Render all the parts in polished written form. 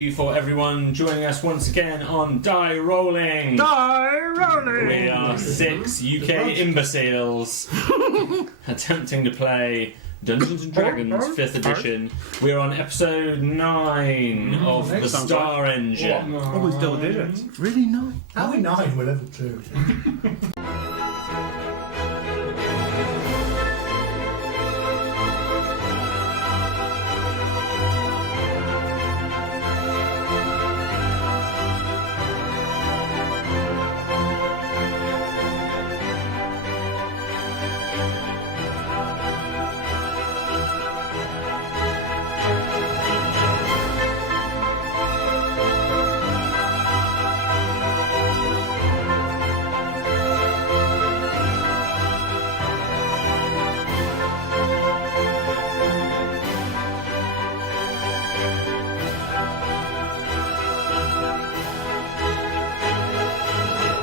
you for everyone joining us once again on Die Rolling. Die Rolling! We are 6 UK imbeciles attempting to play Dungeons and Dragons 5th edition. We're on episode 9 of the Star Engine. Almost double digits. Really nice. How are we 9? We're level 2.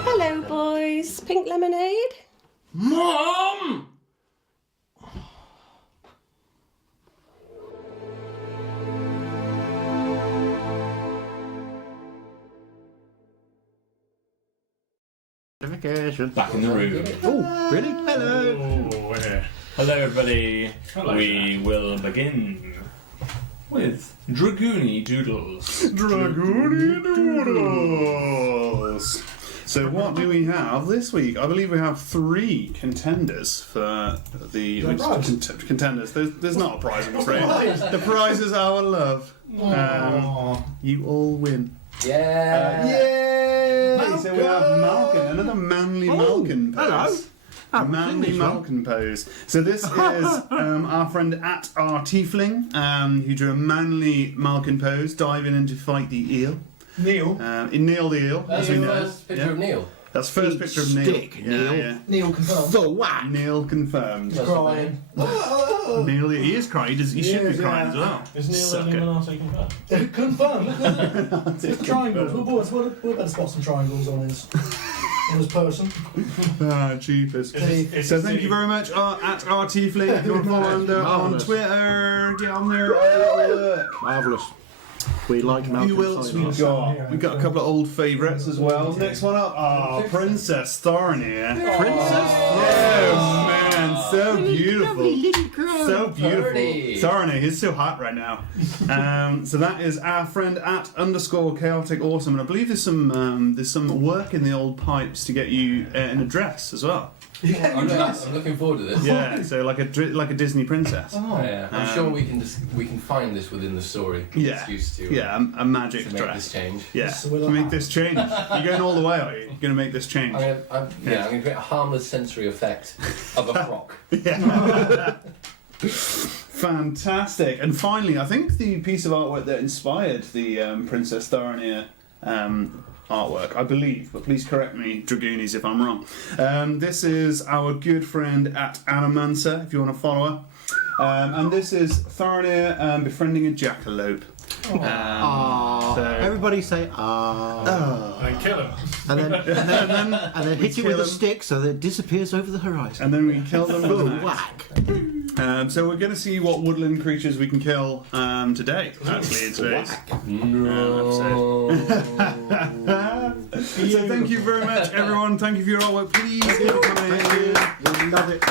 Hello, boys. Pink lemonade? Mom! Back in the room. Oh, really? Hello. Hello everybody. We will begin with Dragoony Doodles. Dragoony Doodles. So what do we have this week? I believe we have 3 contenders for the contenders. There's not a prize, I'm afraid. The prize is our love. You all win. Yeah. Yay! So we have Malkin, another manly Malkin pose. Hello. Manly Malkin pose. So this is our friend at our Tiefling, who drew a manly Malkin pose, diving in to fight the eel. Neil. Neil the eel, as we know. First picture of Neil. That's first picture of Neil. Stick, Neil. Yeah. Neil confirmed. The whack. Neil confirmed. Crying. Neil, he is crying. He should be crying as well. Is Neil Sucker. learning Monate confirmed? Confirmed. Triangles. We're better spot some triangles on his person. Ah, jeepers. Is So it thank you very much at our Tiefling. If you want to follow him on Marvellous. Twitter, get on there. Have a little look. Marvellous. We like Malcolm. Who else we got? We've got a couple of old favourites as well. Next one up, Princess Thornir. Princess? Oh man, so beautiful. So beautiful. Thorny. Thorny, he's so hot right now. So that is our friend at _chaotic awesome, and I believe there's some work in the old pipes to get you in a dress as well. I'm looking forward to this. Yeah, so like a Disney princess. Oh, yeah. I'm sure we can find this within the story. Yeah, It's used to. yeah, a magic To make dress. this change. Yeah, So we're to like make this change. You're going all the way, are you? You're going to make this change. I'm going to create a harmless sensory effect of a frock. Yeah. Fantastic. And finally, I think the piece of artwork that inspired the Princess Thornir artwork, I believe, but please correct me, Dragoonies, if I'm wrong. This is our good friend at Anamansa, if you want to follow her. And this is Thornir befriending a jackalope. Everybody say And kill him. and then hit it with a stick so that it disappears over the horizon. And then we kill them with an axe. Whack. So we're going to see what woodland creatures we can kill today, actually, in today's episode. So thank you very much, everyone. Thank you for your artwork. Please keep coming in. We love it.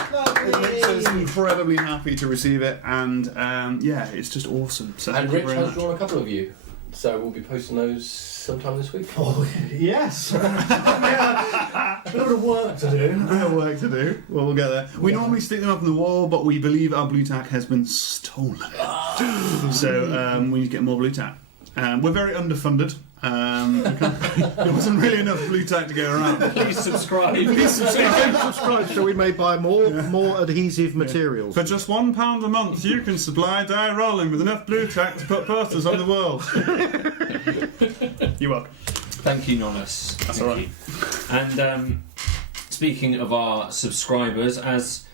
It makes us incredibly happy to receive it, and yeah, it's just awesome. So And thank you Rich very has much. drawn a couple of you, so we'll be posting those sometime this week. Oh, yes. A lot of work to do. We have work to do. Well, we'll get there. We normally stick them up on the wall, but we believe our blue tack has been stolen. So we need to get more blue tack. We're very underfunded. There wasn't really enough blue tack to go around. Please subscribe. Subscribe so we may buy more adhesive materials. For just £1 a month, you can supply Die Rolling with enough blue tack to put posters on the wall. You're welcome. Thank you, Nonus. That's Thank all right. you. And speaking of our subscribers, as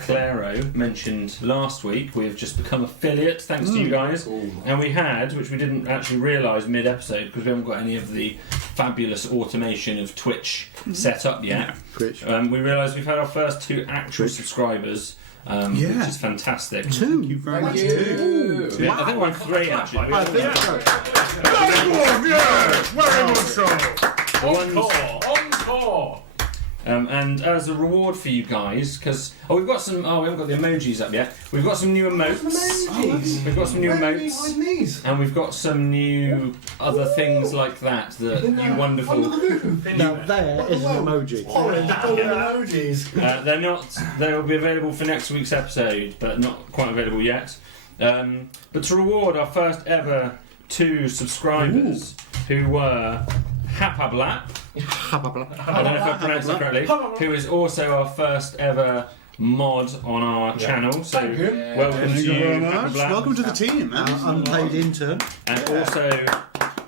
Claro mentioned last week, we have just become affiliate thanks to you guys. Cool. And we had, which we didn't actually realise mid-episode because we haven't got any of the fabulous automation of Twitch set up yet. Twitch. We realised we've had our first 2 actual subscribers Yeah. which is fantastic. Thank you very much. Yeah, I think we're on 3 actually. I think so. Encore! And as a reward for you guys, because we've got some. Oh, we haven't got the emojis up yet. We've got some new emotes. We've got some new emotes, Behind these. and we've got some new other things like that. You wonderful. Now there is an emoji. Orange emojis. They're not. They will be available for next week's episode, but not quite available yet. But to reward our first ever 2 subscribers, who were Hapablap. I don't know if I pronounced it correctly. Who is also our first ever mod on our channel. So Thank you. welcome to Thank you you, very much. Hapablap. Welcome to the team. Unpaid intern. And also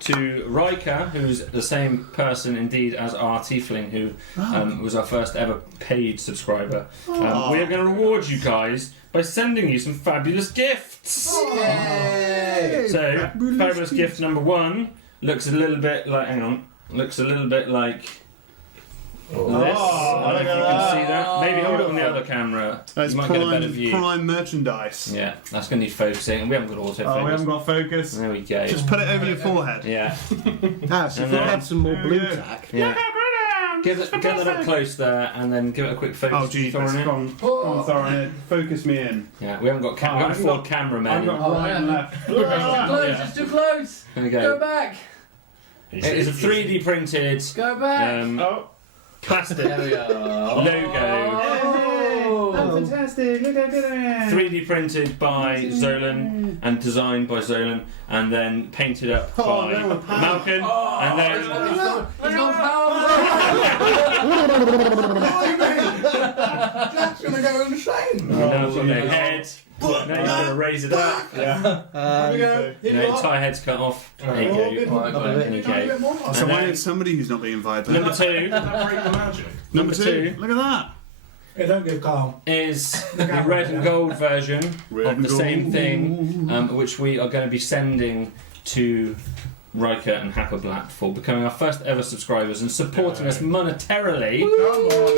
to Riker, who's the same person indeed as our Tiefling, who was our first ever paid subscriber. We are going to reward you guys by sending you some fabulous gifts. So, fabulous gift number 1 looks a little bit like. Hang on. Looks a little bit like this. I don't know if you can see that. Maybe hold it on the other camera. That's You might get a better view. prime merchandise. Yeah, that's going to need focusing, and we haven't got autofocus. Oh, we haven't got focus. There we go. Just put it over your forehead. Yeah. So if And we then- had some more blue Yeah. tack. Yeah. Get that up close there, and then give it a quick focus. Oh, geez. Thorin in. Come on, Thorin. Focus me in. Yeah, we haven't got we can't afford cameramen. I've got right and left. It's too close. There we Go go. back. It is a 3D printed Go back. plastic There we go. logo. Oh. Fantastic. Look how good I am. 3D printed by Zolan and designed by Zolan, and then painted up by Malcolm, and then It's got power. That's going to go insane. now it's on their head. Now you're going to raise it up. Here we go. You know, entire head's cut off. There you go. There you go. So And why then- is somebody who's not being invited? Number 2. Break the magic. Number 2. two. Look at that. Hey, don't give Carl. Is the red and gold version Red of and the same thing, which we are going to be sending to Riker and Hapablap for becoming our first ever subscribers and supporting us monetarily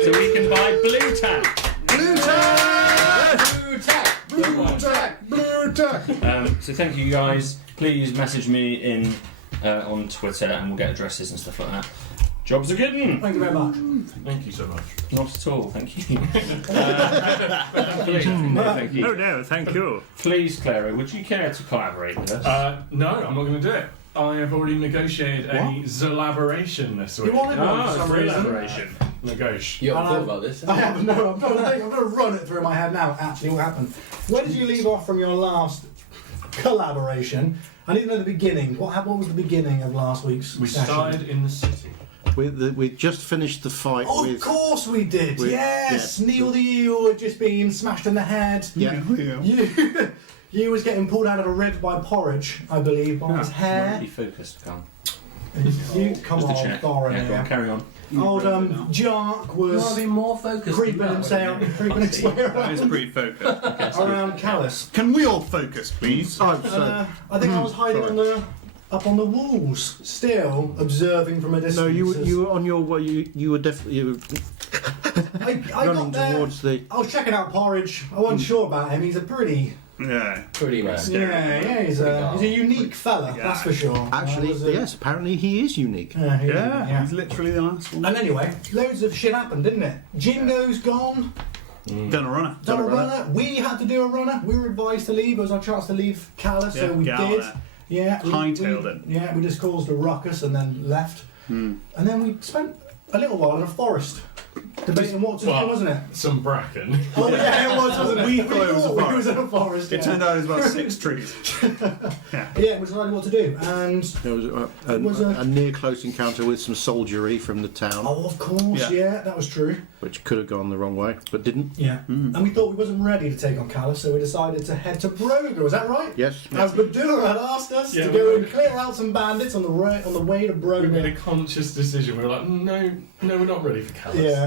so we can buy blue tack. Blue tack! Blue tack. Blue tack. Blue tack! So thank you guys. Please message me in on Twitter and we'll get addresses and stuff like that. Jobs are good. Thank you very much. Thank you so much. Not at all, thank you. No, thank you. No, thank you. Please, Clara, would you care to collaborate with us? No, I'm not going to do it. I have already negotiated a Zolaboration this week. You wanted one for some reason. Collaboration. Negotiate. You haven't thought about this? I haven't, no, I'm going to run it through my head now, actually, what happened. Where did you leave off from your last collaboration? I need to know the beginning. What was the beginning of last week's We session? started in the city. We just finished the fight Of with. course we did. with- Yes, yeah. Neil the Eel had just been smashed in the head. Yeah. You was getting pulled out of a rib by Porridge, I believe, by his hair. Be focused, Carl. You come Just a on, check. Thorin. Yeah, go on, carry on. Old Jark You want to was be more focused? creeping than that, himself, wouldn't creeping his way That is around, pretty focused. around Callus. Can we all focus, please? Oh, so, I think I was hiding up on the walls, still observing from a distance. no, you as- were on your way. You were definitely I running got there. towards the. I was checking out Porridge. I wasn't sure about him. He's a pretty, Yeah. Pretty man. he's a unique fella. Yeah. That's for sure. Actually, I was, yes. Apparently, he is unique. Yeah, he's literally the last one. And anyway, loads of shit happened, didn't it? Jingo's gone. Done a runner. Done a runner. We had to do a runner. We were advised to leave. It was our chance to leave Callus, so we get out did. there. Yeah, Hightailed it. Yeah, we just caused a ruckus and then left. And then we spent a little while in a forest debating what to do, wasn't it? Some bracken. Oh yeah, it was, wasn't it? We thought it was a we forest. was in a forest. It Yeah. turned out it was about 6 trees. Yeah, we decided what to do, and There was Was a near close encounter with some soldiery from the town, oh, of course, yeah, that was true. which could have gone the wrong way, but didn't. Yeah, and we thought we wasn't ready to take on Callus, so we decided to head to Brogabush. Was that right? Yes. As Badula had asked us Yeah, to we go did. and clear out some bandits on the way to We made a Brogabush. conscious decision. We were like, no, we're not ready for Callus. Yeah,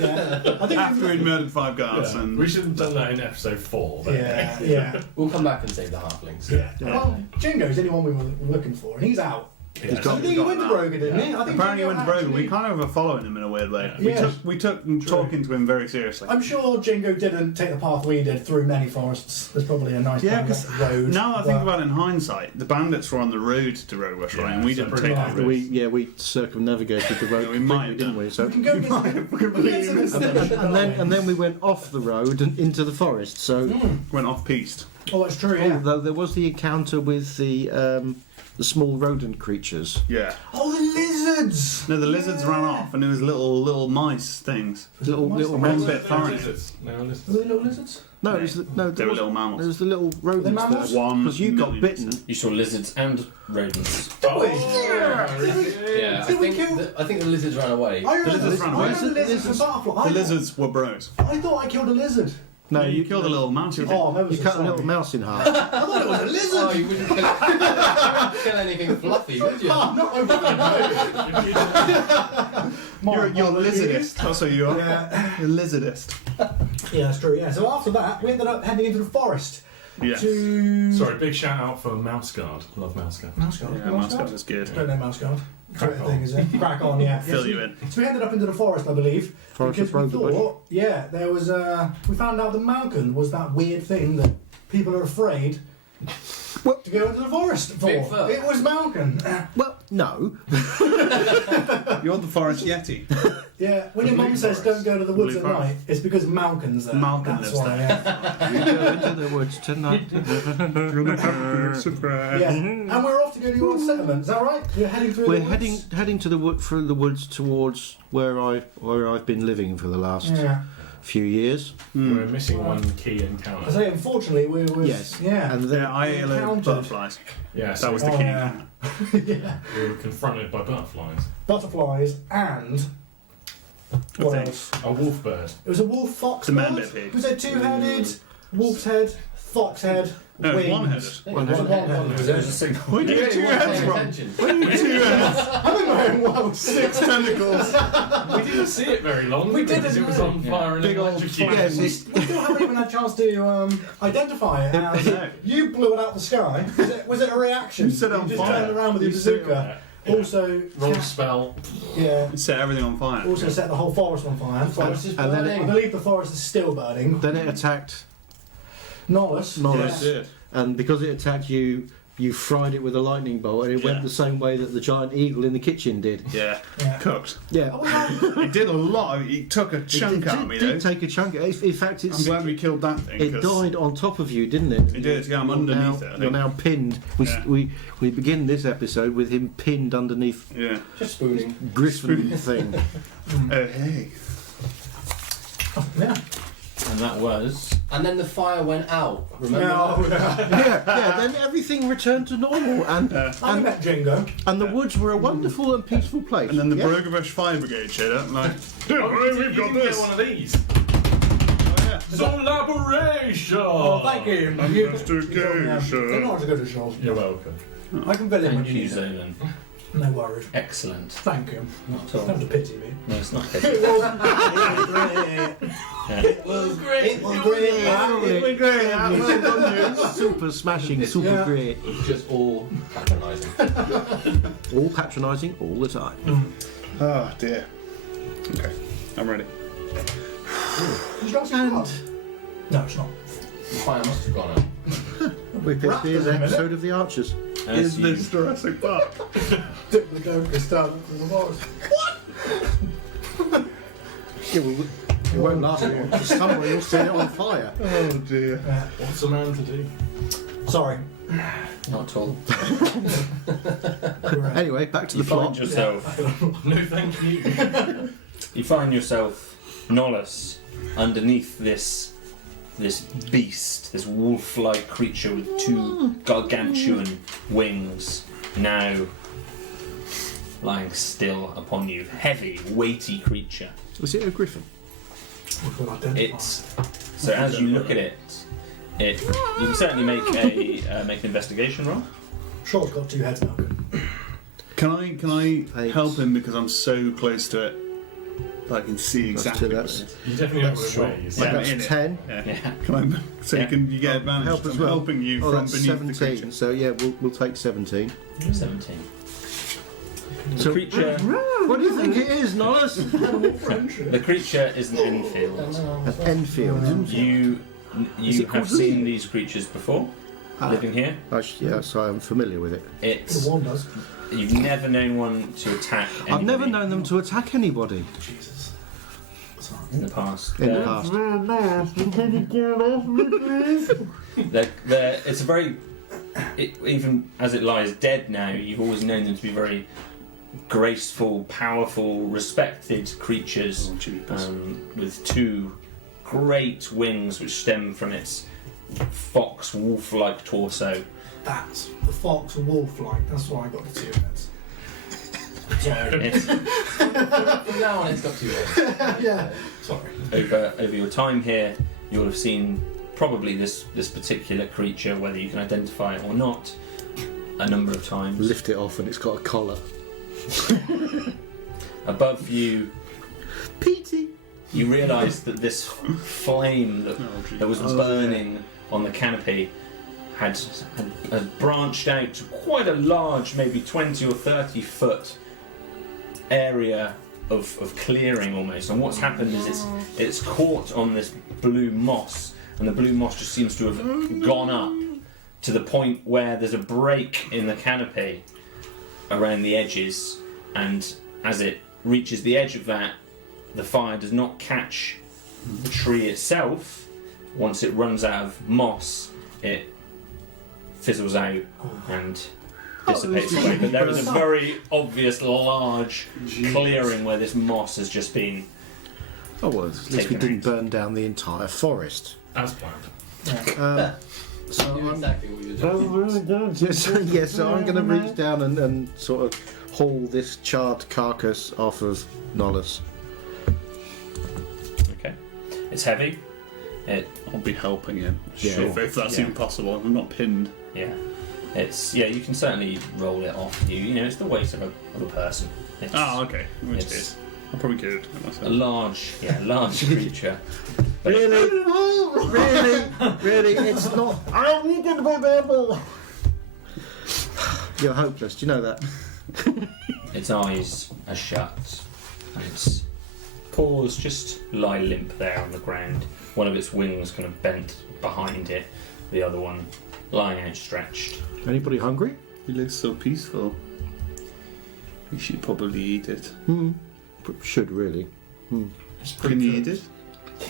yeah. I think After we'd murdered 5 guards Yeah. and... We should have done that in episode 4. But yeah. We'll come back and save the halflings. Well, Jingo's the only one we were looking for, and he's out. Yeah, got- I think he went to Broga, didn't he? I think Apparently, he Jingo went to Broga. actually- We kind of are following him in a weird way. Yeah. We took talking to him very seriously. I'm sure Jingo didn't take the path we did through many forests. There's probably a nice Yeah, direct 'cause road. Now I think but- about it in hindsight, the bandits were on the road to Brogabush, right? Yeah, And we didn't separate take paths. that route. We circumnavigated the road Yeah, we might have completely, didn't done. we? So We can go get some, completely get some missed it. information, and then we went off the road and into the forest. So Went off piste. Oh, that's true, yeah. although there was the encounter with the small rodent creatures. Yeah. Oh, the lizards! No, the lizards ran off, and it was little mice things. Little One mammals. bit foreign. No, lizards. Were they little lizards? No, it was the, no. They There were was, little there mammals. was the little rodents mammals? there. One Because you got million bitten. percent. You saw lizards and rodents. Oh, Yeah, Did we kill- I think the lizards ran away. I remember lizards ran away. lizards and butterflies. The lizards were bros. I thought I killed a lizard. No, you killed a little mouse. You did. Oh, maybe You cut a little mouse in half. I thought it was a lizard. Oh, you wouldn't kill anything fluffy, would you? Oh, no, I wouldn't. You're lizardist. That's what you are. Yeah. You're lizardist. Yeah, that's true. Yeah. So after that, we ended up heading into the forest Yes. to. Sorry, big shout out for Mouse Guard. Love Mouse Guard. Mouse Guard. Yeah, mascot is good. Don't know Mouse Guard. Crack Sort of on. thing, is it? Crack on, yeah. Fill Yes, you in. So we ended up into the forest, I believe, Forest because of we Brogabush. thought, yeah, there was we found out the Malkin was that weird thing that people are afraid to go into the forest for. Bigfoot. It was Malkin. Well, no. You're the forest yeti. Yeah, when your The mum Blue says Forest. don't go to the woods Blue at Forest. night, it's because Malkin's there. Malkin That's lives why, there. yeah. We go into the woods tonight. Yeah. And we're off to go to your settlement. Is that right? You're heading through We're the woods? heading to the wood through the woods towards where I've been living for the last Yeah. few years. We're missing one key I encounter. say, unfortunately, we was Yes. yeah. And then Yeah, I ate a load of Encountered. butterflies. Yeah, That so was the Oh, key. yeah. Yeah. we were confronted by butterflies. Butterflies and what thing. else? A wolf bird. It was a wolf fox The bird? man-bit pig. Was it two-headed? Wolf's head, fox head, No, wings. one-headed. One-headed. There was a signal. Where did you get two heads from? Attention. Where did you get two heads? I'm in my own world. 6 tentacles. We didn't see it very long. We because didn't, it was no. on fire and Big old electrocuted. Yes, We still haven't even had a chance to identify it. As No. you blew it out the sky. Was it a reaction? You set it on just fire. turned around with your You set it on bazooka. fire. Also, Roll spell. yeah. Set everything on fire. Also set the whole forest on fire. Forest is And then I burning. believe the forest is still burning. Then it attacked Nollis. Norris, Yeah, it did. and because it attacked you, you fried it with a lightning bolt, and it Yeah. went the same way that the giant eagle in the kitchen did. Yeah. Yeah. Cooked. Yeah. Oh, well, It did a lot. It took a chunk out of me, It though. did take a chunk. In fact, I'm glad we killed that thing. it 'cause died on top of you, didn't it? It did, yeah, I'm You're underneath now, it, I You're think. now pinned. Yeah. We begin this episode with him pinned underneath Yeah. Just spooning. Griffin thing. Oh, hey. yeah. And that was. And then the fire went out. Remember No, that? yeah. Then everything returned to normal, and I met Jingo. and the woods were a wonderful and peaceful place. And then the Yeah. Brogabush Fire Brigade showed up, like, don't Oh, worry, you we've got didn't this. get one of these. Oh, yeah. Collaboration. Oh, thank you. Investigation. They're not as good as yours. You're welcome. I can fill in when Thank you you, need it. Zolan. No worries. Excellent. Thank you. Not at all. Don't have to pity me. No, it's not. It was great. Yeah. It was great. It was great. It was great. Well done, you. Super smashing, super Yeah. great. Just all patronising. All patronising all the time. Oh, dear. Okay, I'm ready. Did you ask your And card? No, it's not. The fire must have gone out. we picked this Raptors in a minute. episode of The Archers. As Is you, this Jurassic Park? Dip the dope is down to the forest. Yeah, it won't last long. Somewhere you'll set it on fire. Oh, dear. What's a man to do? Sorry. not at all. Anyway, back to You the find plot. yourself. No, thank you. You find yourself, Nollis, underneath this beast, this wolf-like creature with two gargantuan wings, now lying still upon you. Heavy, weighty creature. Was it a griffin? It's so as you look at it, you can certainly make an investigation roll. Sure, it's got two heads now. Can I Thanks. help him because I'm so close to it that I can see exactly what it that's- is? You definitely know what That's it weighs. Yeah. That's in it. 10. Yeah. Yeah. Can I? So Yeah. you get advantage. Help as I'm well. helping you Oh, from that's beneath the 17. creature. So yeah, we'll take 17. 17. The creature, What do you think it is, Nollis? the creature is an Enfield. An Enfield. You Is it have called seen Lee? these creatures before, living here. Yeah, so I'm familiar with it. It's The one does. you've never known one to attack anybody I've never known them to attack anybody Jesus. Sorry. in the past. in the past. It's a very even as it lies dead now. You've always known them to be very graceful, powerful, respected creatures with two great wings which stem from its fox wolf-like torso. That's the fox wolf-like. That's why I got the two heads. From now on, it's got 2 heads. Yeah. Sorry. Over your time here, you'll have seen probably this particular creature, whether you can identify it or not, a number of times. Lift it off and it's got a collar. Above you, Petey! you realise that this flame that was burning on the canopy had branched out to quite a large, maybe 20 or 30 foot area of clearing almost. And what's happened is it's caught on this blue moss, and the blue moss just seems to have gone up to the point where there's a break in the canopy around the edges, and as it reaches the edge of that, the fire does not catch the tree itself. Once it runs out of moss, it fizzles out and dissipates away. But there is a very obvious large clearing where this moss has just been. Oh well, at least we Taken didn't out. burn down the entire forest. As planned. So You knew I'm, exactly what you were doing. yes, so I'm going to reach down and sort of haul this charred carcass off of Nollis. Okay, it's heavy. I'll be helping him. Yeah. Sure, if that's Yeah. even possible. I'm not pinned. Yeah, you can certainly roll it off you. You know, it's the weight of a person. It's Okay. In which It's- case, I probably could. a large creature. But Really? really? It's not. You're hopeless, do you know that? its eyes are shut, and its paws just lie limp there on the ground. One of its wings kind of bent behind it, the other one lying outstretched. Anybody hungry? He looks so peaceful. We should probably eat it. Should really. It's Can pretty you good. eat it?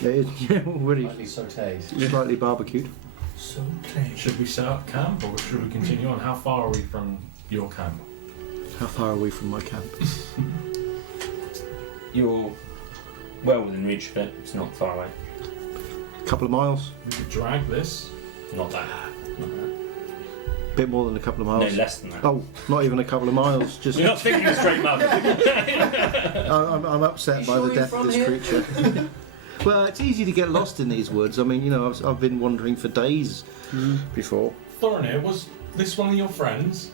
Yeah, it's already Lightly sauteed. slightly barbecued. So clean. Should we set up camp or should we continue on? How far are we from your camp? How far are we from my camp? You're well within reach of it. It's not far away. A couple of miles? We could drag this. Not that. Not that. Bit more than a couple of No, miles. less than that. Oh, not even a couple of miles. Just You're not thinking straight, Mum. I'm upset by the death of this creature. Well, it's easy to get lost in these woods. I mean, you know, I've been wandering for days before. Thorinir, was this one of your friends?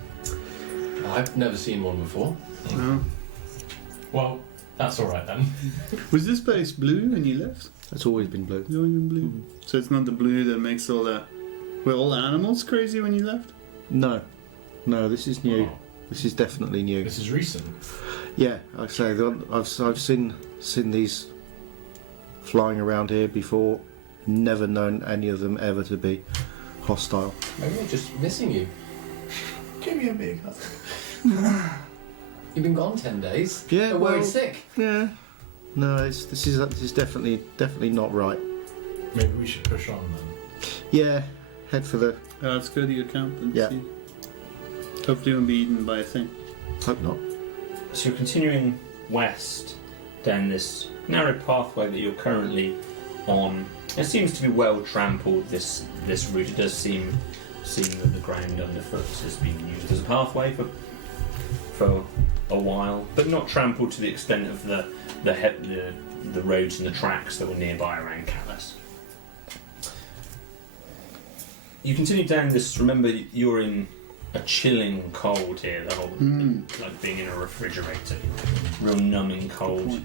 I've never seen one before. No. Well, that's alright then. Was this place blue when you left? It's always been blue. It's always been blue. So it's not the blue that makes all the... Were all the animals crazy when you left? No, this is new. Oh, This is definitely new. this is recent. Yeah, like I say, I've seen these flying around here before. Never known any of them ever to be hostile. Maybe we're just missing you. Give me a big hug. You've been gone 10 days. Yeah, You're well, worried sick. Yeah. No, this is definitely not right. Maybe we should push on then. Yeah, head for the. Let's go to your camp and Yeah. see. Hopefully we won't be eaten by a thing. Hope not. So you're continuing west down this narrow pathway that you're currently on. It seems to be well trampled. This route. It does seem that the ground underfoot has been used as a pathway for a while, but not trampled to the extent of the roads and the tracks that were nearby around Callus. You continue down this. Remember, you're in a chilling cold here. The whole like being in a refrigerator, real numbing cold.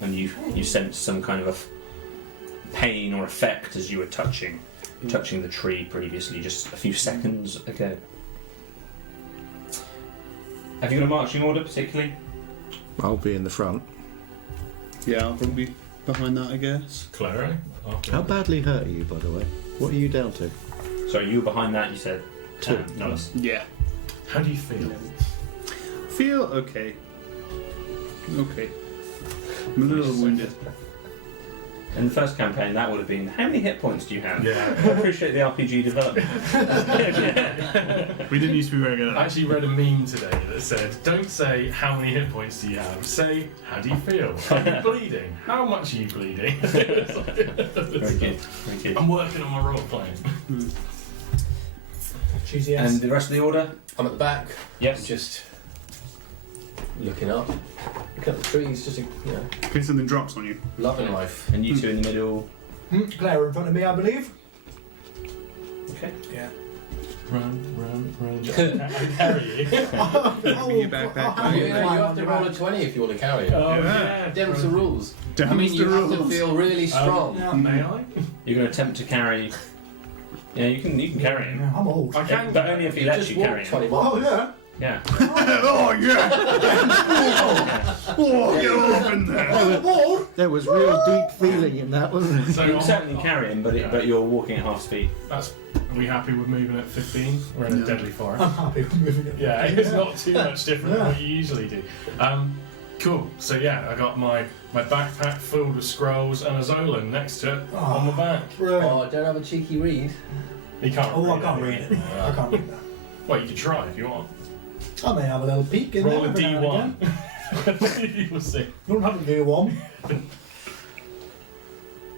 And you sense some kind of a pain or effect as you were touching the tree previously, just a few seconds ago. Have you got a marching order particularly? I'll be in the front. Yeah, I'll probably be behind that, I guess. Clary? How badly hurt are you, by the way? What are you down to? Sorry, you were behind that, you said. 2. Nullus. Yeah. How do you feel? Feel okay. Okay. I'm a little wounded. In the first campaign, that would have been, how many hit points do you have? Yeah. I appreciate the RPG development. We didn't used to be very good at I that. actually read a meme today that said, don't say how many hit points do you have, say how do you feel? Are you bleeding? How much are you bleeding? Very good. Very good. I'm working on my role playing. Choose yes. And the rest of the order? I'm at the back. Yes. Just looking up. Looking up the trees, just, In case something drops on you. loving life. And you two in the middle. Claire in front of me, I believe. Okay. Yeah. Run. I carry you. Bring your backpack Oh, you have to roll a 20 if you want to carry it. Oh, Yeah. Them's the rules. Damn I mean, you have to rules. feel really strong. May I? You're going to attempt to carry. Yeah, you can carry him. Yeah, I'm old. I can. But only if he You lets just you walk carry him. 20 Oh, miles. yeah. Yeah. Oh, yeah! Oh, get up in there! There was real deep feeling in that, wasn't So You can I'm- certainly carry him, but you're walking at half speed. Are we happy with moving at 15? We're in a Yeah. deadly forest. I'm happy with moving it. Yeah, it's not too much different than Yeah. what you usually do. Cool. So yeah, I got my backpack filled with scrolls and a Zolan next to it on the back. Brilliant. Oh, I don't have a cheeky read. You can't. Oh, I read can't it. read it. I can't read that. Well, you can try if you want. I may have a little peek in Roll a there. every now and D1. You will see. again. Don't have to do one.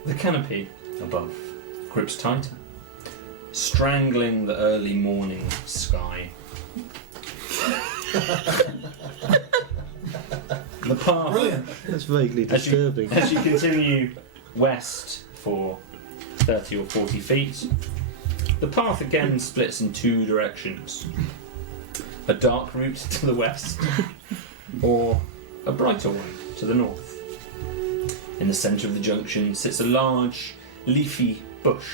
The canopy above grips tighter, strangling the early morning sky. The path, Brilliant. it? That's vaguely disturbing. as you continue west for 30 or 40 feet, the path again splits in 2 directions. A dark route to the west, or a brighter one to the north. In the centre of the junction sits a large, leafy bush,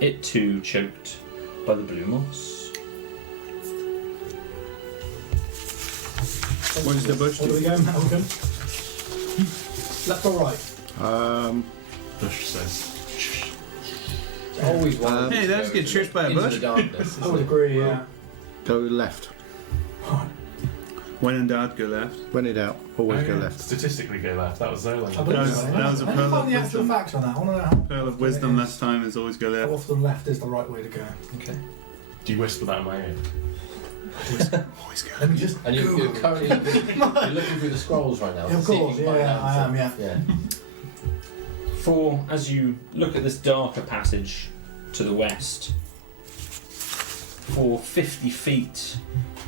it too choked by the blue moss. What does the bush Where do we do? go, Malcolm? Left or right? Bush says. Always one. Hey, let's get chased by a into bush. the darkness. I would agree, yeah. Go left. When in doubt, go left. When in doubt, always go Oh, yeah. left. Statistically go left. That was I Zolan. believe That was- so, yeah. that was a I pearl didn't of find the actual wisdom. facts on that. I want to know Pearl of wisdom last time is always go how left. often left is the right way to go. Okay. Do you whisper that in my ear? Always go Let me just. And you're Google. currently looking through the scrolls right now. Yeah, of to see if course, you can find yeah, an I am, answer. yeah. For as you look at this darker passage to the west, for 50 feet,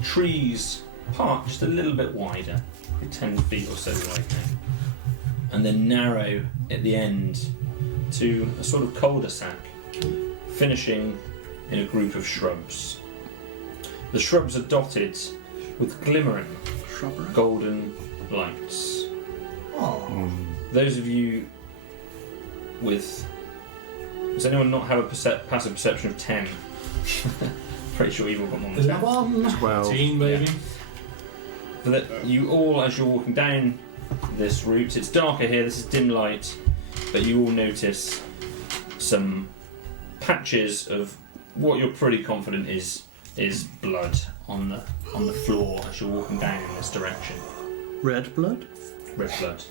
trees part just a little bit wider, probably 10 feet or so wide now, and then narrow at the end to a sort of cul-de-sac, finishing in a group of shrubs. The shrubs are dotted with glimmering Shrubbery. golden lights. Oh. Those of you with... Does anyone not have a passive perception of 10? Pretty sure you've all got more than 10. 11. 12. Teen, baby. But that you all, as you're walking down this route, it's darker here, this is dim light, but you all notice some patches of what you're pretty confident is blood on the floor as you're walking down in this direction. Red blood? Red blood.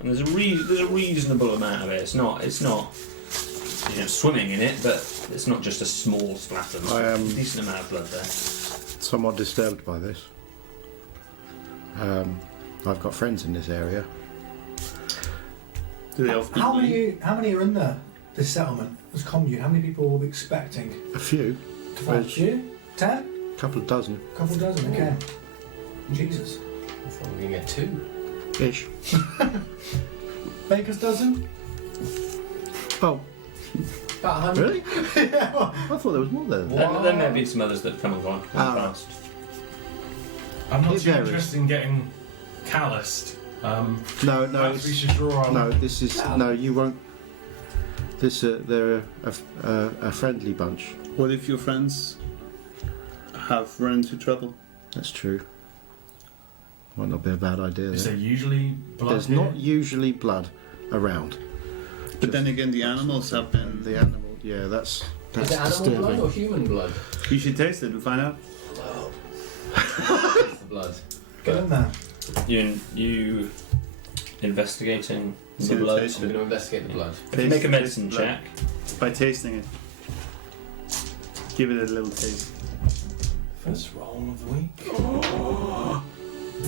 And there's a reasonable amount of it. It's not swimming in it, but it's not just a small splatter. There's I am- a decent amount of blood there. Somewhat disturbed by this. I've got friends in this area. Do they often How bleed? many are in this settlement, this commune? How many people will be expecting A few, to find you? 10? a couple of dozen Couple dozen, okay. Jesus. I thought we were going to get 2. ish. Baker's dozen? Oh, About 100. really? I thought there was more there. There may have been some others that have come and gone Ah. fast. I'm not It too varies. interested in getting calloused. No, Perhaps we should draw our... no. This is no. You won't. They're a friendly bunch. What if your friends have run into trouble? That's true. Might not be a bad idea. Is There. there usually blood? There's here? not usually blood around. But then again, the animals have been. The animal, yeah, that's Is it animal disturbing. blood or human blood? You should taste it and find out. It's the blood. Get in there. You investigating See the the blood. taste. I'm going to investigate the blood. If you make a Taste medicine blood. check, By tasting it. Give it a little taste. First roll of the week.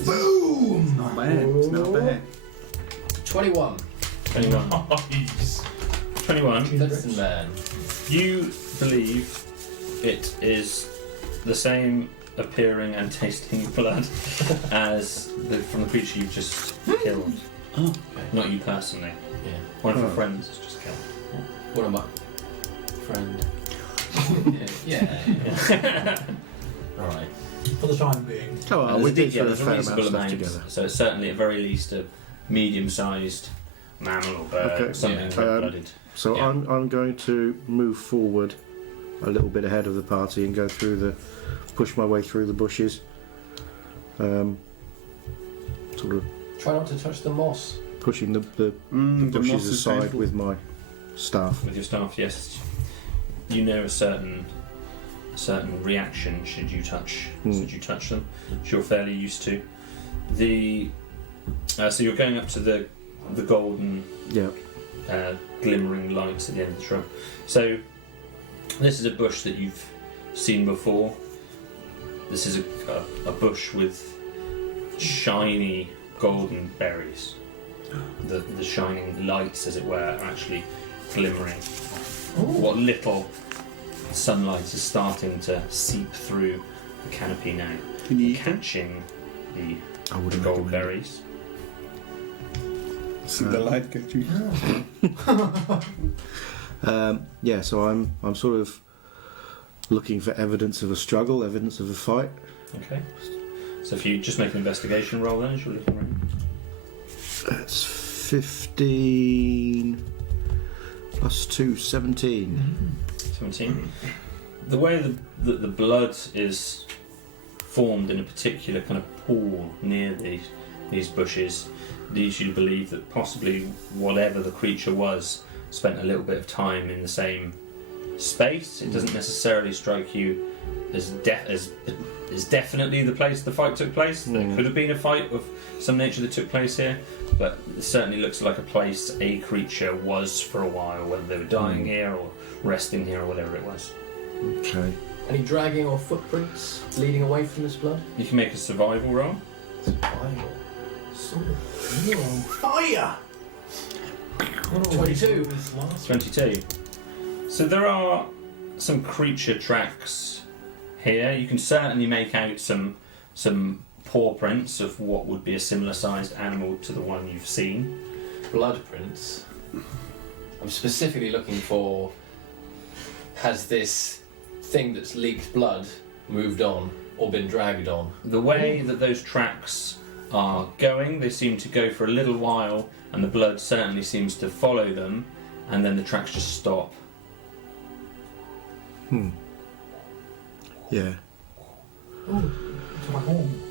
Boom! Not bad. It's not bad. 21. 21. Nice. 21. Medicine man. You believe it is the same appearing and tasting blood as from the creature you've just killed. Oh. Not you personally. Yeah. One of your Oh. friends has just killed. What am I? Friend. yeah. Alright. For the time being. Oh, well, we did throw a there's fair reasonable amount of stuff together. So it's certainly at very least a medium-sized mammal or bird, Okay. something Yeah. red-blooded. So Yeah. I'm going to move forward a little bit ahead of the party and go through push my way through the bushes. Sort of Try not to touch the moss. pushing the The moss bushes is aside painful. with my staff. With your staff, yes. You know a certain reaction should you touch them, which you're fairly used to. So you're going up to the golden Yeah. glimmering lights at the end of the shrub. So this is a bush that you've seen before. This is a bush with shiny golden berries. The shining lights, as it were, are actually glimmering. What little sunlight is starting to seep through the canopy now, Can you eat it? catching I the wouldn't gold recommend it. berries. See the light get you. Yeah, so I'm sort of looking for evidence of a struggle, evidence of a fight. Okay. So if you just make an investigation roll, then as you're looking around. That's 15 plus 2, 17. 17. The way that the blood is formed in a particular kind of pool near these bushes leads you to believe that possibly whatever the creature was spent a little bit of time in the same space. It doesn't necessarily strike you as definitely the place the fight took place. There could have been a fight of some nature that took place here, but it certainly looks like a place a creature was for a while, whether they were dying here or resting here or whatever it was. Okay. Any dragging or footprints leading away from this blood? You can make a survival roll. Survival. You're on fire! 22. 22. So there are some creature tracks here. You can certainly make out some paw prints of what would be a similar sized animal to the one you've seen. Blood prints. I'm specifically looking for, has this thing that's leaked blood moved on or been dragged on? The way that those tracks are going, they seem to go for a little while, and the blood certainly seems to follow them, and then the tracks just stop. Yeah. Ooh, to my home.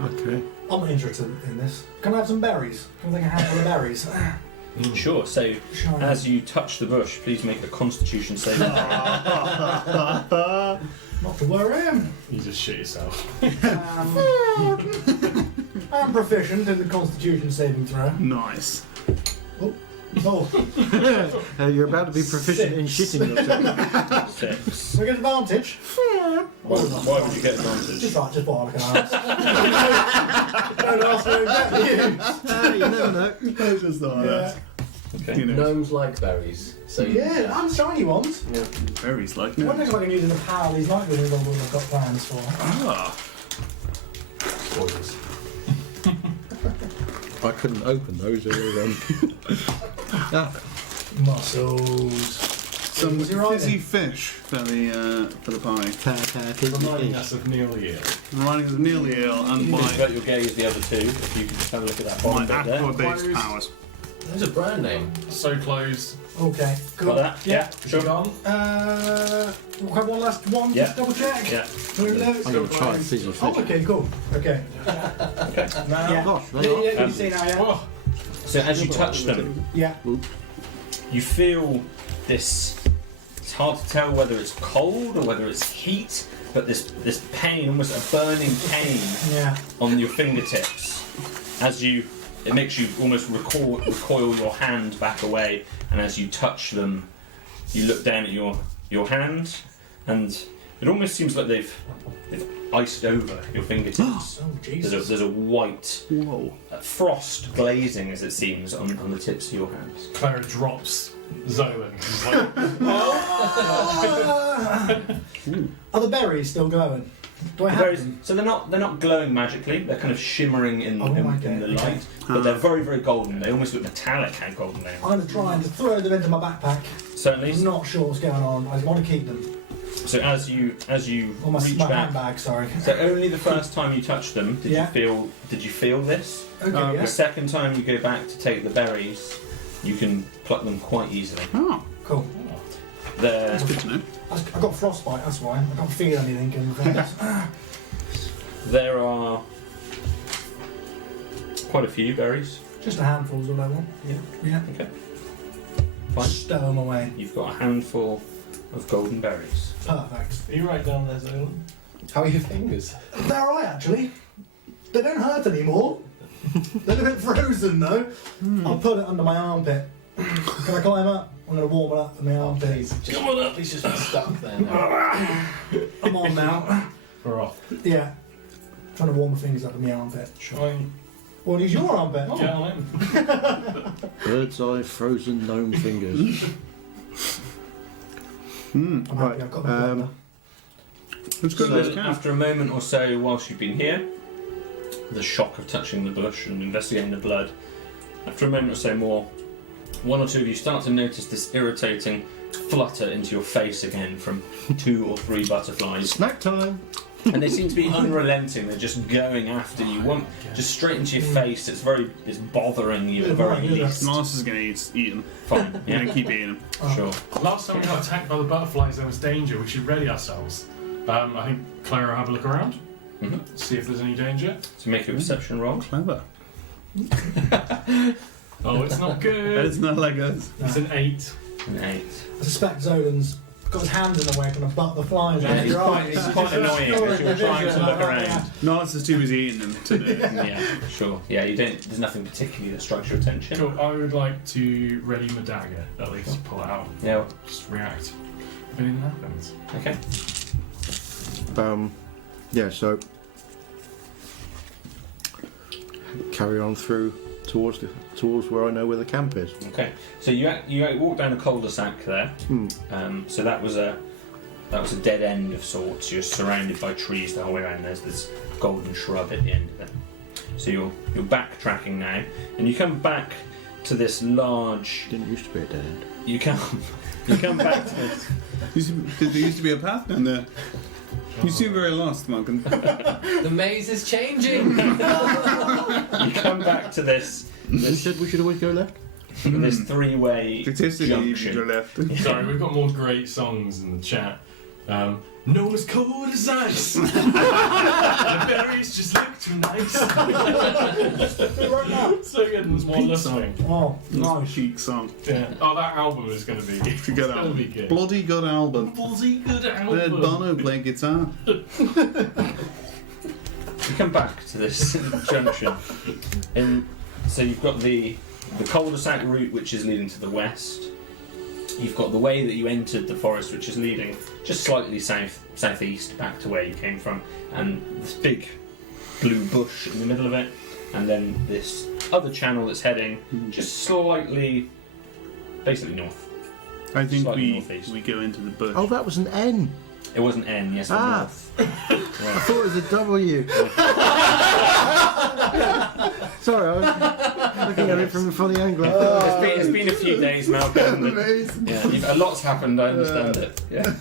Okay. I'm interested in this. Can I have some berries? Can I take a handful of berries? Sure, so Shiny. as you touch the bush, please make a constitution saving throw. Not to worry. You just shit yourself. I'm proficient in the Constitution saving throw. Nice. Oh, You're about to be proficient in shitting yourself. 6. do I get advantage? Why would you get advantage? Just what I can ask. Don't ask me exactly you. You never know. I just thought Yeah. Okay. You know, Gnomes like berries. So Yeah, and shiny ones. berries like I wonder no. if I can use the power of these night vision goggles I've got plans for. Ah. Spoilers. I couldn't open those earlier then. Muscles. Some Was he right fizzy then? fish for the pie. Reminding us of Neil Year. Riding the nearly eel and You can my divert your gaze the other two, if you could just have a look at that my bottom bit there. aqua-based Close. powers. There's a brand name. So close, Okay, cool. Got that? Yeah, sure. Gone. We'll have one last one, Yeah. just double check. Yeah. Where it is. I'm going to try and fizzle Oh, fish. okay, cool. Okay. Now. Yeah. Gosh, Yeah, they're not. yeah, you see now, yeah. Oh, So as you touch them, Yeah. you feel this. It's hard to tell whether it's cold or whether it's heat, but this pain, almost a burning pain, Yeah. on your fingertips. It makes you almost recoil your hand back away, and as you touch them, you look down at your hand, and it almost seems like they've iced over your fingertips. Oh, Jesus. There's a white Whoa. frost glazing, as it seems, on the tips of your hands. Clara drops Zolan. She's like, Are the berries still glowing? Do I have Berries- them? So they're not glowing magically. They're kind of shimmering in Oh my the God. light, but they're very, very golden. They almost look metallic how golden they I'm are. going to try and throw them into my backpack. Certainly. I'm not sure what's going on. I want to keep them. So as you Or my reach back, handbag, sorry. so only the first time you touch them Yeah. did you feel this? Okay, Okay. yeah. The second time you go back to take the berries, you can pluck them quite easily. Oh, Cool. They're that's good to know. I got frostbite, that's why. I can't feel anything. there are quite a few berries. Just a handful's all I want. Yeah. Yeah. Okay. Fine. Stow them away. You've got a handful of golden berries. Perfect. are you right down there, Zolan? How are your fingers? They're alright, actually. They don't hurt anymore. They're a bit frozen, though. I'll put it under my armpit. Can I climb up? I'm going to warm it up in my armpit. Come on up. He's just been stuck there now. I'm on now. We're off. Yeah. Trying to warm my fingers up in my armpit. Try and Or use your armpit. get on in. Bird's eye frozen gnome fingers. I'm happy Right, I've got my blender. Let's go to So this camp. after a moment or so, whilst you've been here, the shock of touching the bush and investigating the blood, after a moment or so more, one or two of you start to notice this irritating flutter into your face again from 2 or 3 butterflies, Snack time! and they seem to be unrelenting. They're just going after you, just straight into your face. It's bothering you at the very least. Mars is going to eat them. Fine, You're yeah, going to keep eating them. sure. Last time we got attacked by the butterflies, there was danger. We should ready ourselves. I think Clara will have a look around, Mhm. see if there's any danger. So make a perception roll. Clever. Oh, it's not good. It's not like us. It's an 8. An 8. I suspect Zolan's got his hands in the way, trying to butt the flies out Yeah, of he's your quite, eyes. he's quite annoying as you're trying to look around. Nars is too busy eating them today. Yeah, sure. Yeah, you don't. There's nothing particularly that strikes your attention. Cool. I would like to ready my dagger, at least. Pull it out. Yeah. Just react. If anything happens. Okay. Yeah, so carry on through towards where I know where the camp is. Okay. So you walk down a cul-de-sac there. So that was a dead end of sorts. You're surrounded by trees the whole way around. There's this golden shrub at the end of it. So you're backtracking now, and you come back to this large. Didn't used to be a dead end. You come back to this. There used to be a path down there. You seem very lost, Malcolm. The maze is changing. You come back to this. You said we should always go left? This three-way Statistically, you should junction. left. Sorry, we've got more great songs in the chat. No as cold as ice. The berries just look too nice. So good, and there's more listening. Oh, nice. Cheek song. Yeah. Oh, that album is going to be. It's a good gonna album. be good. Bloody good album. Bloody good Ed album. Bono played guitar. You come back to this junction, and so you've got the cul-de-sac route, which is leading to the west. You've got the way that you entered the forest, which is leading just slightly southeast back to where you came from, and this big blue bush in the middle of it, and then this other channel that's heading just slightly, basically north. I think Slightly northeast. we go into the bush. Oh, that was an N. It wasn't N, yes, it was Ah. north. I thought it was a W. Sorry, I was looking at it from a funny angle. It's been a few days, Malcolm. but- Amazing. yeah, a lot's happened. I understand it. Yeah,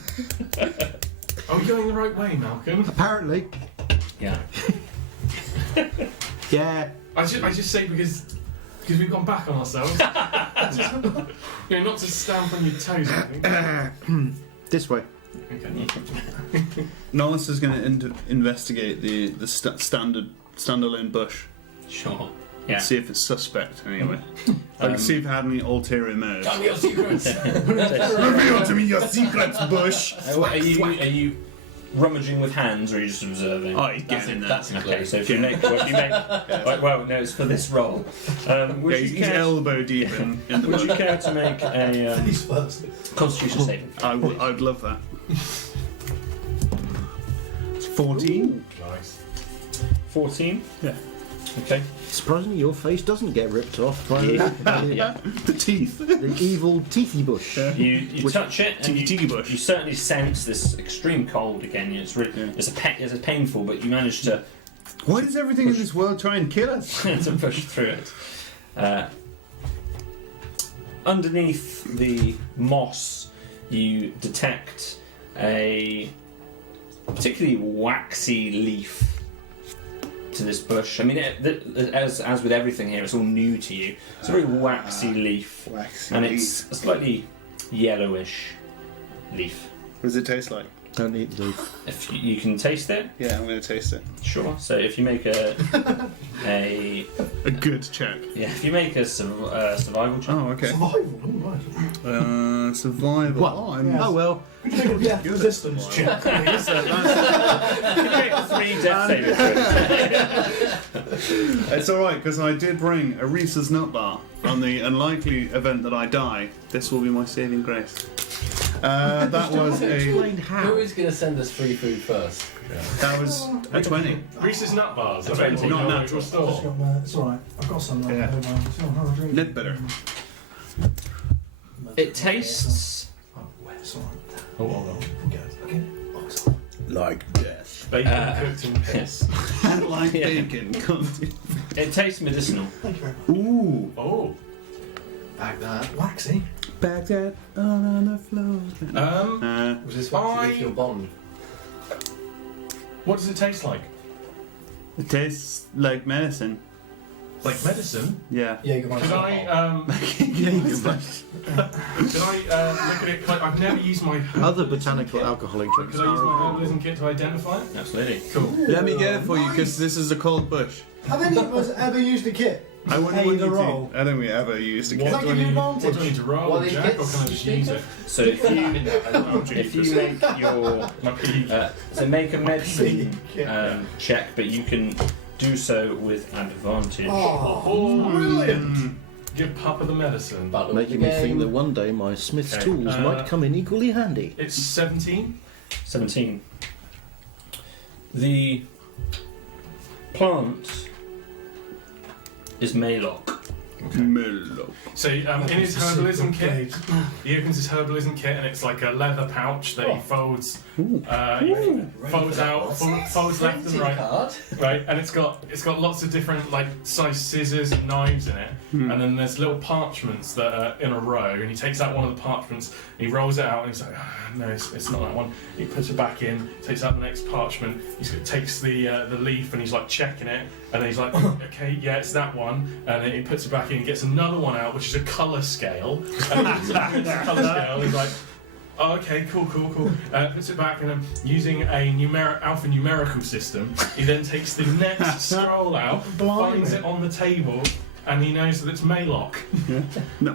Are we going the right way, Malcolm? Apparently. yeah. Yeah. I just say because because we've gone back on ourselves. Not to stamp on your toes. I think. This way. Okay. Nollis is going to investigate the standalone bush. Sure. Yeah. See if it's suspect anyway. See if it had any ulterior motives. Tell me your secrets. Reveal to me your secrets, bush. Are you rummaging with hands, or are you just observing? Oh, he's getting in there. That's Okay, included. so if you make, well, no, it's for this role. Would He's you care? elbow deep in the Would bush. you care to make a Face first. Constitution saving? I'd love that. It's 14. Nice. 14. Yeah. Okay. Surprisingly, your face doesn't get ripped off by The teeth. the evil teethy bush. You touch it, and Tiki bush. you certainly sense this extreme cold again. It's really, it's painful, but you manage to Why does everything in this world try and kill us? to push through it. Underneath the moss, you detect a particularly waxy leaf to this bush. I mean, as with everything here, it's all new to you. It's a very waxy leaf, and it's a slightly yellowish leaf. What does it taste like? Don't eat the leaf. If you can taste it, Yeah, I'm going to taste it. sure. So if you make a A good check. if you make a survival check. Oh, okay. Survival. Right. Survival. What? Oh, I'm Yeah. Oh well. Could you make a death resistance check, please? You make 3 death saving throws. It's alright, because I did bring a Reese's Nut Bar. On the unlikely event that I die, this will be my saving grace. That was a... Explained how. Who is going to send us free food first? That was a 20. Reese's Nut Bars. That's available right, in not your natural. local I've just store. got my, it's alright. I've got some left Yeah. over. So I'll have a drink. Nip bitter. It tastes Oh, it's alright. Oh, hold on. Okay. Okay. Oh, it's alright. Like death. Bacon cooked in piss. Like Yeah. bacon. it tastes medicinal. Thank you very much. Ooh. Oh. Back that. Waxy. Back that on the floor. Was this wax I- with your bond? What does it taste like? It tastes like medicine. Like medicine? Yeah. Yeah, good Could I look at it? I've never used my Other botanical alcoholic drinks. Could I use my herbalism kit to identify it? Absolutely. Cool. Let me get it for you, because this is a cold bush. Have any of us ever used a kit? I wouldn't Pay want the you roll. to. I don't think we ever used a Does kit. that give you What do I need advantage? to roll, Well, these Jack, or bits can I just use it? So if you make your so make a medicine check, but you can do so with advantage. Oh, brilliant! Give Papa the medicine. Battle Making me think that one day my smith's Okay, tools might come in equally handy. It's 17. 17. The plant is Maylock. Mellow. So in his herbalism kit, he opens his herbalism kit and it's like a leather pouch that he folds. He folds out, folds left and right. Card. Right, and it's got lots of different like size scissors and knives in it, and then there's little parchments that are in a row. And he takes out one of the parchments, and he rolls it out, and he's like, no, it's not that one. He puts it back in, takes out the next parchment. Takes the leaf, and he's like checking it, and then he's like, okay, yeah, it's that one. And then he puts it back in, gets another one out, which is a colour scale. And puts it back into the colour scale. And he's like, oh, okay, cool. Puts it back, and then using a alphanumerical system, he then takes the next scroll out, finds it on the table, and he knows that it's Maylock.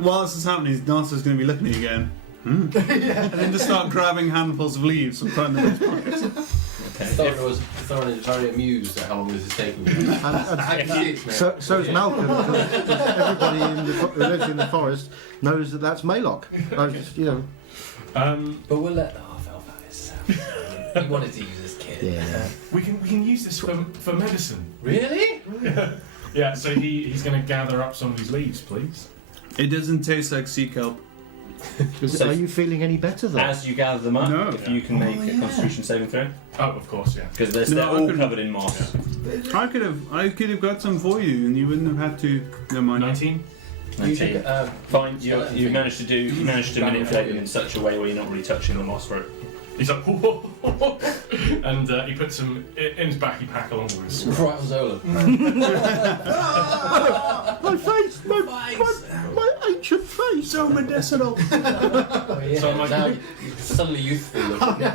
While this is happening, Narcissus is going to be looking at you again. And then just start grabbing handfuls of leaves and putting them in his pockets. Thorin is very amused at how long this is taking you. So is Malcolm, because everybody who lives in the forest knows that that's Maylock. But we'll let Velvalis. He wanted to use this kit. Yeah. We can use this for medicine. Really? Yeah. So he's going to gather up some of these leaves, please. It doesn't taste like sea kelp. Are you feeling any better though? As you gather them up, No. if you can make a Constitution saving throw, Oh, of course, yeah. because No, they're I all couldn't- covered in moss. I could have got some for you, and you wouldn't have had to. Never mind. 19. 19. Fine, you managed to manipulate them in such a way where you're not really touching the moss for it. He's like, whoa. And he puts him in his backy pack along with his scroll. Right on Zola. My face! My ancient face! So medicinal. Oh, yeah. So I'm like- now you're suddenly youthful looking.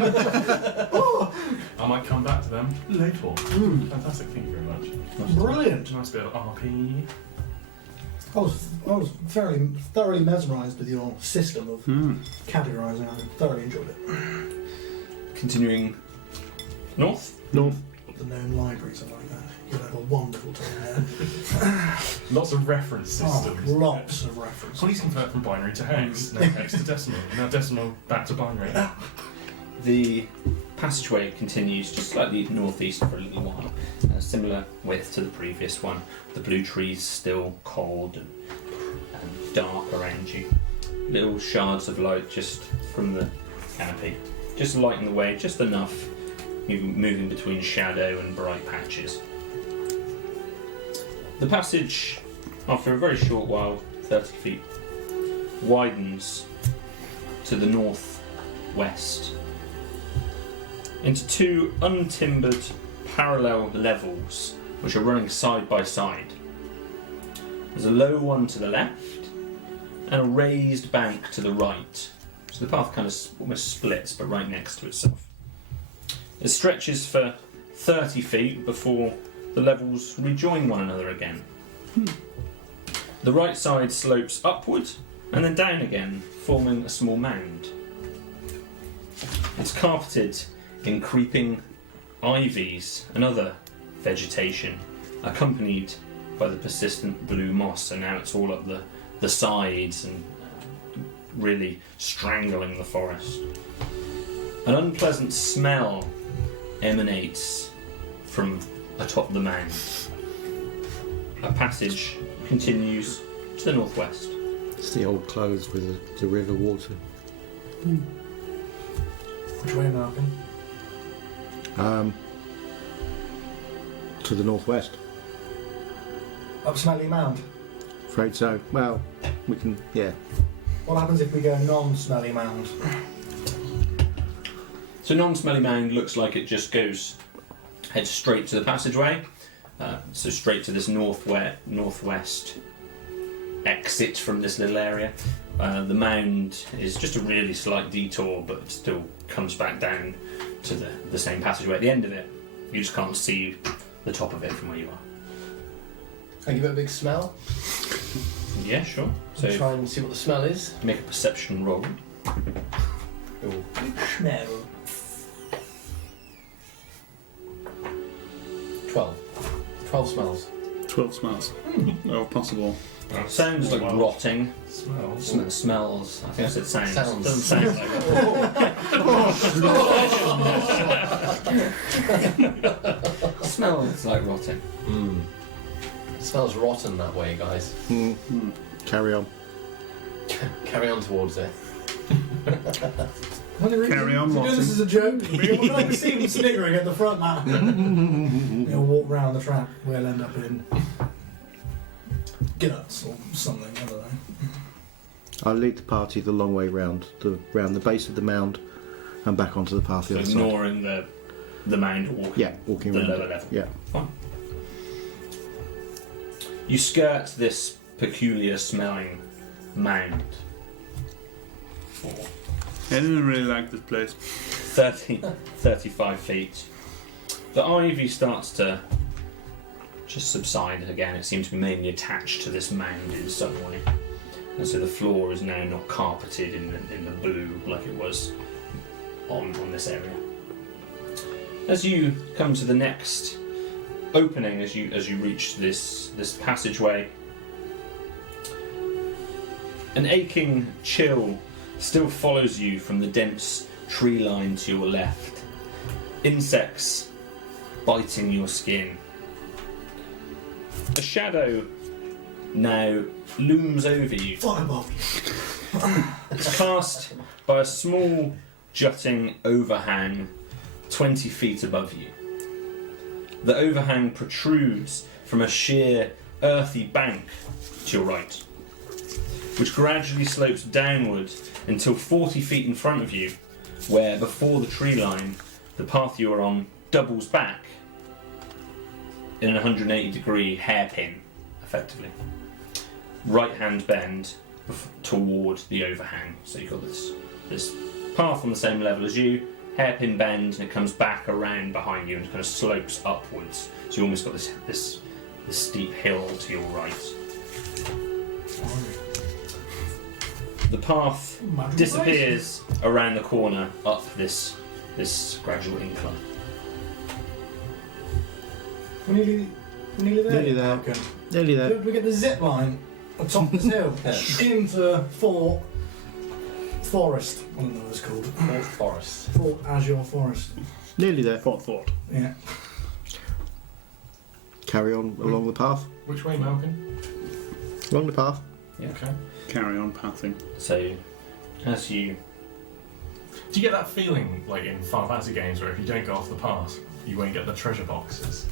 I might come back to them later. Fantastic, thank you very much. Brilliant. Nice bit of RP. I was very thoroughly mesmerised with your system of categorising. I thoroughly enjoyed it. Continuing north. North. The known libraries are like that. You'll have a wonderful time there. Lots of reference systems. Lots of references. Please convert from binary to hex. Now hex to decimal. Now decimal back to binary. The passageway continues just slightly northeast for a little while. Similar width to the previous one. The blue trees still cold and dark around you. Little shards of light just from the canopy. Just lighting the way, just enough, moving between shadow and bright patches. The passage, after a very short while, 30 feet, widens to the northwest into two untimbered parallel levels which are running side by side. There's a low one to the left and a raised bank to the right. So the path kind of almost splits, but right next to itself. It stretches for 30 feet before the levels rejoin one another again. The right side slopes upward and then down again, forming a small mound. It's carpeted in creeping ivies and other vegetation, accompanied by the persistent blue moss, and now it's all up the sides and really strangling the forest. An unpleasant smell emanates from atop the mound. A passage continues to the northwest. It's the old clothes with the river water. Which way, Malcolm? To the northwest. Up Smelly Mound. Afraid so. Well, we can, yeah. What happens if we go non-Smelly Mound? So non-smelly mound looks like it just heads straight to the passageway. So straight to this northwest exit from this little area. The mound is just a really slight detour, but still comes back down to the same passageway at the end of it. You just can't see the top of it from where you are. I give it a big smell. Yeah, sure. So Try and see what the smell is. make a perception roll. Ooh. Smell. 12 smells. 12 smells. Oh, possible. Sounds like Wow. rotting. Smells. Smells. I think I said sounds. Sounds. Doesn't sound like it. Smells like rotting. Smells rotten that way, guys. Carry on. Carry on towards it. Carry on, Watson. This is a joke. We're going to see him sniggering at the front now. He'll walk round the track. We'll end up in guts or something. I don't know. I'll lead the party the long way round the base of the mound and back onto the path So the other side. ignoring the mound walking. Yeah, walking the around lower it. level. Yeah. Fine. You skirt this peculiar smelling mound. I didn't really like this place. 35 feet. The ivy starts to just subside again. It seems to be mainly attached to this mound in some way. And so the floor is now not carpeted in the blue like it was on this area. As you come to the next opening, as you reach this passageway, an aching chill still follows you from the dense tree line to your left. Insects biting your skin. A shadow now looms over you. Fireball. It's cast by a small jutting overhang 20 feet above you. The overhang protrudes from a sheer earthy bank to your right, which gradually slopes downward until 40 feet in front of you, where before the tree line, the path you were on doubles back in an 180-degree hairpin, effectively. Right-hand bend toward the overhang. So you've got this path on the same level as you, hairpin bend, and it comes back around behind you and kind of slopes upwards. So you almost got this steep hill to your right. The path disappears around the corner up this gradual incline. We're nearly there. Nearly there. Okay. Nearly there. We get the zip line atop this hill into Fort Forest. I don't know what it's called. Fort Forest. Fort Azure Forest. Nearly there. Thought. Yeah. Carry on along the path. Which way, Malcolm? Along the path. Okay. Carry on pathing. So, as you... Do you get that feeling, like in Final Fantasy games, where if you don't go off the path, you won't get the treasure boxes?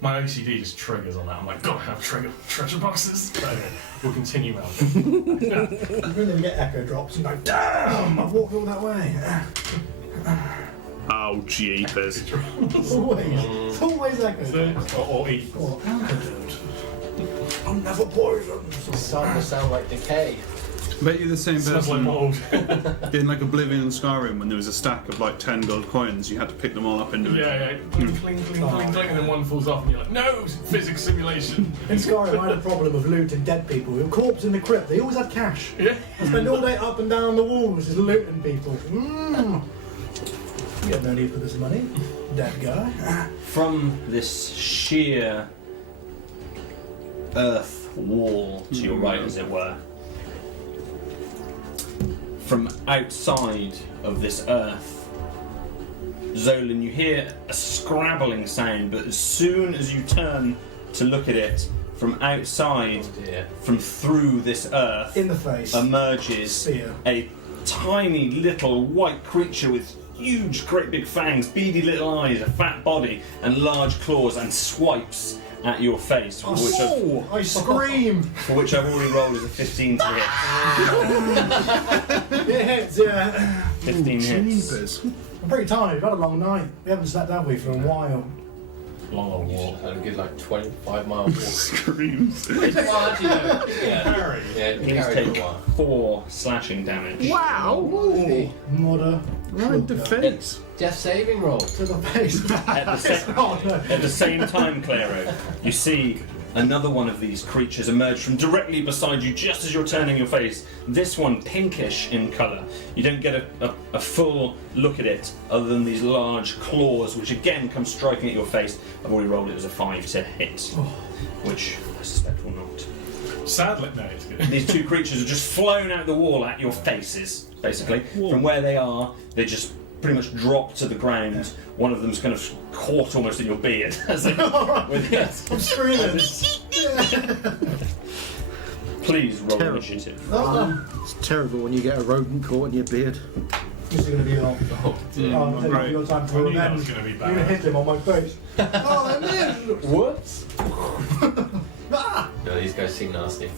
My OCD just triggers on that. I'm like, gotta have treasure boxes. But anyway, we'll continue, Malcolm. When they get echo drops, you're like, damn, I've walked all that way. Oh, jeepers. It's always echo. Or eat. Or antidote. I'm never poisoned. It's starting to sound like decay. I bet you're the same Smells like person mold. in like Oblivion and Skyrim when there was a stack of like 10 gold coins, you had to pick them all up individually. Yeah. Cling, cling, cling, cling, cling, and then one falls off, and you're like, no, physics simulation. In Skyrim, I had a problem of looting dead people. With a corpse in the crypt, they always had cash. Yeah. I spend all day up and down the walls just looting people. You have no need for this money, dead guy. From this sheer earth wall to your right, as it were, from outside of this earth, Zolan, you hear a scrabbling sound, but as soon as you turn to look at it, from outside, from through this earth, In the face. emerges Spear. a tiny little white creature with huge, great big fangs, beady little eyes, a fat body, and large claws, and swipes at your face, for I scream! which I've already rolled as a 15 to hit. It hits, yeah. 15 hits. Jeepers. I'm pretty tired. We've had a long night. We haven't slept, have we, for a while? Long old You walk. should have a good like 25 mile walk. Screams. Well, actually, no. Yeah. Harry. Yeah, Please carried take a while. 4 slashing damage. Wow! Mudder. Right in the face. Death saving roll. To the face. Oh, no. At the same time, Claro, you see another one of these creatures emerge from directly beside you just as you're turning your face. This one pinkish in colour. You don't get a full look at it other than these large claws which again come striking at your face. I've already rolled it as a 5 to hit, which I suspect will not. Sadly, no, it's good. These two creatures have just flown out the wall at your faces, basically. From where they are, they just pretty much drop to the ground. One of them's kind of caught almost in your beard. As they, with it. I'm screaming. Please roll Terrible. initiative. It's terrible when you get a rodent caught in your beard. This is going to be long. Oh, take great. your time I for knew that was revenge. going to be You're going to bad. hit him on my face. Oh, I missed! Whoops. Ah! No, these guys seem nasty.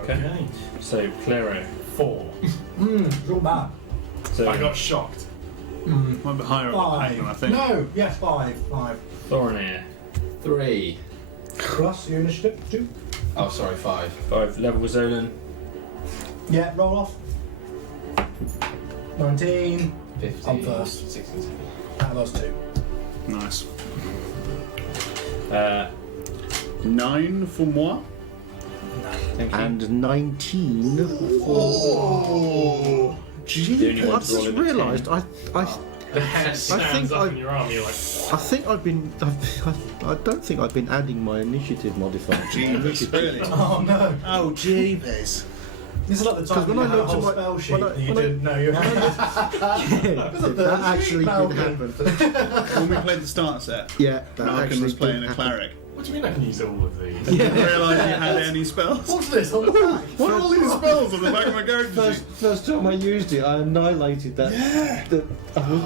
Okay. So, Claro. 4. It's all bad. So, I got shocked. Might be higher on the pattern, I 5. think. No, yes, 5. Thorinir. 3. Plus your initiative, 2. Oh, sorry, 5. 5 level with Zolan. Yeah, roll off. 19. 15. I'm first. 16. That was 2. Nice. 9 for moi. Thank you. And 19 for... The only one I've to roll just in a realised The hair stands up I- in your arm, you're like, I think I've been... I don't think I've been adding my initiative modifier. to my initiative. Really? Oh no. Oh, jeepers. This is like the time Because when when you I had a looked at whole my- spell sheet when I- that you when I- didn't know you had. That actually did happen. When we played the starter set, Yeah, that Malcolm actually was playing did a happen. clearic. what do you mean I can use all of these? I didn't realise you had any spells. What's this on the back? What are all these spells on the back of my character sheet? First time I used it, I annihilated that. Yeah.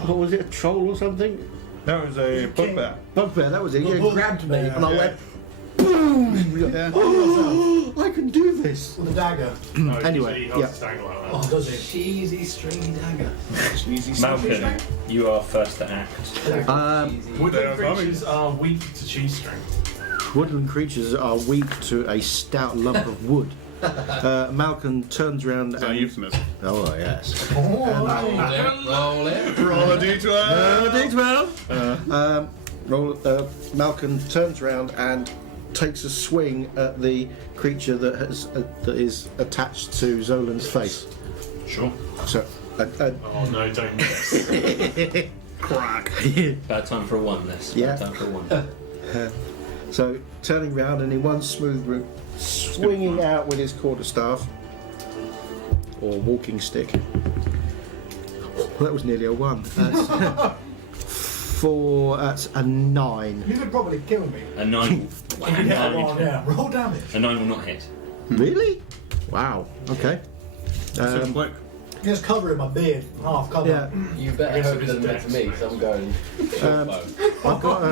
What was it, a troll or something? That was a bugbear. Bugbear, that was it. The Yeah, it grabbed me bugbear. and I went, boom! Yeah. Oh, I can do this. With a dagger. No, Anyway, he holds yeah. his dangle like that. Oh, does he? Cheesy string dagger. Malcolm, you are first to act. Woodland creatures are weak to cheese string. Woodland creatures are weak to a stout lump of wood. Malcolm turns around Is that a and... euphemism? Oh, yes. Roll it. Roll a d12. D12. Malcolm turns around and takes a swing at the creature that is attached to Zolan's face. Sure. So, Oh no, don't miss. Crack. Bad time for a 1, this. Yeah. Bad time for a 1. so turning round and in one smooth route, swinging out with his quarterstaff or walking stick. That was nearly a 1. That's a 9. You could probably kill me. A 9 Yeah, roll damage. A 9 will not hit. Really? Wow. Okay. So quick. Just cover in my beard, half cover. Yeah. You better Yes, hope it it's doesn't hit dex. me, because I'm going. I've got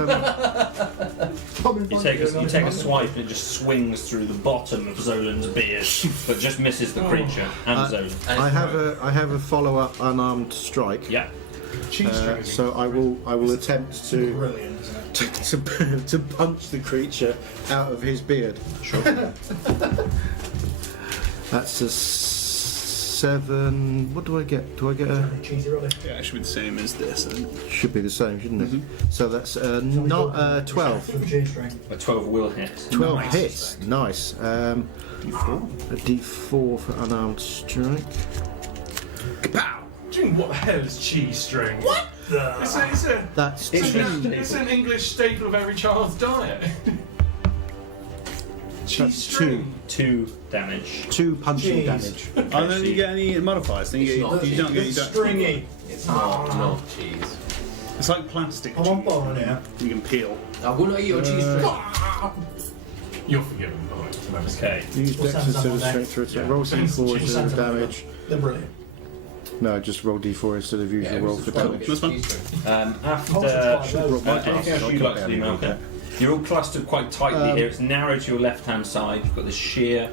You take a swipe and it just swings through the bottom of Zolan's beard, but just misses the creature and Zolan. I have a follow-up unarmed strike. Yeah. Cheese string. is So I will attempt to Brilliant, isn't it? to punch the creature out of his beard. Sure. That's a 7. What do I get? Do I get a? Cheesy rolling. Yeah, it should be the same as this. I think. Should be the same, shouldn't it? So that's not 12. With a cheese string. A 12 will hit. 12 Nice. hits. Nice. A D4 for unarmed strike. Kapow! What the hell is cheese string? What the? That's It's an English staple of every child's diet. Cheese That's string. 2 damage. 2 punching Jeez. damage. Oh, then you get any modifiers. Then you, It's get, not you don't get. You It's don't. stringy. It's not cheese. It's like plastic. I'm on board here. You can peel. I will not eat your cheese string. You're forgiven, by the way. Okay. Use What Dex sounds instead of like that? strength to attack. Yeah. Roll C4 Cheese instead of sounds like damage. They're brilliant. No, just roll D4 instead of usual Yeah, roll it for was damage. That's fine. cheese string. After Also try those. collectively, Malcolm, you're all clustered quite tightly here. It's narrow to your left-hand side. You've got this sheer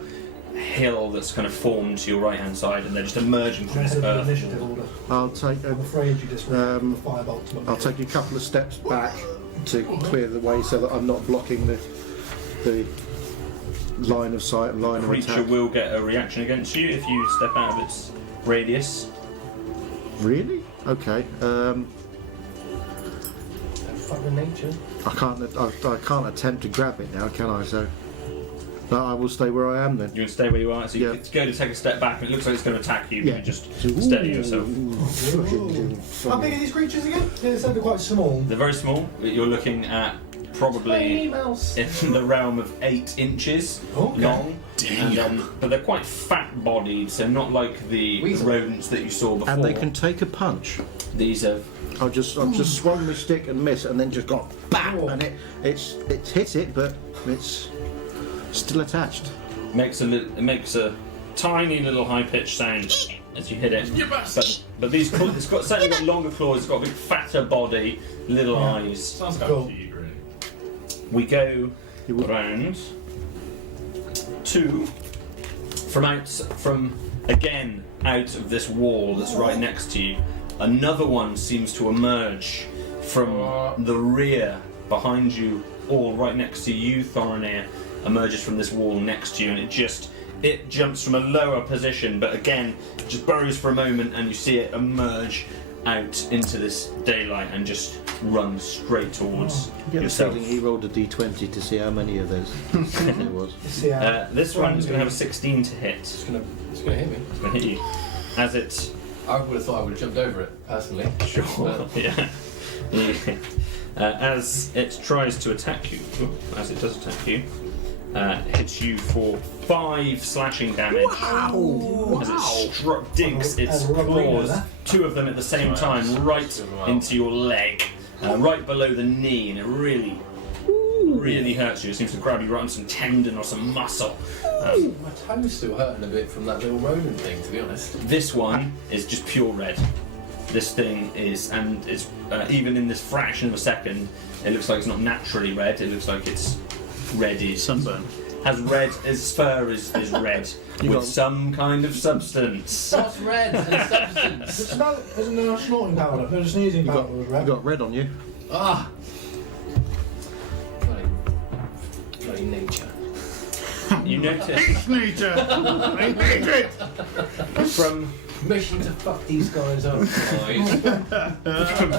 hill that's kind of formed to your right-hand side, and they're just emerging from I'm this ahead of the earth. initiative order. I'll take I'm afraid you just read the firebolt. I'll take a couple of steps back to clear the way so that I'm not blocking the line of sight and line of Creature attack. will get a reaction against you if you step out of its radius. Really? Okay. Fuck with nature. I can't attempt to grab it now, can I? So, no, I will stay where I am then. You can stay where you are, so you Yeah. go to take a step back, and it looks like it's going to attack you. Yeah. But you just steady yourself. How big are these creatures again? They said they're quite small. They're very small. But you're looking at probably mouse. in the realm of 8 inches Okay. long. But they're quite fat-bodied, so not like the Weasel. rodents that you saw before. And they can take a punch. These are I've just swung my stick and missed, and then just got bam, Oh. and it's hit it, but it's still attached. makes a tiny little high-pitched sound as you hit it. You bastard! But these claws, it's certainly got longer claws. It's got a big fatter body, little eyes. Sounds like Cool. cute, really. We go round to from again out of this wall that's right next to you. Another one seems to emerge from the rear behind you, all right next to you, Thorinir. Emerges from this wall next to you, and it jumps from a lower position, but again just burrows for a moment, and you see it emerge out into this daylight and just run straight towards I get the yourself. feeling he rolled a d20 to see how many of those there was. See how This one is going to have a 16 to hit. It's gonna hit me. It's going to hit you. As it... I would have thought I would have jumped over it, personally. Sure. Yeah. As it tries to attack you, as it does attack you, hits you for 5 slashing damage. Wow! As it digs its As a rubber claws, there. 2 of them at the same time, right into your leg, right below the knee, and it really hurts you. It seems to grab you right on some tendon or some muscle. My toe's still hurting a bit from that little rodent thing, to be honest. This one is just pure red. This thing is, and it's even in this fraction of a second, it looks like it's not naturally red. It looks like it's reddied. Sunburn. Has red, its fur is red You with got- some kind of substance. What's red and It's substance? about, isn't there a snorting powder? There's a sneezing You powder got, with you red. got red on you. Ah! Bloody nature. You notice Nature! I hate it! from Mission to fuck these guys up, guys. from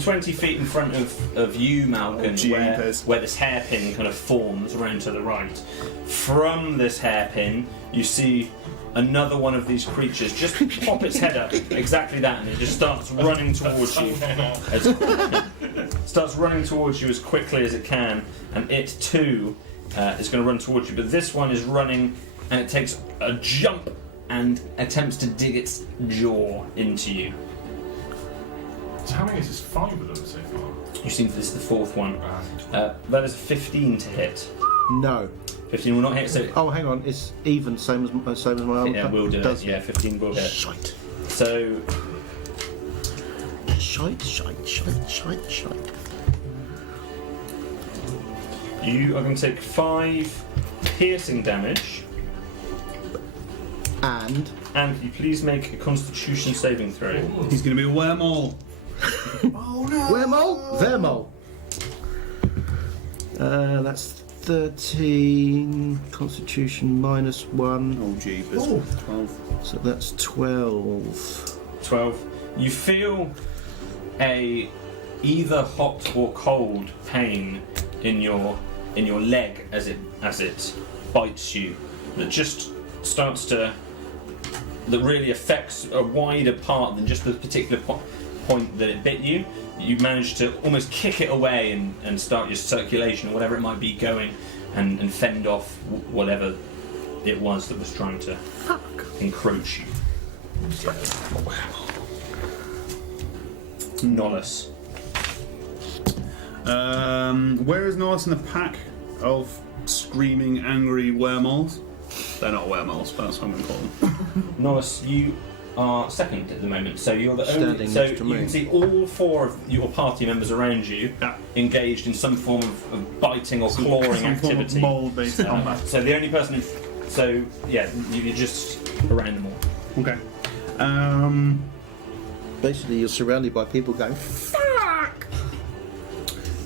20 feet in front of you, Malcolm, Oh, jeepers. where this hairpin kind of forms around to the right. From this hairpin, you see another one of these creatures just pop its head up, exactly that, and it just starts running towards you. Starts running towards you as quickly as it can, and it too is going to run towards you. But this one is running, and it takes a jump and attempts to dig its jaw into you. So how many is this? 5 of them so far. You seem this is the fourth one. Right. That is a 15 to hit. No. 15 will not hit, so Oh, hang on. It's even, same as my other. yeah, will do Does it. Yeah, 15 will hit. Shite. So Shite. you are going to take 5 piercing damage, And and can you please make a Constitution saving throw? He's going to be a wormhole. Oh no! Weremole? Vermole. That's 13. Constitution -1. Oh, jeepers. Oh. 12. So that's 12. 12. You feel a either hot or cold pain in your leg as it bites you that just starts to that really affects a wider part than just the particular point that it bit you. You manage to almost kick it away and start your circulation, whatever it might be, going and fend off whatever it was that was trying to encroach you. Nollis. Where is Norris in the pack of screaming, angry wormholes? They're not wormholes, but that's what I'm going to call them. Nollis, you are second at the moment, so you're the only. Standing So next to you me. can see all 4 of your party members around you engaged in some form of biting or clawing Some form of activity. mold-based combat. So the only person who. So yeah, you're just around them all. Okay. Basically, you're surrounded by people going.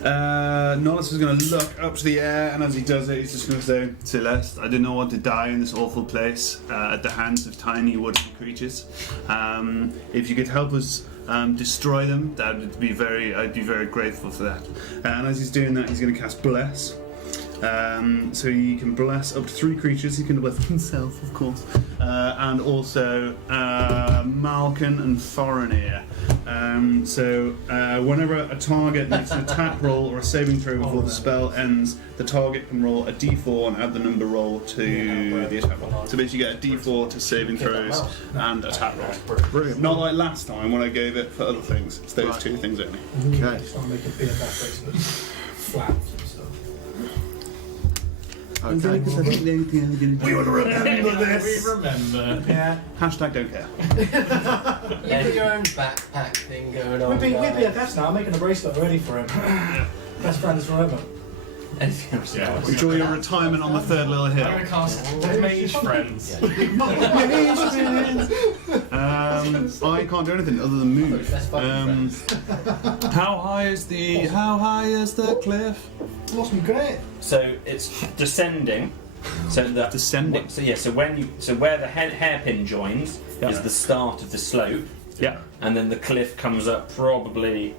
Nollis is going to look up to the air, and as he does it, he's just going to say, Celeste, I didn't want to die in this awful place at the hands of tiny wooden creatures. If you could help us destroy them, I'd be very grateful for that. And as he's doing that, he's going to cast Bless. So you can bless up to 3 creatures. He can bless himself, of course, and also Malkin and Thorinir. So whenever a target makes an attack roll or a saving throw before the spell ends, the target can roll a d4 and add the number roll to the attack roll. So basically you get a d4 to saving throws and attack rolls. Brilliant. Not like last time when I gave it for other things. It's those Right. 2 things only. Okay. Start making beer back bracelets. Flaps and stuff. Okay. We want to remember We this. remember. Yeah. Hashtag don't care. You have your own backpack thing going on. We're guys. BFFs now. I'm making a bracelet ready for him. Best friends forever. Anything else? Yeah. Enjoy your retirement on the third little I'm hill. going to cast Mage Friends. I can't do anything other than move. Best fucking friends. How high is the cliff? Lost me great. So it's descending. So the Descending. So yeah. So where the hairpin joins is the start of the slope. Yeah. And then the cliff comes up probably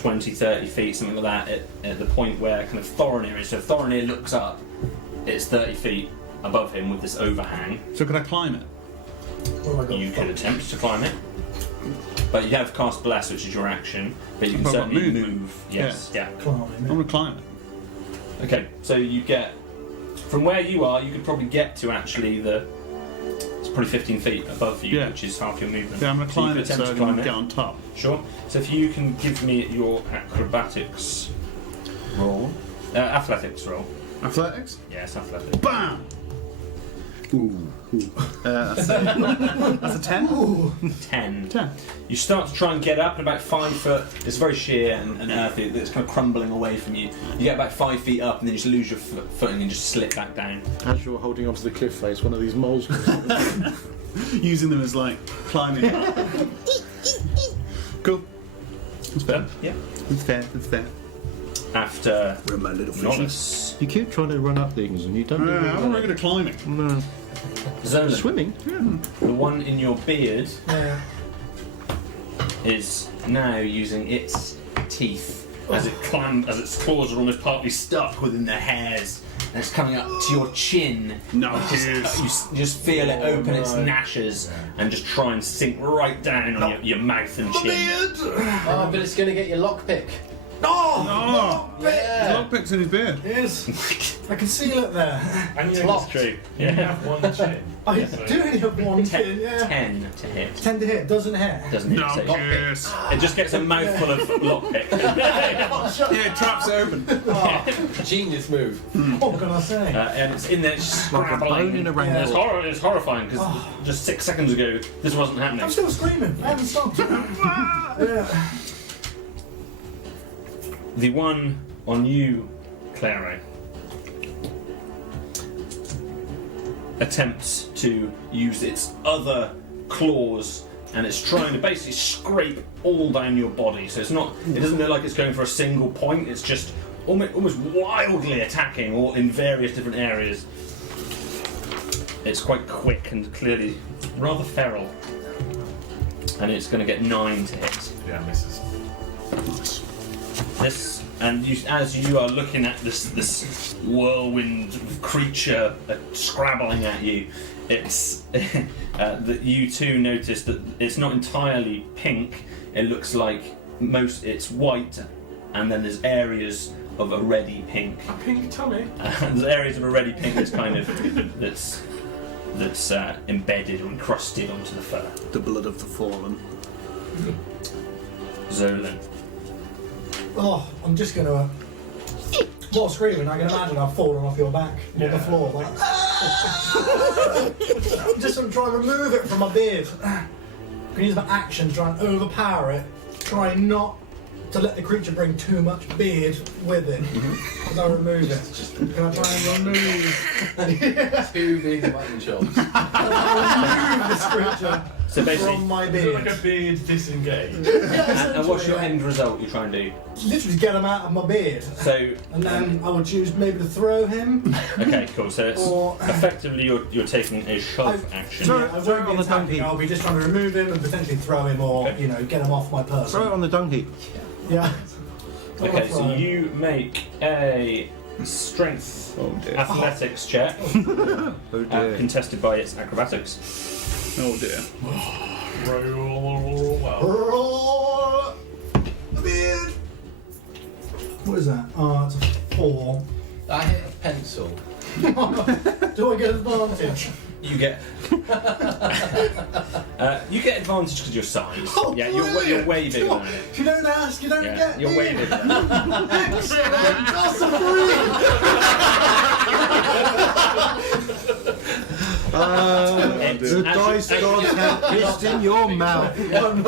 20, 30 feet, something like that, at the point where kind of Thorinir is. So if Thorinir looks up, it's 30 feet above him with this overhang. So can I climb it? Oh my god. You could attempt to climb it. But you have cast Bless, which is your action, but you can But certainly move. move. Yes, yeah. Climb I'm going to climb it. Okay, so you get... From where you are, you could probably get to actually the... It's probably 15 feet above you, Yeah. which is half your movement. Yeah, I'm going to So you climb could it so attempt I to can climb get it. on top. Sure. So if you can give me your acrobatics roll. Athletics roll. Athletics? Yes, athletics. Bam! That's a 10. 10. 10. You start to try and get up, and about 5 foot. It's very sheer and earthy. It's kind of crumbling away from you. You get about 5 feet up, and then you just lose your footing and just slip back down. As you're holding onto the cliff face, one of these moles. Using them as like climbing. Cool. That's fair. Yeah. That's fair. That's fair. After We're my little Novice, You keep trying to run up things and you don't do I'm really not very good at climbing. well. No. Zolan, Swimming? the one in your beard Yeah. is now using its teeth as its claws are almost partly stuck within the hairs, and it's coming up to your chin. No. You just feel it open its gnashes and just try and sink right down on your mouth and chin. Oh, but it's going to get your lockpick. Oh! Yeah. Lockpicks in his beard. Yes. I can seal it there. And you That's true. You Yeah. have one chin. I do only have one chin, yeah. 10 to hit. 10 to hit, doesn't hit. Doesn't hit. No, so yes. it just gets a mouthful of lockpick. Yeah, traps open. Genius move. What can I say? And it's in there scrabbling. bone in a rainbow. It's horrifying because just 6 seconds ago this wasn't happening. I'm still screaming. I haven't stopped. Yeah. The one on you, Claro, attempts to use its other claws, and it's trying to basically scrape all down your body. So it's not. It doesn't look like it's going for a single point. It's just almost wildly attacking all in various different areas. It's quite quick and clearly rather feral, and it's going to get 9 to hit. Yeah, misses. This, and as you are looking at this whirlwind creature scrabbling at you, it's that you too notice that it's not entirely pink. It looks like it's white, and then there's areas of a reddy pink. A pink tummy. There's areas of a reddy pink that's kind of that's embedded or encrusted onto the fur. The blood of the fallen. Zolan. Oh, I'm just going to... While screaming, I can imagine I've fallen off your back on the floor. Like, I'm just going to try and remove it from my beard. I can use my action to try and overpower it. Try not to let the creature bring too much beard with it. As I remove it. Can I try and remove... 2 big mutton chops. remove this creature So basically, from my Is it beard? like a beard disengage? and what's your end result you try and do? Literally get him out of my beard. So, And then I would choose maybe to throw him. okay, cool. So it's Or- effectively you're taking a shove action. Throw- I throw it won't on be the dung attacking, heap. I'll be just trying to remove him and potentially throw him or, Okay. get him off my Throw it person. on the dung heap. Yeah. Okay, Throw so him. you make a strength Oh dear. athletics check, Oh dear. contested by its acrobatics. Oh dear. Roll well. Roll the beard. What is that? Oh, it's a 4. I hit a pencil. Do I get advantage? You get advantage because your size. Oh, Yeah, you're brilliant. way bigger Come than on. it. If you don't ask, you don't Yeah, get. you're way bigger than it. Excellent. That's The dice gods have pissed in your mouth. You're only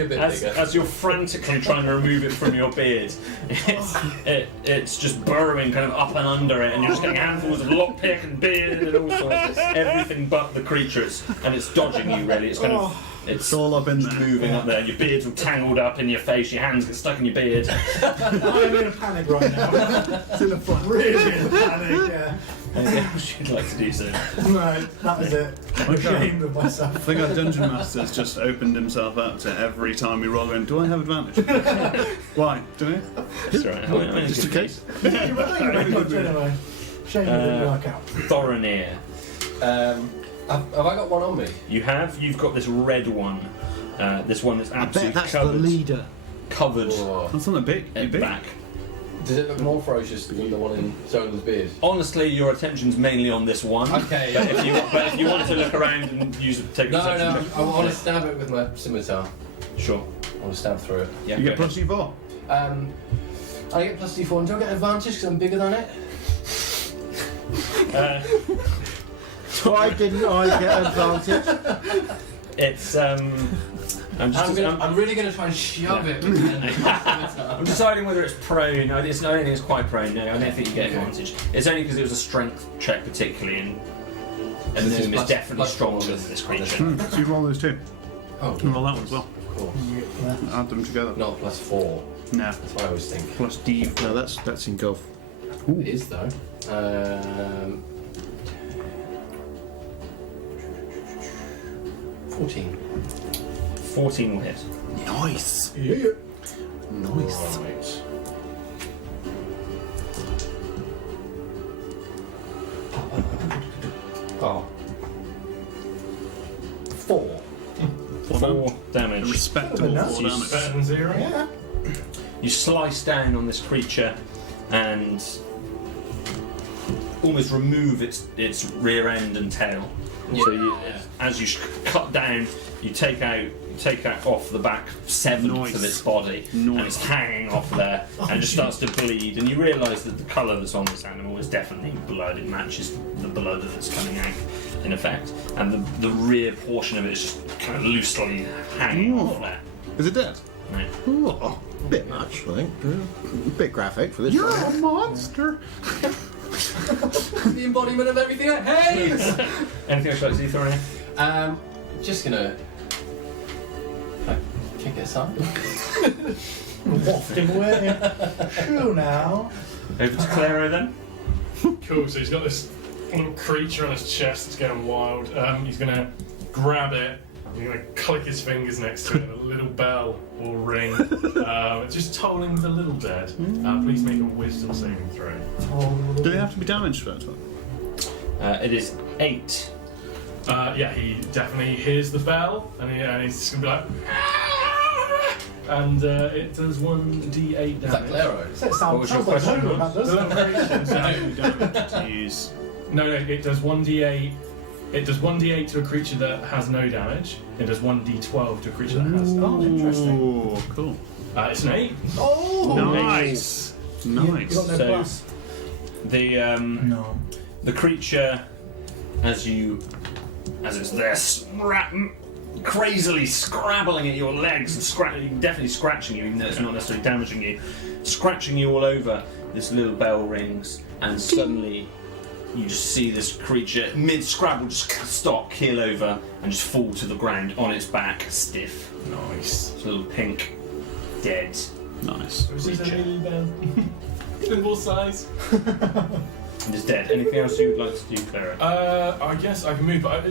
a bit bigger. As you're frantically trying to remove it from your beard, it's just burrowing kind of up and under it, and you're just getting handfuls of lockpick and beard and all sorts, everything but the creatures, and it's dodging you really. It's kind of It's all up in there. moving up there. Your beard's all tangled up in your face. Your hands get stuck in your beard. I'm in a panic right now. Still a fun. Really in a panic, yeah. Anything else you'd like to do so? No, that was it. I'm ashamed of myself. I think our dungeon master's just opened himself up to every time we roll going, do I have advantage? Why? Do I? That's right. Just in case. You were pretty much anyway. Shame it didn't work out. Thorinir. Have I got one on me? You've got this red one. This one that's I bet absolutely that's the covered. leader. Covered Or That's not a big. at Big. back. does it look more ferocious than the one in Zolan's beard? Honestly, your attention's mainly on this one. Okay. But if you want to look around and take a No, perception no, check- I want to stab it with my scimitar. Sure. I want to stab through it. Yeah. You get go plus C4. I get plus D4, and do I get advantage because I'm bigger than it? ahead. Why didn't I get advantage? It's I'm really going to try and shove it. I'm deciding whether it's prone. I don't think it's quite prone. No, I don't think you get advantage. It's only because it was a strength check, particularly, and This is Noom is plus- definitely plus stronger four. than this creature. So you roll those two. Oh, You roll that one as well. cool. Add them together. Not +4. No. That's what I always think. Plus D. No, that's in golf. It is though. 14. 14 will hit. Nice. Yeah. Nice. Right. Oh. 4. 4 damage. Respectable Oh, 4 no. damage. Better than 0. Yeah. You slice down on this creature and almost remove its rear end and tail. So you, as you cut down, you take out off the back 7th of its body, and it's hanging off there, and it just starts to bleed. And you realise that the colour that's on this animal is definitely blood. It matches the blood that's coming out, in effect. And the rear portion of it is just kind of loosely hanging off there. Is it dead? Right. Oh, a bit much, I think. A bit graphic for this You're one. a monster. The embodiment of everything I hate! Anything else you'd like to see, Thorin? Just gonna kick it aside. Waft him away. True now. Over to Claro then. Cool, so he's got this little creature on his chest that's going wild. He's going to grab it, he's going to click his fingers next to it, and a little bell will ring, just tolling the little dead. Please make a wisdom saving throw. Do they have to be damaged first? It is 8. Yeah, he definitely hears the bell, and he's just going to be like, "Ah!" And it does 1d8 damage. Is that Claro? So it What sounds, was your sounds like question, Homer, Rob? that The little does. creature, To use. No, it does 1d8. It does 1d8 to a creature that has no damage. It does 1d12 to a creature that has. Oh, interesting. Ooh, cool. It's an 8. Oh! Nice. You Nice. got no So- plus? The the creature, as it's there, crazily scrabbling at your legs and definitely scratching you, even though it's not necessarily damaging you, scratching you all over. This little bell rings, and suddenly you just see this creature mid-scrabble just stop, keel over, and just fall to the ground on its back, stiff. Nice. It's a little pink, dead. Nice. It was just a little bell. Little size. And it's dead. Anything else you would like to do, Clara? I guess I can move, but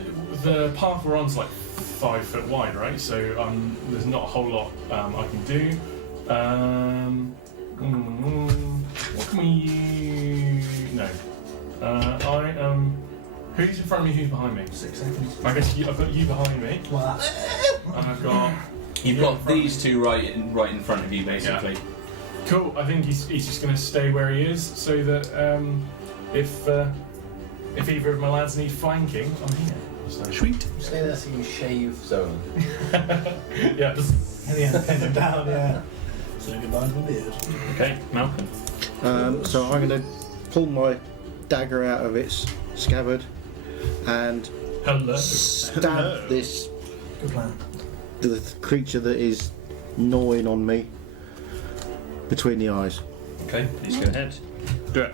the path we're on's like 5 foot wide, right? So there's not a whole lot I can do. What can we? No. I am. Who's in front of me? Who's behind me? 6 seconds. I guess I've got you behind me, Like that. and I've got. You've got these two right in front of you, basically. Cool. I think he's just going to stay where he is, so that if either of my lads need flanking, I'm here. So. Sweet. Stay there so you can shave Zolan. Yeah. And the end pin him down, yeah. So goodbye to the beard. Okay, Malcolm. So I'm going to pull my dagger out of its scabbard and Hello. stab this Good plan. the creature that is gnawing on me between the eyes. Okay, please go ahead. Do it.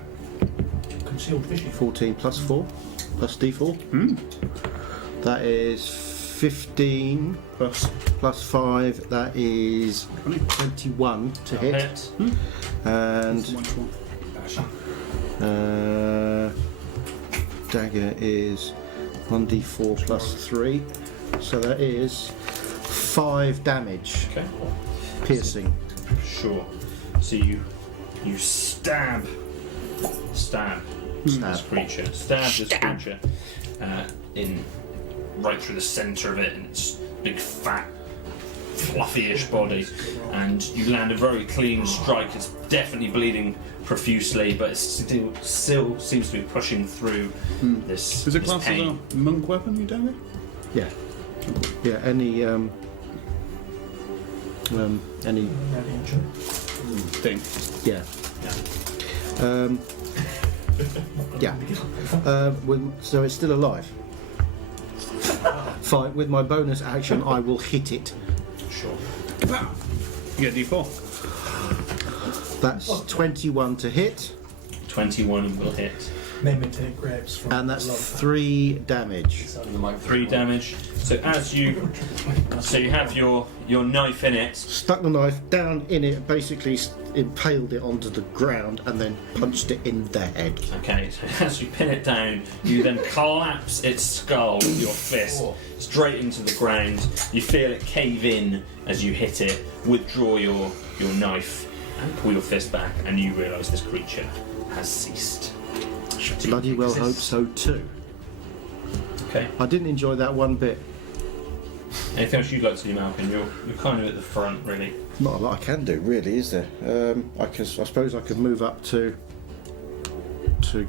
Concealed fishing. 14 plus 4 plus d4. That is 15 plus 5. That is 21 to hit. Hit. And dagger is 1d4 plus 3. So that is 5 damage. Okay. Piercing. Sure. So you stab this creature. Stab this creature in right through the centre of it, and its big fat fluffy-ish body, and you land a very clean strike. It's definitely bleeding profusely, but it still seems to be pushing through this. Is it this classed as pain. a monk weapon, you dagger? Yeah. Yeah, any Thing. yeah. Yeah. So it's still alive. Fine, with my bonus action, I will hit it. Sure. You get a D4. That's 21 to hit, 21 will hit. Made me take grapes from and that's love. 3 damage. It's under the microphone. 3 damage. So you have your knife in it. Stuck the knife down in it, basically impaled it onto the ground, and then punched it in the head. Okay, so as you pin it down, you then collapse its skull with your fist straight into the ground. You feel it cave in as you hit it. Withdraw your knife and pull your fist back, and you realise this creature has ceased. Bloody well hope so too. Okay. I didn't enjoy that one bit. Anything else you'd like to do, Malcolm? You're kind of at the front, really. Not a lot I can do, really, is there? I suppose I could move up to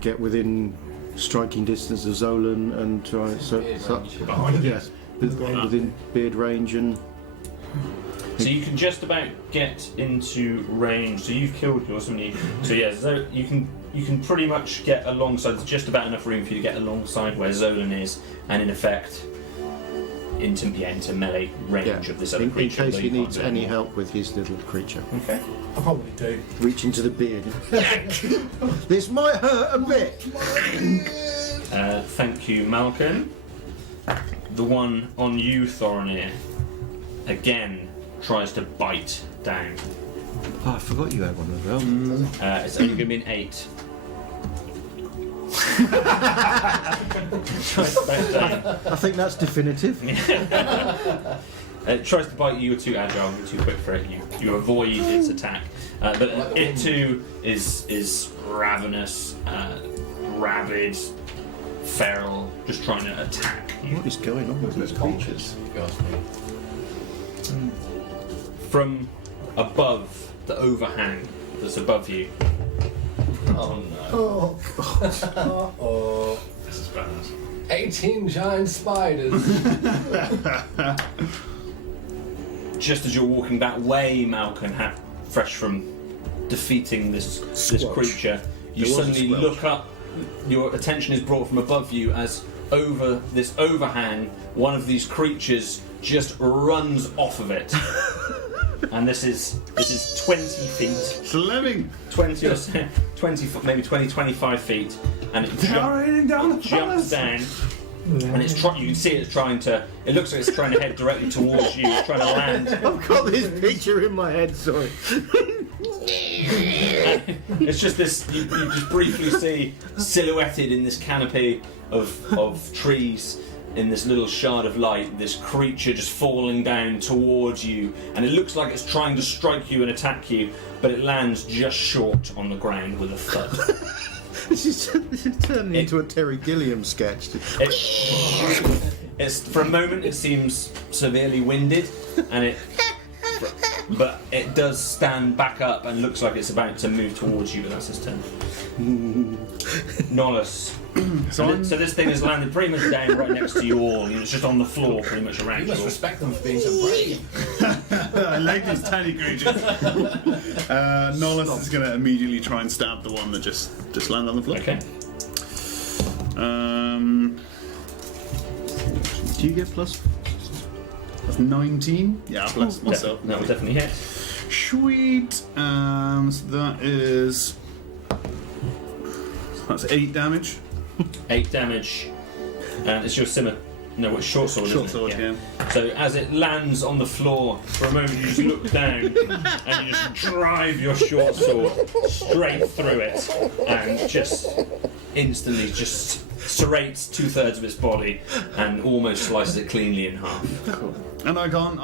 get within striking distance of Zolan and try. Beard range. Behind you. Yes, within beard range and. So you can just about get into range. So you've killed yours, haven't you? So yeah, you can pretty much get alongside. There's just about enough room for you to get alongside where Zolan is, and in effect, into melee range of this other in creature. case though he you can't needs do any more. help with his little creature. Okay. I probably do. Reach into the beard. This might hurt a bit. Thank you, Malcolm. The one on you, Thorinir, again tries to bite down. Oh, I forgot you had one as well. It's only going to be an 8. Tries to bite down. I think that's definitive. It tries to bite you. You're too agile. You're too quick for it. You avoid its attack. But it too is ravenous, rabid, feral, just trying to attack you. What is going on with these creatures? From above the overhang that's above you. Oh no. Oh. This is bad. 18 giant spiders. Just as you're walking that way, Malcolm, fresh from defeating this Squelch. creature, you There was a suddenly squelch. look up. Your attention is brought from above you as over this overhang, one of these creatures just runs off of it. And this is 20 feet, Slamming! 20 or so, 20 foot, maybe 20, 25 feet, and it jumps down. And it's you can see it's trying to. It looks like it's trying to head directly towards you. It's trying to land. I've got this picture in my head, sorry. It's just this. You just briefly see silhouetted in this canopy of trees, in this little shard of light, this creature just falling down towards you, and it looks like it's trying to strike you and attack you, but it lands just short on the ground with a thud. This is turning into a Terry Gilliam sketch. It's for a moment it seems severely winded, but it does stand back up and looks like it's about to move towards you, but that's his turn. Nolus. So this thing has landed pretty much down right next to you all. It's just on the floor pretty much around You you must all. respect them for being so brave. I like these tiny creatures. Nolus is going to immediately try and stab the one that just landed on the floor. Okay. Do you get plus? That's 19. Yeah, I blessed myself. That will definitely hit. Sweet. So that's 8 damage. 8 damage. And it's your scimitar. No, it's short sword, Short isn't it? sword, yeah. So as it lands on the floor, for a moment you just look down and you just drive your short sword straight through it and just instantly just serrates 2/3 of its body and almost slices it cleanly in half. And I can't.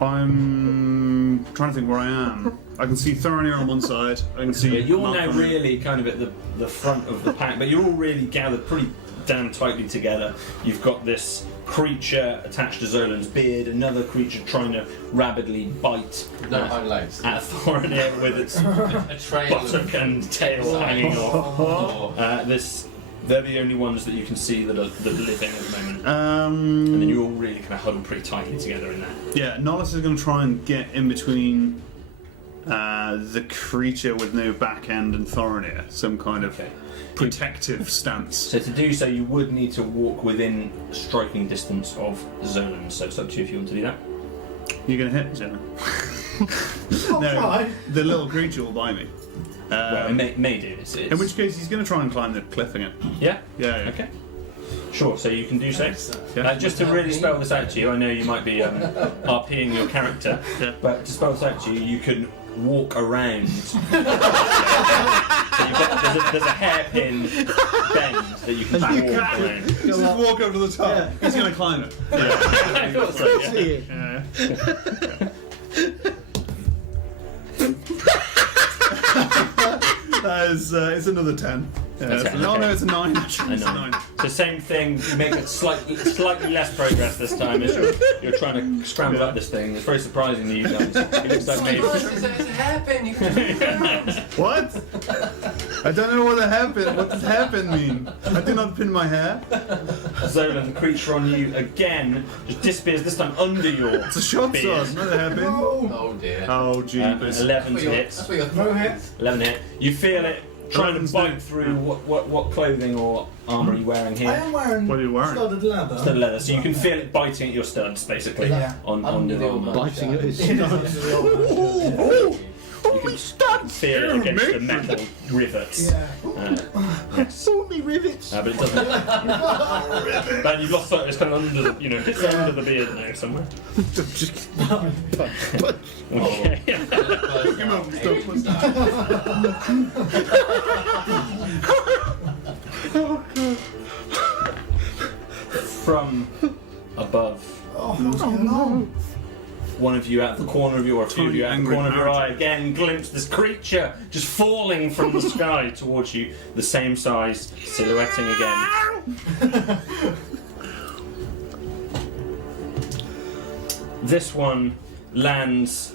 I'm trying to think where I am. I can see Thorinir on one side. I can see. Yeah, you're now Malcolm. really kind of at the front of the pack, but you're all really gathered pretty damn tightly together. You've got this creature attached to Zolan's beard, another creature trying to rabidly bite No hind legs. at Thorinir with its A trail of... buttock and tail hanging off. Oh. They're the only ones that you can see that are living at the moment. And then you're all really kind of huddled pretty tightly together in there. Yeah, Nolus is going to try and get in between the creature with no back end and Thorinir, some kind of protective stance. So to do so, you would need to walk within striking distance of Zolan. So it's up to you if you want to do that. You're going to hit, Jenna. I'll try. The little creature will bite me. Well, it may do. In which case, he's going to try and climb the cliff again. Yeah? Yeah. Okay. Sure, so you can do so. Yeah. Just to really spell this out to you, I know you might be RPing your character, but to spell this out to you, you can walk around. So there's a hairpin bend that you can just walk around. Just walk over to the top. Yeah. He's going to climb it. Yeah. I thought so, It's another 10. That's it, No, okay. no, it's a 9. Actually, it's a 9. So same thing, you make it slightly less progress this time as you're trying to scramble up this thing. It's very surprising to you guys. It looks like maybe... It's a hairpin. You can just What? I don't know what a hairpin. What does hairpin mean? I do not pin my hair. Zolan, the creature on you again just disappears, this time under your It's a shot beard. sword, not a hairpin. Oh dear. Oh, jeepers. 11 to hit. That's what you're No hit. 11 hit. You feel it trying to 11's bite through what clothing or armour are you wearing I here? am wearing What are you wearing? studded leather. Studded leather, so you can feel it biting at your studs, basically. Yeah. On Under your the old armour. man. Biting at his It is under the old man. You can feel it against the metal rivets. Yeah. Yes. only rivets. But it doesn't. But you've lost sight. It's kind of under the, it's under the beard now somewhere. Okay. Come on, stop. From above, one of you out of the corner of your, or a few of you out of the Angry corner of your parrot. eye, again glimpse this creature just falling from the sky towards you, the same size, silhouetting again. This one lands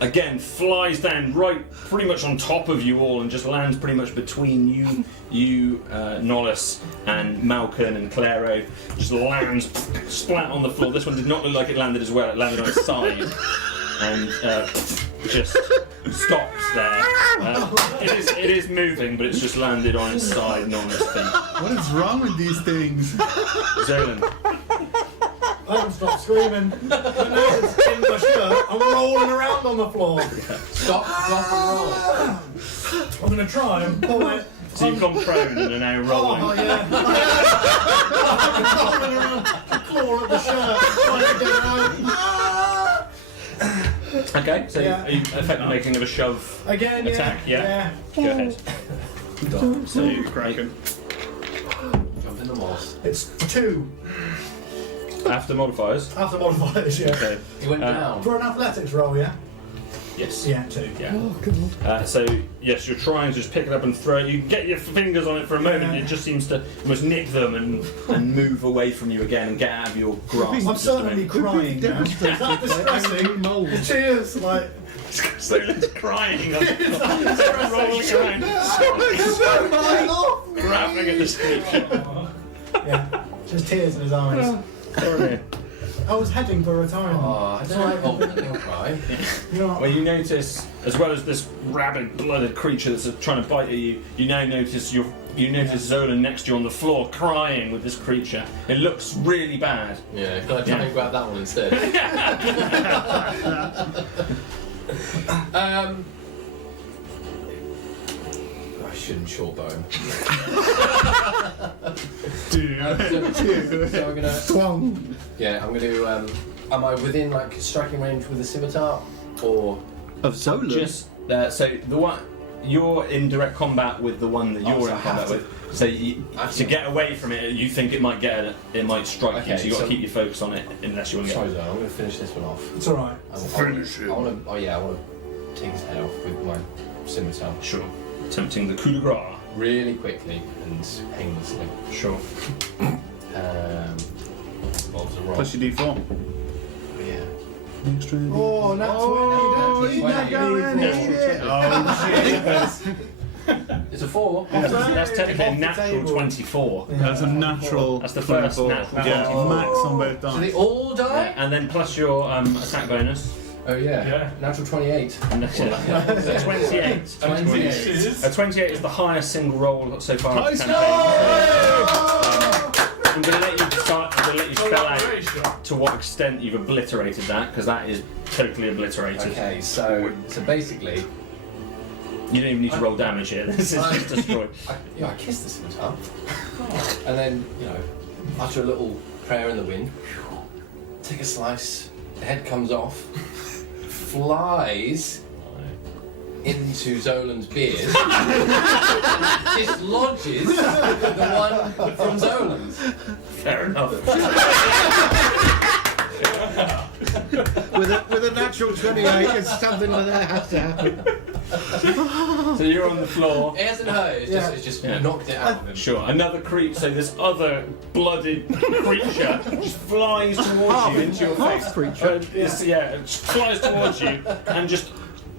again, flies down right pretty much on top of you all and just lands pretty much between you Nollis and Malcolm and Claro. Just lands splat on the floor. This one did not look like it landed as well. It landed on its side and just stops there. It is moving, but it's just landed on its side, not on its feet. What is wrong with these things? Zolan. I haven't stopped screaming. But now it's in my shirt. I'm rolling around on the floor. Stop, drop, and roll. I'm going to try and pull it. So you've gone prone and are now rolling. Oh, yeah. I'm rolling around, clawing at the shirt, trying to get out. Okay, so Yeah. are you effectively making of a shove Again, attack? yeah. Go ahead. So Cracking. Jump in the moss. It's 2 after modifiers. after modifiers, yeah. Okay. He went down. For an athletics roll, yeah? Yes. Yeah, 2. Yeah. So yes, you're trying to just pick it up and throw it. You can get your fingers on it for a moment. Yeah. It just seems to almost nick them and move away from you again and get out of your grasp. I'm just a certainly moment. crying now. Is that distressing? The tears, like... So it's crying, rolling around, grabbing at the creature. Yeah, just tears in his eyes. I was heading for retirement. Oh, I don't cry. Well, you notice, as well as this rabid, blooded creature that's trying to bite at you, you now notice Zolan next to you on the floor crying with this creature. It looks really bad. Yeah, can I try and grab that one instead? I shouldn't short bow him. So I'm gonna. Yeah, I'm gonna. Am I within like striking range with the scimitar, or? Of Zolan? Just so the one you're in direct combat with the one that you're so in I have combat to- with. So to get away from it, you think it might strike you. Okay, So you got to so- keep your focus on it unless you want to Sorry, get. Zoe, I'm gonna finish this one off. It's alright. Finish him. I want to. Oh yeah, I want to take his head off with my scimitar Sure. Attempting the coup de grace. really quickly and painlessly. Sure. What was the roll? Plus your D4. Yeah. Oh, that's Need that going, It's a 4. That's technically a Off the natural table. 24. That's a natural. That's the first 24. natural Yeah, 24. max on both So they dice. all die? And then plus your attack bonus. Oh yeah. Yeah. Natural 28. 28. 28. A 28 is the highest single roll so far in the Nice. campaign. I'm going to let you decide. I'm going to let you spell out to what extent you've obliterated that, because that is totally obliterated. Okay, so basically, You don't even need to roll damage here. This is just destroyed. I kiss the scimitar, and then utter a little prayer in the wind. Take a slice. The head comes off, flies into Zolan's beard, dislodges the one from Zolan's. Fair enough. With a natural 28, it's something like that has to happen. So you're on the floor. It hasn't hurt. It's just knocked it out of him. Sure. Another creature. So this other blooded creature just flies towards you into your face. Creature. It just flies towards you and just.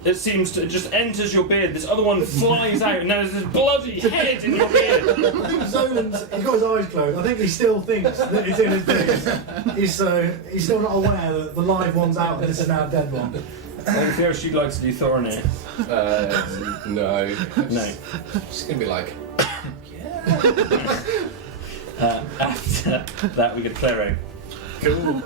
It seems to just enters your beard. This other one flies out, and there's this bloody head in your beard. I think Zolan's, he's got his eyes closed. I think he still thinks that it's in his beard. He's still not aware that the live one's out and this is now a dead one. Anything else you'd like to do, Thorin? No. No. It's gonna be like, After that, we get Claro. Cool.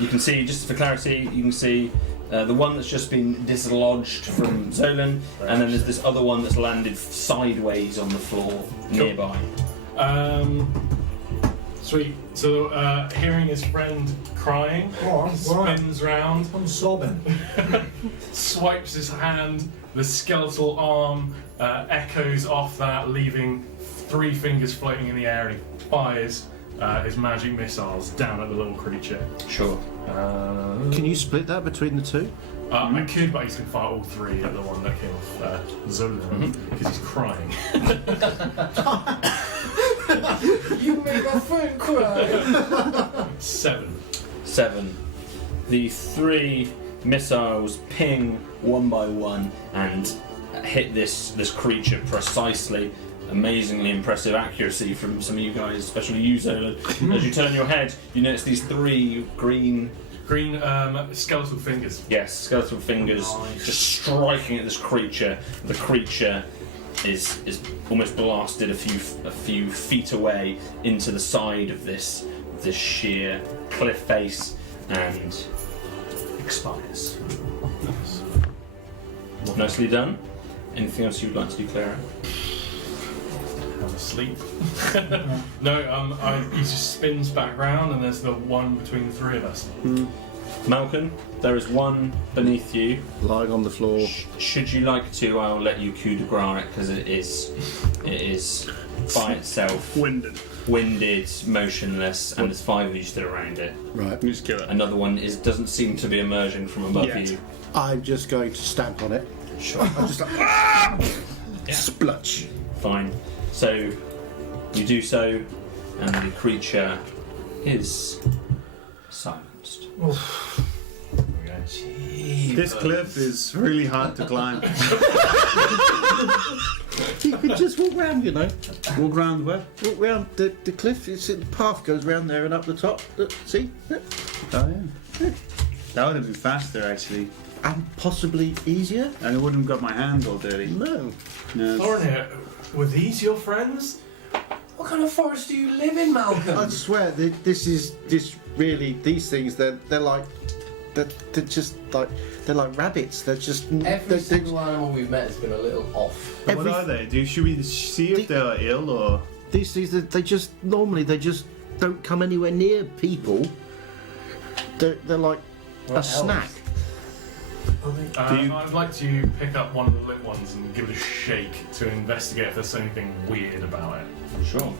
You can see, just for clarity, you can see the one that's just been dislodged from Zolan, and then there's this other one that's landed sideways on the floor nearby. Sweet. So, hearing his friend crying, spins round, I'm sobbing. swipes his hand, the skeletal arm echoes off that, leaving 3 fingers floating in the air, and he fires his magic missiles down at the little creature. Sure. Can you split that between the two? I could, but he's going to fire all 3 at the one that came off Zolan, because he's crying. you make my friend cry. 7. 7. The 3 missiles ping one by one and hit this creature precisely. Amazingly impressive accuracy from some of you guys, especially you, Zolan. As you turn your head, you notice these 3 green skeletal fingers. Yes, skeletal fingers just striking at this creature. The creature is almost blasted a few feet away into the side of this sheer cliff face and expires. Nicely done. Anything else you'd like to do, Clara? Have a sleep. No, he just spins back round, and there's the one between the 3 of us. Malcolm, there is one beneath you. Lying on the floor. Should you like to, I'll let you coup de grace it, because it is by itself Winded. winded, motionless, and there's 5 of you stood around it. Right. You just kill it. Another one doesn't seem to be emerging from above Yet. you. I'm just going to stamp on it. Sure. I'm just like, splutch. Fine. So you do so, and the creature is silenced. This cliff is really hard to climb. You could just walk round, Walk around where? Walk round the cliff. The path goes round there and up the top. Look, see? Yeah. Oh yeah. That would have been faster actually. And possibly easier? And it wouldn't have got my hands all dirty. No. No. Thornhill, were these your friends? What kind of forest do you live in, Malcolm? I swear, these things, they're like rabbits. They're just Every single animal we've met has been a little off. What are they? Should we see if they are ill or? These things, they just don't come anywhere near people. They're like a snack. I'd like to pick up one of the lit ones and give it a shake to investigate if there's anything weird about it. Sure.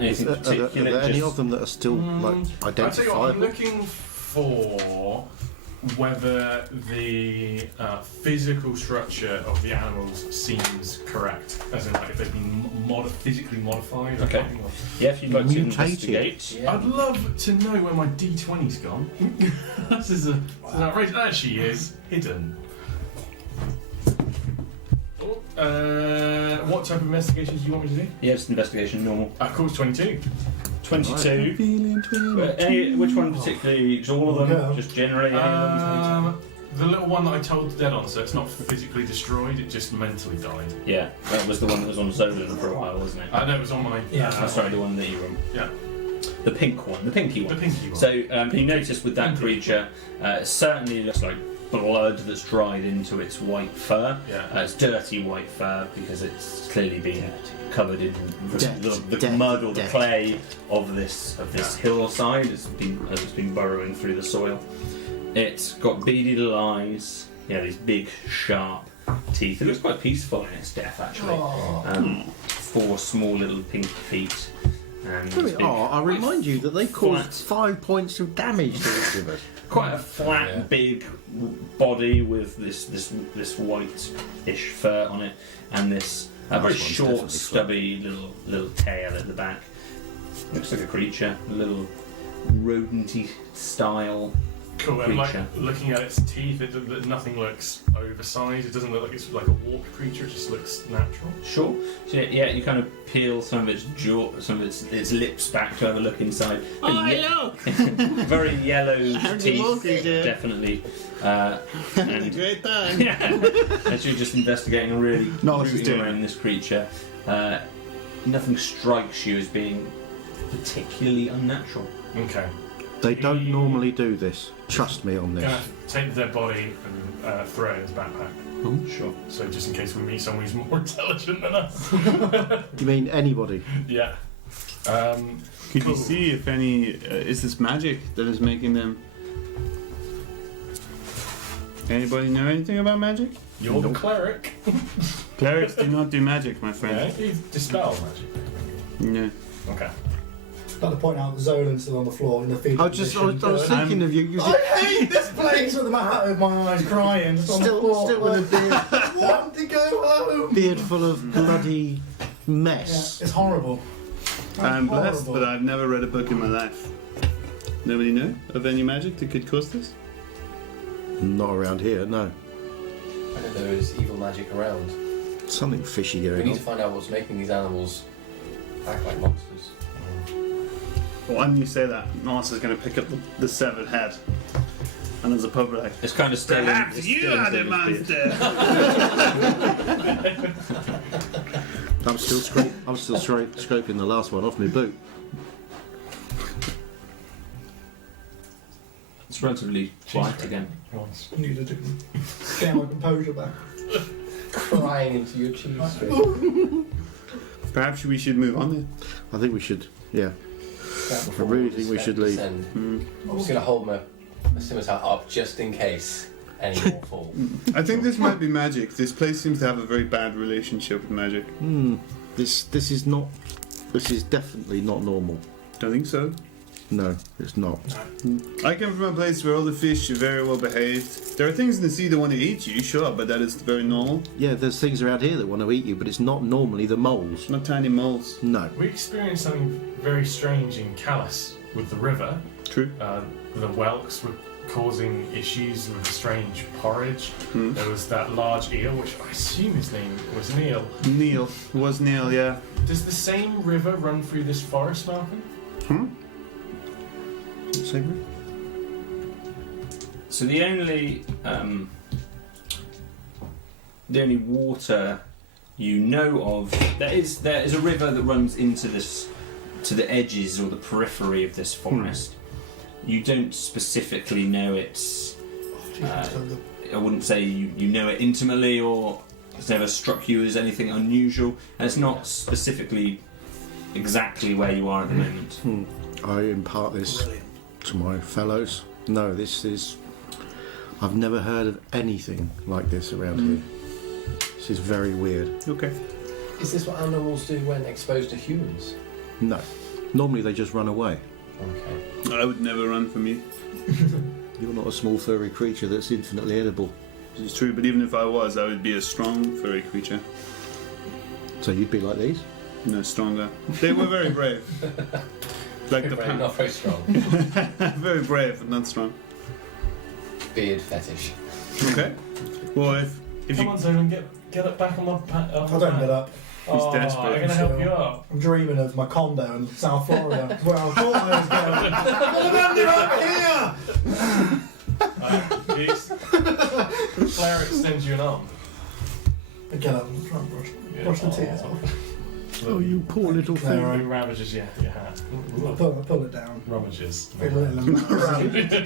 Anything Are particular? there any of them that are still I'll tell you what, I'm identifiable? looking for whether the physical structure of the animals seems correct, as in like if they've been physically modified. Or Okay. something, or- Yeah, if you'd like to Mutated. investigate. Yeah. I'd love to know where my D20's gone. This is an outrageous. There she is, hidden. What type of investigations do you want me to do? Yeah, it's investigation normal. Of course, 22. 22. Feeling 22. Which one particularly? Just all of them? Yeah. Just generally? any of them? The little one that I told dead on, so it's not physically destroyed, it just mentally died. Yeah, that was the one that was on Zolan for a while, wasn't it? I know it was on my. Sorry, the one that you were. Yeah. The pink one, the pinky one. The pinky one. So you notice with that creature, it certainly looks like blood that's dried into its white fur. Yeah. It's dirty white fur because it's clearly been covered in the Death. mud or the Death. clay of this hillside as it's been burrowing through the soil. It's got beady little eyes, these big sharp teeth. It looks quite peaceful in its death actually. 4 small little pink feet. And Very big- I remind you that they caused flat. 5 points of damage to each of us. Quite a flat, big body with this white-ish fur on it, and this very one's short, definitely stubby little tail at the back. Looks like a creature, a little rodent-y style. Cool, and like creature. looking at its teeth, nothing looks oversized. It doesn't look like it's like a warped creature. It just looks natural. Sure. So you kind of peel some of its jaw, some of its lips back to have a look inside. look! Very yellow teeth, walking, dear? definitely. Having a And great time. as you're just investigating and really Knowledge is rooting doing around this creature, nothing strikes you as being particularly unnatural. Okay. They don't normally do this. Trust me on Gonna this. take the dead body and throw it in his backpack. Sure. So just in case we meet someone who's more intelligent than us. You mean anybody? Yeah. Could Cool. you see if any is this magic that is making them? Anybody know anything about magic? You're the cleric. Clerics do not do magic, my Yeah, friend. you dispel magic. No. Okay. I'd like to point out that Zolan's still on the floor in the fetal I was position. thinking of you. I hate this place with my eyes crying. Just on the floor. Still with a beard, I want to go home. beard full of bloody Yeah, mess. it's horrible. I'm blessed, Horrible. but I've never read a book in my life. Nobody know of any magic that could cause this? Not around here, no. I know there is evil magic around. Something fishy We going need on. to find out what's making these animals act like monsters. When you say that, Narcissus is going to pick up the severed head. And there's a pub like, It's kind of still. perhaps it's you still are the inside his beard. monster. I'm still scraping the last one off my boot. It's relatively quiet again. Once. I need to get my composure back. Crying into your cheese string. Perhaps we should move on then. I think we should, yeah. Before really we think we should descend. leave. I'm just going to hold my scimitar up just in case any more fall. I think this might be magic. This place seems to have a very bad relationship with magic. This is definitely not normal. Don't think so. No, it's not. I come from a place where all the fish are very well behaved. There are things in the sea that want to eat you, sure, but that is very normal. Yeah, there's things around here that want to eat you, but it's not normally the moles. Not tiny moles. No. We experienced something very strange in Callus with the river. True. The whelks were causing issues with strange porridge. There was that large eel, which I assume his name was Neil. Neil. Was Neil, yeah. Does the same river run through this forest, Malcolm? Same. So the only water you know of, there is a river that runs into this, to the edges or the periphery of this forest. You don't specifically know its. I wouldn't say you know it intimately, or it's never struck you as anything unusual, and it's not specifically exactly where you are at the moment. I impart this to my fellows. No, this is... I've never heard of anything like this around here. This is very weird. Okay. Is this what animals do when exposed to humans? No. Normally they just run away. Okay. I would never run from you. You're not a small furry creature that's infinitely edible. It's true, but even if I was, I would be a strong furry creature. So you'd be like these? No, stronger. They were very brave. Like the Very, not very strong. very brave, but not strong. Beard fetish. Okay. Well, if Come you on, Zolan, get it back on my I don't get up. Oh, desperate. I'm gonna help you up. I'm dreaming of my condo in South Florida, where I thought I was going. Geese. Claire extends you an arm. Get up and try and brush the tears off. Oh, you poor little He thing. ravages your hat. I pull it down. Ravages. Feel a little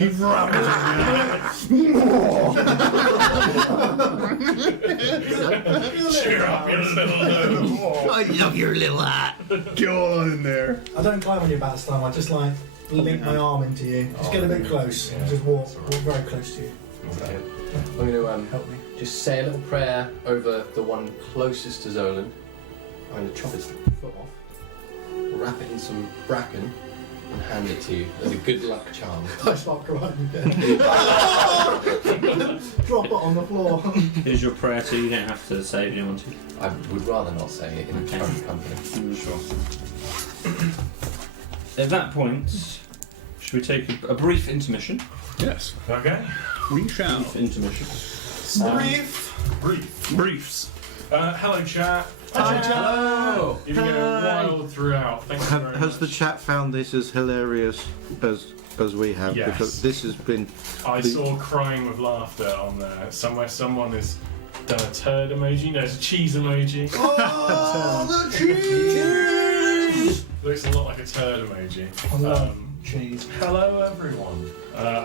embarrassed. Cheer up, you little noob. I love your little hat. Go on in there. I don't climb on your back this time. I just like link my arm into you. Just get a bit close. Yeah. And just walk very close to you. Okay. I'm going to Help me. just say a little prayer over the one closest to Zolan. I'm going to chop its foot off, wrap it in some bracken, and hand it to you as a good luck charm. I start crying again. Drop it on the floor. Here's your prayer too. You don't have to say it if you don't want to. I would rather not say it in Okay. current company. Sure. At that point, should we take a brief intermission? Yes. Okay. We shall. Brief intermission. Brief. Briefs. Hello, chat. Hello! You've been going wild throughout. Thank you very Has much. the chat found this as hilarious as we have? Yes. Because this has been. I saw crying with laughter on there. Somewhere someone has done a turd emoji. No, it's a cheese emoji. Oh, the cheese! Looks a lot like a turd emoji. I love cheese. Hello, everyone.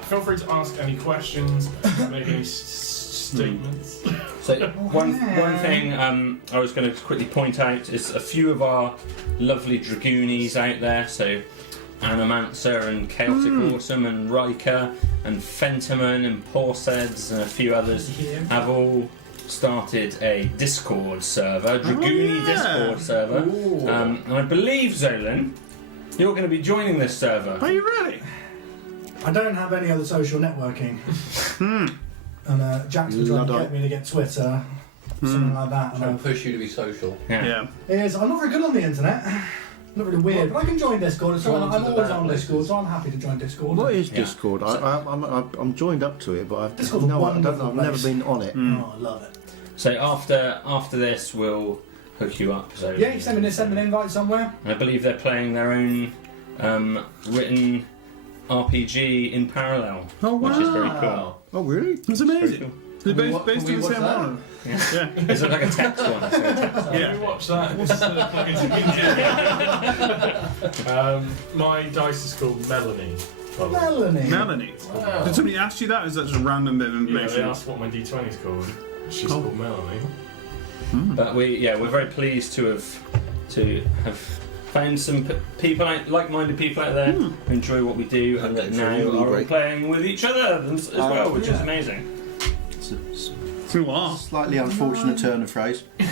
Feel free to ask any questions, make any statements. So one thing I was going to quickly point out is a few of our lovely Dragoonies out there. So Animancer and Chaotic Awesome and Riker and Fentiman and Porseds and a few others have all started a Discord server, Dragoony Discord server. And I believe, Zolan, you're going to be joining this server. Are you ready? I don't have any other social networking. And Jack's been trying to get me to get Twitter, something like that. Trying to push you to be social. Yeah. I'm not very good on the internet. Not really weird, but I can join Discord. So I'm always on Discord, so I'm happy to join Discord. What is Yeah. Discord? I'm joined up to it, but I've Discord's a I don't wonderful know, I've never place. been on it. Oh, I love it. So after this, we'll hook you up. So Yeah, you send me an invite somewhere. I believe they're playing their own written RPG in parallel, Oh, which is very Wow. cool. Oh, really? It's It's very amazing. cool. They're Can we based on the watch same that? one. Yeah. Is it like a text one? It's like a text one. Yeah. Watch that. This is my dice is called Melanie. Melanie. Melanie. Wow. Did somebody ask you that? Or is that just a random bit of Yeah, they information? asked what my D20 is called. She's called Melanie. But we're very pleased to have found some people, like-minded people out there who enjoy what we do, and that That's now really are all great. playing with each other as well, which is yeah. amazing. It's a Who are? slightly unfortunate turn of phrase. I'm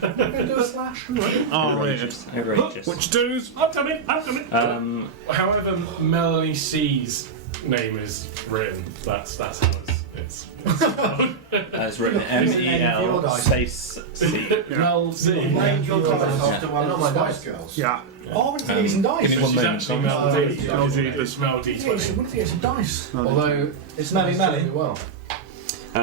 going to do a slash. Oh, right. Outrageous. Outrageous. What you do's? I'm coming. However, Melanie C's name is written, that's how it's As written MEL space C. Mel Z. Name your dice Yeah. after one They're of not the my Spice dice Girls. Yeah. Oh, I want to get some dice. give me So one she's moment. actually Mel D. Mel D. It's Mel Yeah, D20. I want to get some dice. Although It's Melly Melly. well.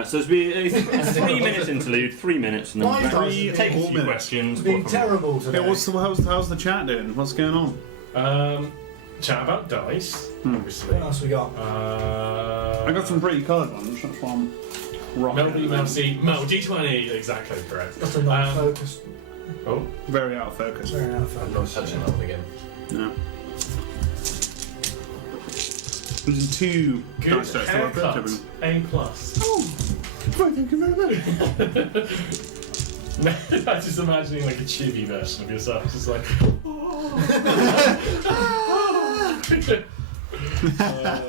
So it's be a 3-minute interlude, 3 minutes, and then Nice. we'll take a 4 few minutes. questions. It's been terrible today. Yeah, how's the chat doing? What's going on? Chat about dice, obviously. What else we got? I got some pretty coloured ones. That's why I'm rocking. Mel B, Mel C, Mel D20, exactly correct. Got a non-focus. Oh, Very out of focus. Very out of I'm focus. not touching that one again. No. There's two good dice sets to work with, haircut, everyone. A+. Thank you very much. I'm just imagining like a chibi version of yourself, just like.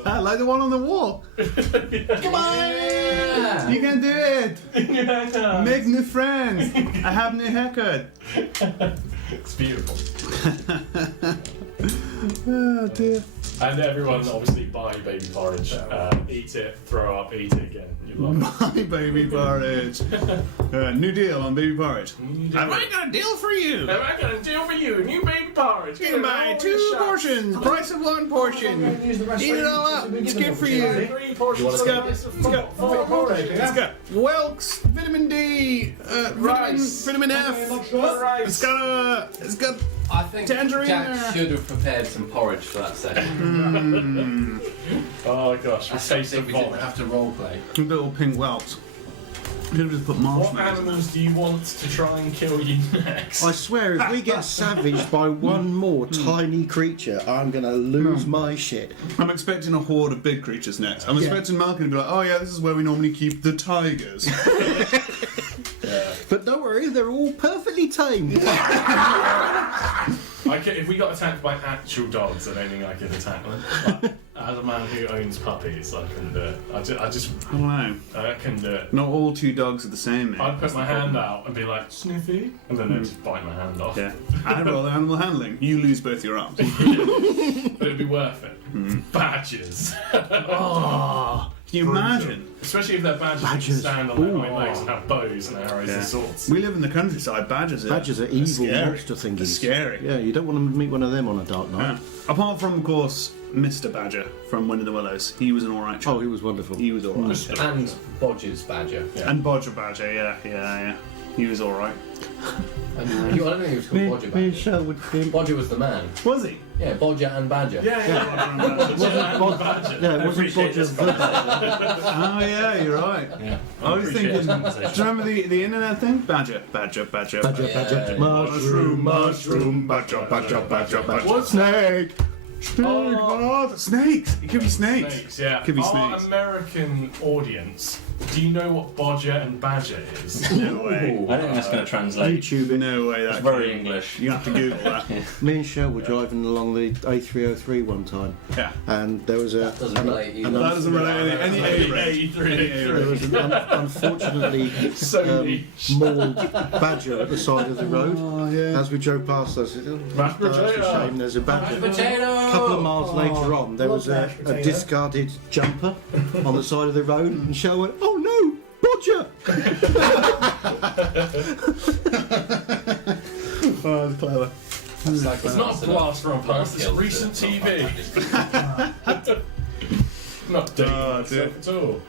Like the one on the wall. Come on! You can do it. Yeah. Make new friends. I have new haircut. It's beautiful. Oh dear. And everyone obviously buy baby porridge, eat it, throw up, eat it again. You love My baby porridge. New deal on baby porridge. Have I got a deal for you? it. I got a deal for you, new baby porridge. You can buy 2 portions, price of 1 portion. Eat it all up. It's good for you. 3 portions. It's got Welks, vitamin D, vitamin F. It's got I think Tangerine Jack there. should have prepared some porridge for that session. Oh gosh, we That's taste something the we didn't vomit. have to roleplay. little pink Welks. You could have just put What marshmallows. animals do you want to try and kill you next? I swear, if we get savaged by one more tiny creature, I'm gonna lose my shit. I'm expecting a horde of big creatures next. I'm expecting Malcolm to be like, oh yeah, this is where we normally keep the tigers. But don't worry, they're all perfectly tame. If we got attacked by actual dogs, I don't think I could attack them. But as a man who owns puppies, I couldn't do it. I don't know. couldn't do it. Not all 2 dogs are the same, mate. I'd put my hand out and be like, Sniffy, and then they'd just bite my hand off. Yeah. I roll animal handling. You lose both your arms. But it'd be worth it. Badgers. Oh, can you imagine? Especially if they're badgers that can stand on their hind legs and have bows and arrows and swords. We live in the countryside. Badgers are evil scary. monster thingies. They're scary. Yeah, you don't want to meet one of them on a dark night. Yeah. Apart from, of course, Mr. Badger from Wind in the Willows. He was an alright chap. Oh, he was wonderful. He was alright. And Bodger's badger. Yeah. And Bodger Badger, yeah. He was alright. I don't think he was called Bodger badger. Bodger was the man. Was he? Yeah, Bodger and badger. Yeah. Yeah, it wasn't Bodger the Badger. Oh yeah, you're right. Yeah. I was thinking. Do you remember the internet thing? Badger. Badger, Yeah. badger, mushroom, badger, badger. What's Snake. Snakes. It could be snakes. Snakes, yeah. Could be Our snakes. American audience, do you know what bodger and badger is? No way. I don't think that's going to translate. YouTube it. No way. It's That very English. You have to Google that. Me and Shell were driving along the A303 one time, Yeah. and there was a. That doesn't relate either. That doesn't relate to any A range. There was an unfortunately So niche. mauled badger at the side of the road. Oh yeah. As we drove past, I said, "Oh, Mashed that's a potato." shame. There's a badger." Potato! A couple of miles later on, there was a discarded jumper on the side of the road, and Shell went, "Oh no, Bodger!" Oh, that's clever. It's not a blast from past, it's recent TV. Not dating myself at all.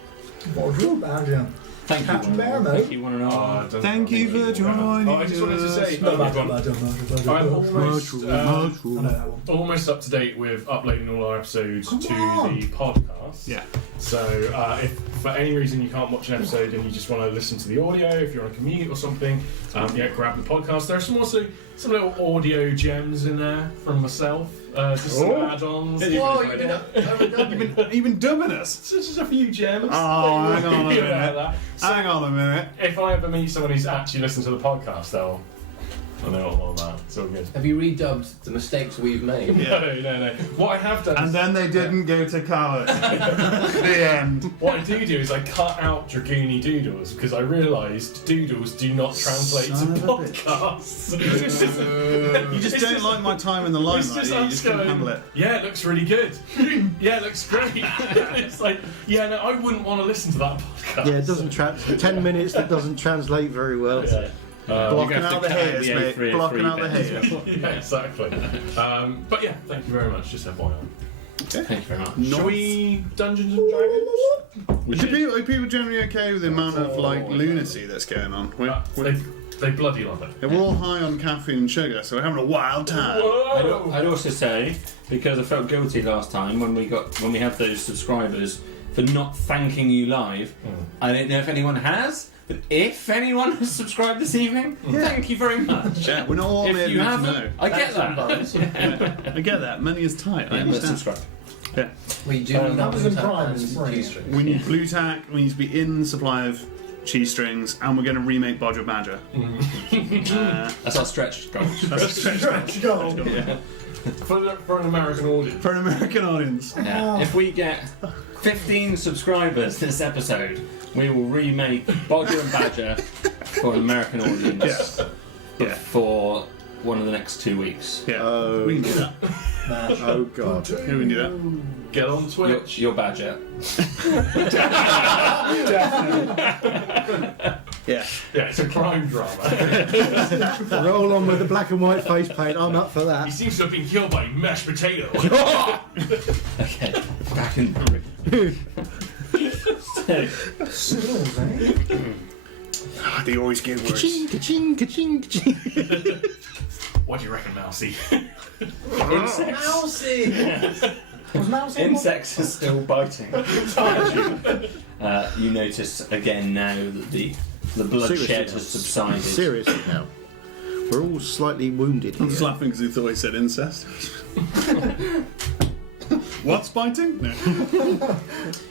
Bonjour, badger. Thank you. Captain Bear, mate. Thank you, one and all. Thank you for joining I just wanted to say, No, badger, everyone, badger, badger, I'm badger. almost, I know that one. almost up to date with uploading all our episodes Come to on. the podcast. Yeah. So if for any reason you can't watch an episode and you just want to listen to the audio, if you're on a commute or something, grab the podcast. There are some little audio gems in there from myself, just some add-ons. Whoa, you've been overdubbing. You've been dubbing us. It's just a few gems. Oh, hang on a You know minute. that. So Hang on a minute. if I ever meet someone who's actually listened to the podcast, they'll know all about it. It's all good. Have you redubbed the mistakes we've made? Yeah. No. What I have done And is, then they didn't go to college. The end. what I do is I cut out Dragoony doodles because I realised doodles do not translate Son to of a bitch. podcasts. You just don't like my time in the limelight. It's just You us just couldn't handle going, it. yeah, it looks really good. Yeah, it looks great. It's like, yeah, no, I wouldn't want to listen to that podcast. Yeah, it doesn't 10 minutes. That doesn't translate very well. Yeah. Blocking have to out the cut out haters, the mate. A303 Blocking out the bits. haters. Yeah, exactly. But yeah, thank you very much. Just FYI. Thank you very much. Shall we Dungeons and Dragons? Are people generally okay with the amount of lunacy that's going on? They bloody love it. We're all high on caffeine and sugar, so we're having a wild time. Whoa! I'd also say, because I felt guilty last time when we had those subscribers for not thanking you live. I don't know if anyone has, but if anyone has subscribed this evening, thank you very much. Yeah, we're not all If made you to haven't, know. I get that. I get that. Money is tight. I Yeah, let's understand. subscribe. Yeah. We do need Amazon that Prime and is free. G-strings. We need blue tack. We need to be in supply of cheese strings, and we're going to remake Bodger Badger. That's our stretch goal. That's a stretch goal. For an American audience. For an American audience. Yeah. If we get 15 subscribers this episode, we will remake Bodger and Badger for an American audience. Yeah. For one of the next 2 weeks. Yeah, Oh. we can do that. Oh god. Yeah, we can do that. Get on Twitch. Your badger. Yeah. Yeah, it's a crime drama. Roll on with the black and white face paint. I'm up for He that. seems to have been killed by mashed potato. Okay, back in the room. They always get worse. Ka-ching, ka-ching, ka-ching, ka-ching. What do you reckon, Mousy? Insects. Mousy! Was Mousy Insects are still biting. You notice again now that the bloodshed Seriously. has subsided. Seriously now. We're all slightly wounded I'm here. just laughing because he thought he said incest. What's biting? No.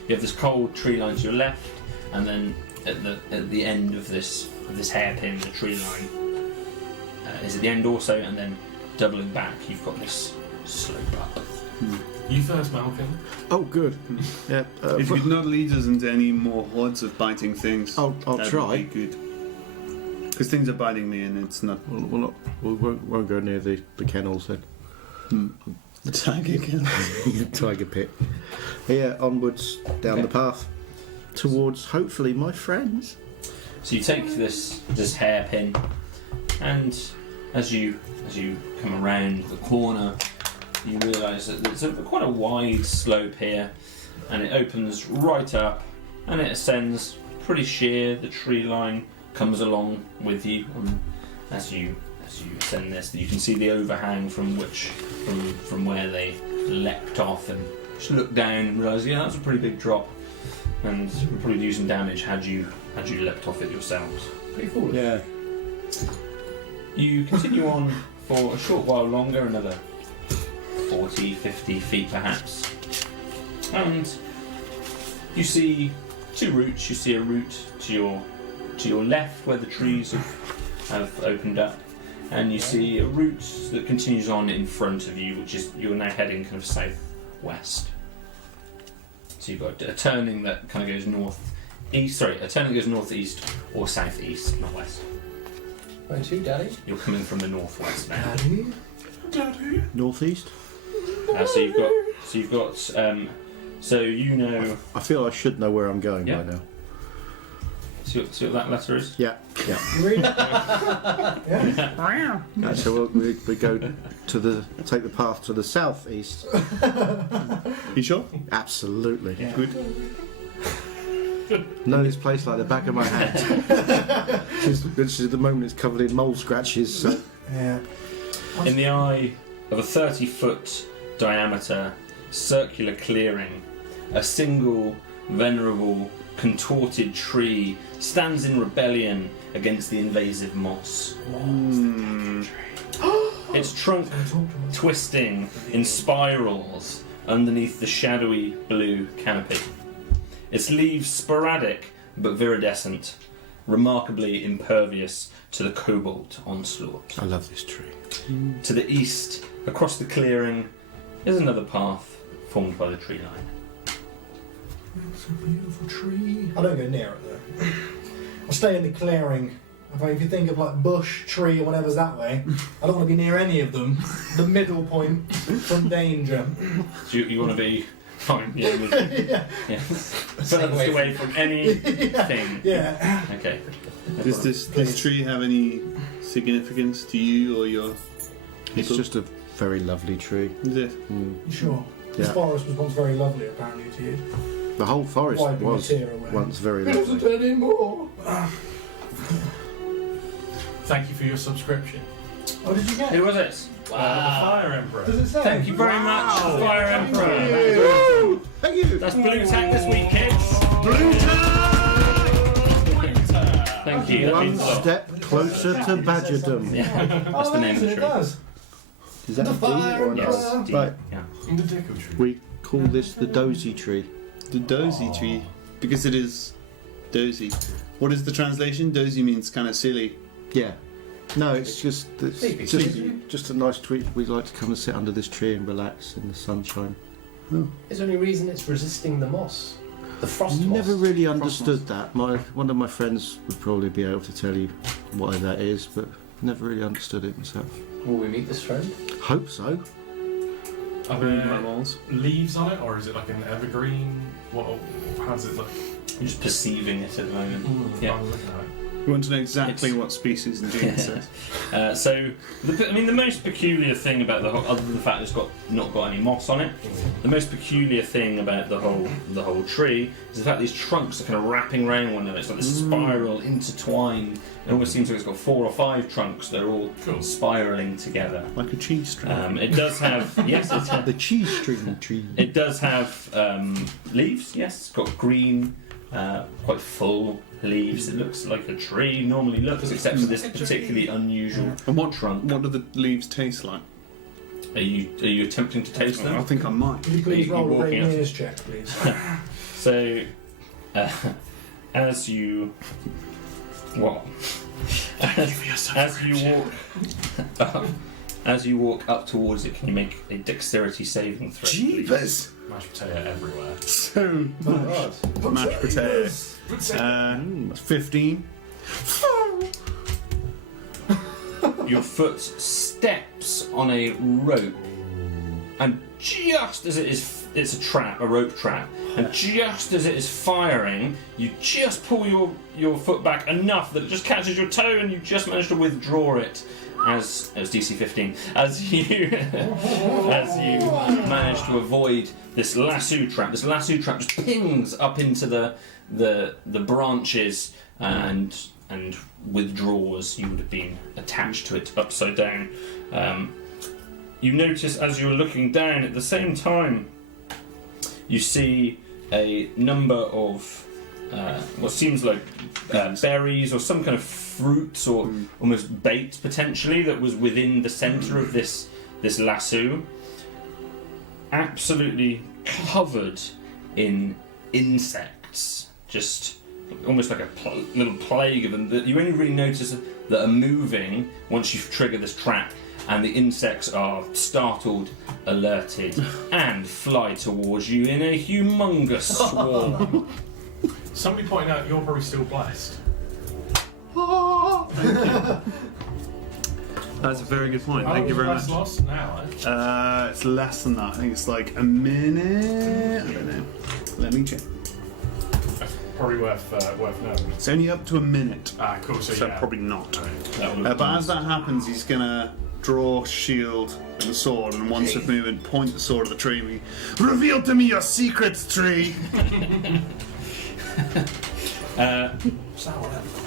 You have this cold tree line to your left, and then at the end of this hairpin, the tree line is at the end also, and then doubling back, you've got this slope up. You first, Malcolm. Oh, good. Yeah. If you could not lead us into any more hordes of biting things, I'll that try. would be good. Because things are biting me, and it's not We won't go near the kennels then. the tiger again. Tiger pit. Yeah, onwards down the path towards hopefully my friends. So you take this hairpin, and as you come around the corner, you realise that there's quite a wide slope here, and it opens right up, and it ascends pretty sheer. The tree line comes along with you, as you ascend this. You can see the overhang from where they leapt off, and just look down and realise, yeah, that's a pretty big drop, and would probably do some damage had you leapt off it yourselves. Pretty foolish. Yeah. You continue on for a short while longer, another 40, 50 feet perhaps, and you see two routes. You see a route to your left where the trees have opened up, and you see a route that continues on in front of you, which is you're now heading kind of southwest. So you've got a turning that kind of goes northeast, or southeast, not west. Where to, Daddy? You're coming from the northwest now. Daddy? Northeast? So you know. I feel I should know where I'm going Yeah. by now. See what that letter is? Yeah. You read it? Yeah, so we go take the path to the southeast. You sure? Absolutely. Yeah. Good. Know this place like the back of my hand. This is the moment it's covered in mole scratches. So. Yeah. In the eye of a 30-foot diameter circular clearing, a single venerable contorted tree stands in rebellion against the invasive moss. Its trunk twisting in spirals underneath the shadowy blue canopy. Its leaves sporadic but viridescent, remarkably impervious to the cobalt onslaught. I love this tree. To the east, across the clearing, is another path formed by the tree line. It's a beautiful tree. I don't go near it though. I'll stay in the clearing. If you think of like bush, tree, or whatever's that way, I don't want to be near any of them. The middle point from danger. So you want to be fine, yeah. Furthest away from anything. Yeah. Okay. Does this tree have any significance to you or your It's people? just a very lovely tree. Is it? Mm. You sure? This Yeah. forest was once very lovely, apparently, to you. The whole forest Wiping a was tear away. once very It lovely. isn't anymore. Thank you for your subscription. Oh, did you get? Who was it? The Fire Emperor. Does it say? Thank you very much, Fire Emperor. Woo! Thank you. That's Blue Tack this week, kids. Blue Thank you. That One means a lot. step closer to badgerdom. Yeah, that's the name of the It tree. does. Is that The a D fire or an Yes, S? D. Right. Yeah. The Deco Tree. We call this the dozy tree. The dozy tree. Because it is dozy. What is the translation? Dozy means kind of silly. Yeah. No, it's Sleepy. just a nice tree. We like to come and sit under this tree and relax in the sunshine. Is there any reason it's resisting the moss? The frost moss? Never really understood that. One of my friends would probably be able to tell you why that is, but Never really understood it myself. Will we meet this friend? Hope so. Are Green there mammals. leaves on it, or is it like an evergreen? How's it look? I'm just perceiving it at the moment. Yeah. I'm looking at it. We want to know exactly It's- what species and genus it is. So, the most peculiar thing about the whole, other than the fact it's not got any moss on it, the most peculiar thing about the whole tree is the fact these trunks are kind of wrapping around one another. It's like this spiral, intertwined. It almost seems like it's got 4 or 5 trunks that are all Cool. spiraling together. Like a cheese string. It does have The cheese string tree. it does have leaves. Yes, it's got green, quite full leaves. It looks like a tree normally looks, except for this particularly unusual And what trunk. What do the leaves taste like? Are you attempting to taste I them? think I might. Could you please You roll a walking up. Rainier's check, please? So, as you what? As you walk up towards it, can you make a dexterity saving throw? please? Jeepers! Mashed potato everywhere. So much. Mashed potato. That's 15. Your foot steps on a rope, and just as it's a trap, a rope trap, and just as it is firing, you just pull your foot back enough that it just catches your toe, and you just manage to withdraw it. As DC 15, as you manage to avoid this lasso trap. This lasso trap just pings up into the branches and withdraws. You would have been attached to it upside down. You notice as you're looking down at the same time, you see a number of what seems like berries or some kind of fruits or almost bait potentially that was within the centre of this lasso, absolutely covered in insects, just almost like a little plague of them that you only really notice that are moving once you trigger this trap, and the insects are startled, alerted, and fly towards you in a humongous swarm. Somebody pointed out you're probably still blessed. That's a very good point. How Thank you very long's much. Lost now, eh? It's less than that. I think it's like a minute. I don't know. Let me check. That's probably worth knowing. It's only up to a minute. Ah, cool. So, So yeah. probably not. That would But as that happens, he's gonna draw shield and a sword, and once of movement, point the sword at the tree. And reveal to me your secrets, tree.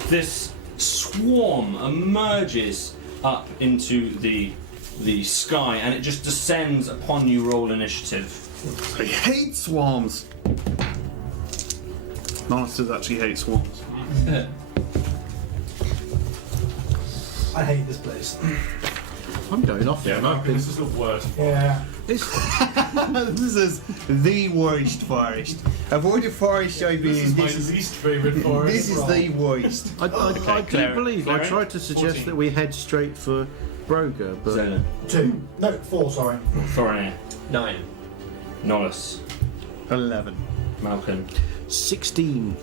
This swarm emerges up into the sky, and it just descends upon you. Roll initiative. I hate swarms. Monsters actually hate swarms. I hate this place. I'm going off. Yeah, no, this is the worst. Yeah. This, This is the worst forest. Avoid the forest I've been This in. is my This is least favourite forest. this is the worst. I do Clara- believe I Clara? tried to suggest 14. that we head straight for Broga, but Zona, 2. No, 4, sorry. Thorinir, 9. Nolus, 11. Malcolm. 16.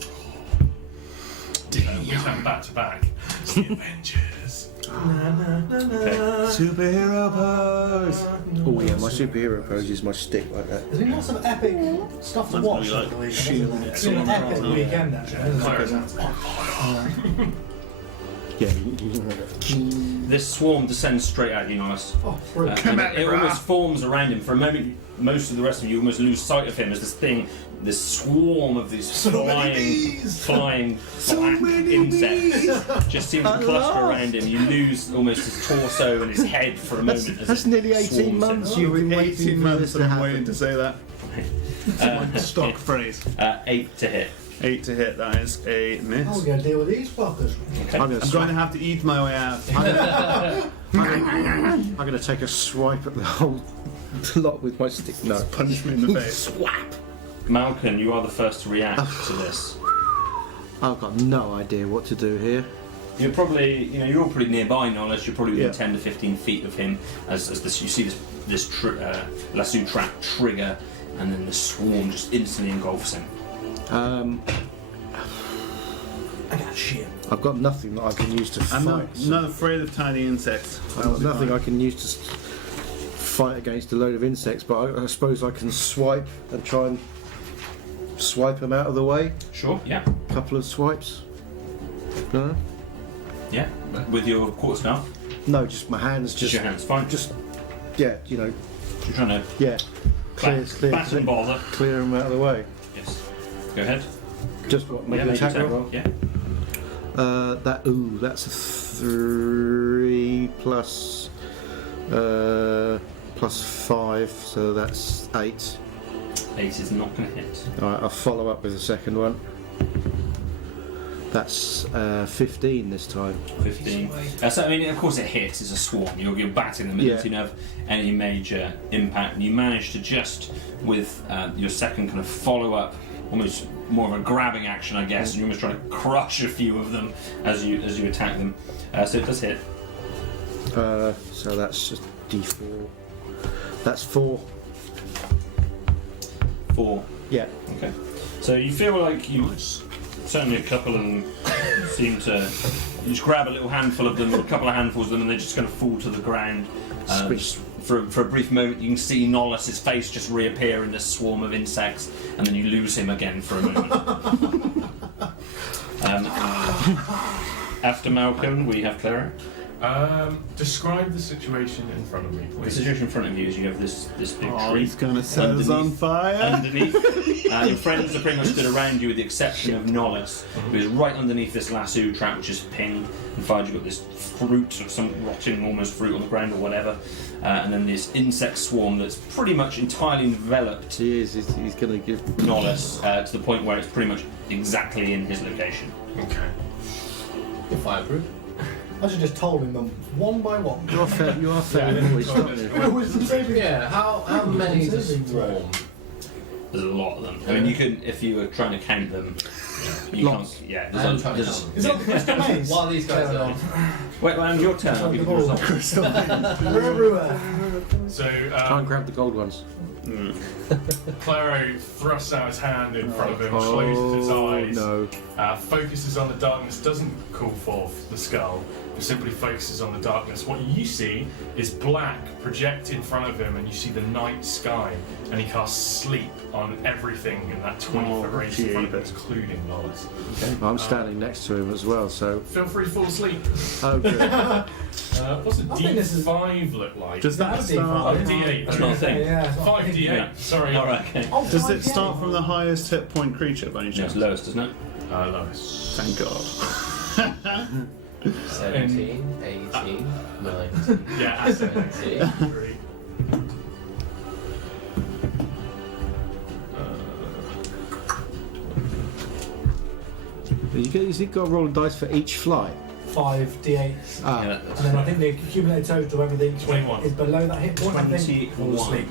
We come back to back. It's the Avengers. Superhero pose. Oh yeah, my superhero pose is my stick like that. There's been lots of epic stuff to Mine's watch gonna over be the like weekend. Shield. Hasn't it? It's been an epic weekend, actually. Yeah. This swarm descends straight at you, Nolus. Oh, brilliant. Come And at me, it brah. almost forms around him. For a moment, most of the rest of you almost lose sight of him as this swarm of these flying black insects just seems to cluster around him. You lose almost his torso and his head for a moment. That's nearly 18 swarms months him. you've been 18 waiting for months this to I've been happen. waiting to say that. Stock phrase. 8 to hit. 8 to hit, that is a miss. How are we going to deal with these fuckers? I'm I'm going to have to eat my way out. I'm going to take a swipe at the whole lot with my stick. No. Punch me in the face. Swap! Malcolm, you are the first to react to this. I've got no idea what to do here. You're probably, you're all pretty nearby, Nolus. You're probably within Yeah. 10 to 15 feet of him as this, you see this lasso trap trigger, and then the swarm just instantly engulfs him. I got shit. I've got nothing that I can use to I'm fight. not afraid of tiny insects. I've got nothing I can use to fight against a load of insects, but I suppose I can swipe and try and swipe them out of the way. Sure. Yeah. A couple of swipes. No, Yeah. With your quarterstaff. no, just my hands. Just your hands. Fine. Just yeah, you know, You're trying to yeah, clear bat and bother. clear them out of the way. Yes. Go ahead. Just what? Make Yeah, an make your attack roll. Yeah. That's a 3 plus 5, so that's 8. 8 is not going to hit. Alright, I'll follow up with the second one. That's 15 this time. 15. So, I mean, of course it hits. It's a swarm. You're batting them. It Yeah. doesn't have any major impact. And you manage to just, with your second kind of follow-up, almost more of a grabbing action, I guess. And you're almost trying to crush a few of them as you attack them. So it does hit. So that's just D4. That's 4. 4. Yeah. Okay. So you feel like you... Certainly a couple of them seem to... You just grab a little handful of them, or a couple of handfuls of them, and they're just going to fall to the ground. Just for a brief moment, you can see Nollus's face just reappear in this swarm of insects, and then you lose him again for a moment. After Malcolm, we have Clara. Describe the situation in front of me, The please. situation in front of you is you have this big tree. He's going to set us on fire. Underneath. Your friends are pretty much stood around you with the exception of Nollus, who is right underneath this lasso trap which is pinned. And fired, you've got this fruit, or some rotting almost fruit on the ground or whatever. And then this insect swarm that's pretty much entirely enveloped He is. He's going to give. Nollus to the point where it's pretty much exactly in his location. Okay. You're fireproof. I should just told him them one by one. You are fair voiced, aren't you? Wisdom saving. Yeah, how many does swarm? There's a lot of them. I mean, you could, if you were trying to count them, you Lots. can't. Yeah, I'm there's trying to count them. Is that the crystal maze? While these guys are... Wait, well, your turn. I'll give you the result. They're everywhere. So, Try and grab the gold ones. Claro thrusts out his hand in front of him, closes his eyes, no. focuses on the darkness, doesn't call forth the skull, but simply focuses on the darkness. What you see is black project in front of him, and you see the night sky, and he casts sleep on everything in that 20-foot range in front of him, including Nollis. I'm standing next to him as well, so. Feel free to fall asleep. Oh, good. What's a I think this is- D5 look like? Does that start? D8. That's not a thing. Yeah. 5D8. Yeah. Sorry. Alright, okay. Does it start from the highest hit point creature by any No, chance? it's lowest, doesn't it? Lois. Thank God. 17, 18, 19, Yeah, 17. 3. You've got to roll a dice for each fly. 5 d8s. Ah, Yeah, And then I think the accumulated total of everything 21. is below that hit point. I think. 21. Sleep.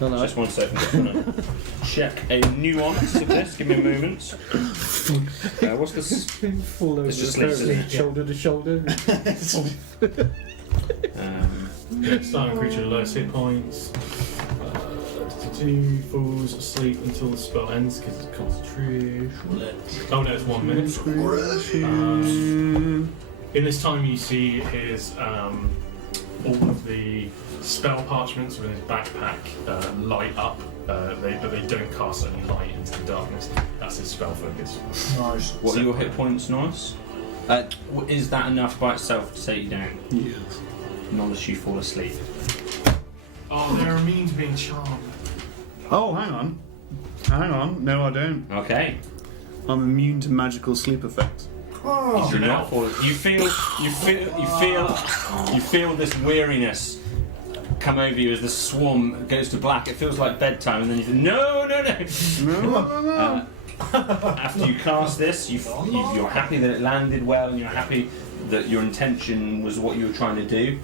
no, no. Just 1 second. Just want to check a nuance of this. Give me a moment. What's this? Fall over It's just the sleep, parapet, shoulder to shoulder. Yeah, starting creature lowest hit points. 2 falls asleep until the spell ends because it's concentration. Oh no, it's 1 minute. In this time, you see his all of the spell parchments within his backpack light up, but they don't cast any light into the darkness. That's his spell focus. Nice. What are your hit points, Norris? Is that enough by itself to take you down? Yes. Not unless you fall asleep. Oh, they're immune to being charmed. Oh, hang on. Hang on. No, I don't. Okay. I'm immune to magical sleep effects. Oh. You do not fall. You feel this weariness come over you as the swarm goes to black. It feels like bedtime, and then you think, no. No. After you cast this, you're happy that it landed well, and you're happy that your intention was what you were trying to do.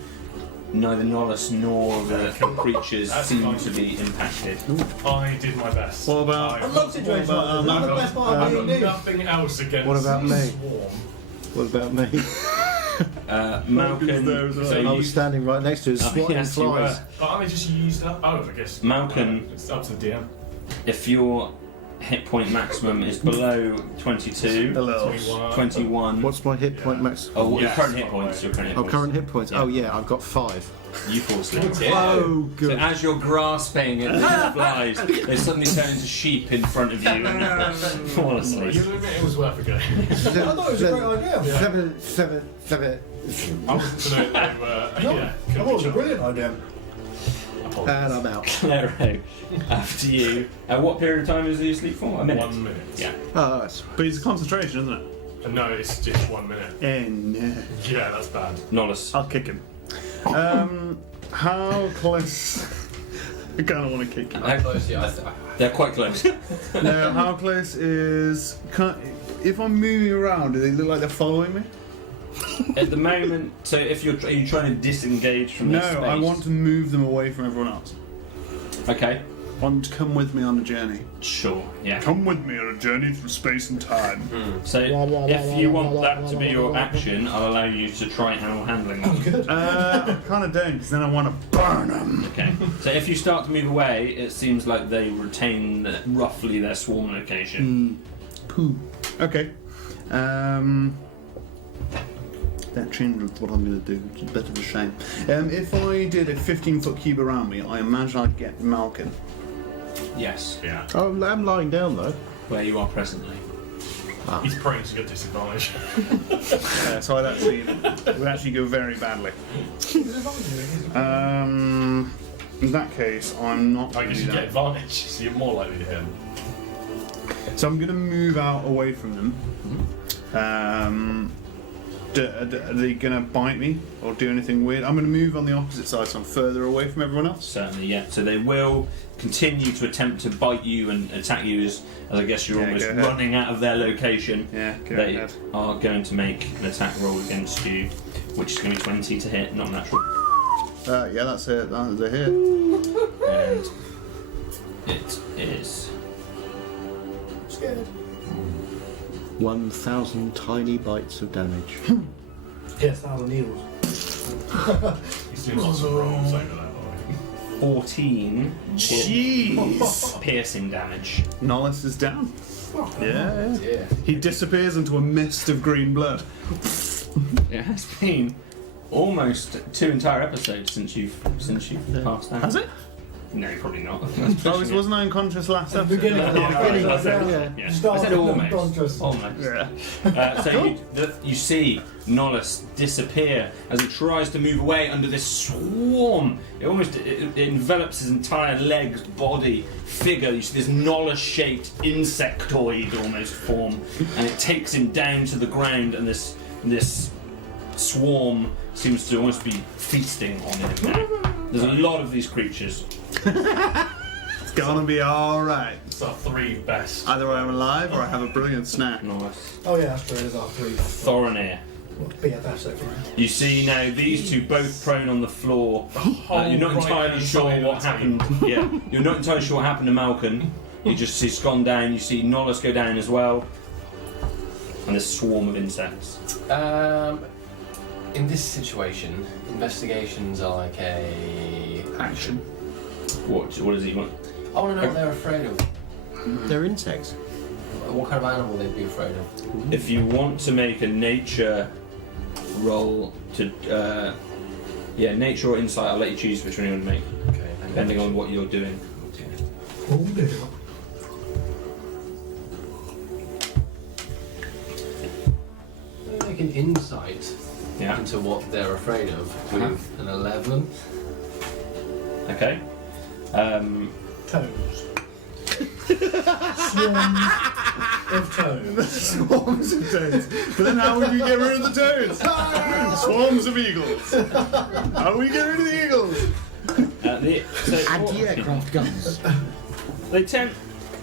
Neither Nollis nor the creatures seem to be impacted. I did my best. What about- I love situations like this. That's the best part I've of got D&D. nothing else against What about the me? swarm. What about me? Malcolm's there as well. So I you- was standing right next to him, swatting yes, you flies. But aren't they just used up? Oh, I guess. Malcolm- It's up to the DM. if you're hit point maximum is below 22. Hello. 21. What's my hit point max? Oh, your Yes, current hit by the points. way. Your current hit Oh, points. current hit points. Yeah. Oh yeah, I've got 5. You fall asleep. Oh, So good. as you're grasping at these flies, they suddenly turn into sheep in front of you and fall asleep. You admit it was worth a go. I thought it was a great idea. Seven. I wasn't to know they were. No, Yeah, I thought it was a brilliant idea. And I'm out. Claro, after you. What period of time is you sleep for? A minute. 1 minute. Yeah. Oh, that's But it's concentration, isn't it? No, it's just 1 minute. And Yeah, that's bad. Nollis. I'll kick him. How close? I kind of want to kick him. How close? Yeah, They're quite close. Now, how close is? If I'm moving around, do they look like they're following me? At the moment, so if are you trying to disengage from No, this space? I want to move them away from everyone else. Okay. Want to come with me on a journey? Sure. Yeah. Come with me on a journey through space and time. So if you want that to be your action, I'll allow you to try handling them. Good. I kind of don't, because then I want to burn them. Okay. So if you start to move away, it seems like they retain roughly their swarm location. Poo. Okay. That changes what I'm going to do, which is a bit of a shame. If I did a 15-foot cube around me, I imagine I'd get Malkin. Yes. Yeah. Oh, I'm lying down though. Where you are presently. He's prone to get disadvantage. So it would actually go very badly. In that case, I'm not I going guess to you do get that. advantage, so you're more likely to hit him. So I'm going to move out away from them. Are they going to bite me or do anything weird? I'm going to move on the opposite side, so I'm further away from everyone else. Certainly, yeah. So they will continue to attempt to bite you and attack you as I guess you're Yeah, almost go ahead. running out of their location. Yeah, go They ahead. are going to make an attack roll against you, which is going to be 20 to hit, not natural. Yeah, that's it. That is a hit. And it is. Scared. 1,000 tiny bites of damage. Yes, 1,000 needles. He's doing lots of rolls over that way. 14 Jeez! piercing damage. Nollis is down. Yeah. yeah. He disappears into a mist of green blood. It has been almost 2 entire episodes since you've passed out. Has it? No, probably not. Oh, wasn't I unconscious last At the episode? beginning, Yeah, I said- yeah. yeah. Start I said with almost. unconscious. Almost. Yeah. So you see Nollis disappear as he tries to move away under this swarm. It envelops his entire legs, body, figure. You see this Nollis-shaped insectoid almost form, and it takes him down to the ground. And this swarm seems to almost be feasting on him now. There's a lot of these creatures. It's gonna be alright. It's our 3 best. Either I'm alive or I have a brilliant snack. Nollis. Oh yeah, that's true. It is our 3 Thorinir. BFFs over. You see now these two both prone on the floor. You're not entirely sure what happened. Yeah, you're not entirely sure what happened to Malcolm. You just see it's gone down. You see Nollis go down as well, and this swarm of insects. In this situation, investigations are like a action. What does he want? I want to know what they're afraid of. They're insects. What kind of animal they'd be afraid of. If you want to make a nature roll to, nature or insight, I'll let you choose which one you want to make, Okay. depending on what you're doing. Oh dear. Make an insight Yeah. into what they're afraid of with an 11. Okay. Toes. Swarms of toes. Swarms of toads. But then how would you get rid of the toads? Swarms of eagles. How do we get rid of the eagles? Anti-aircraft guns. They tend.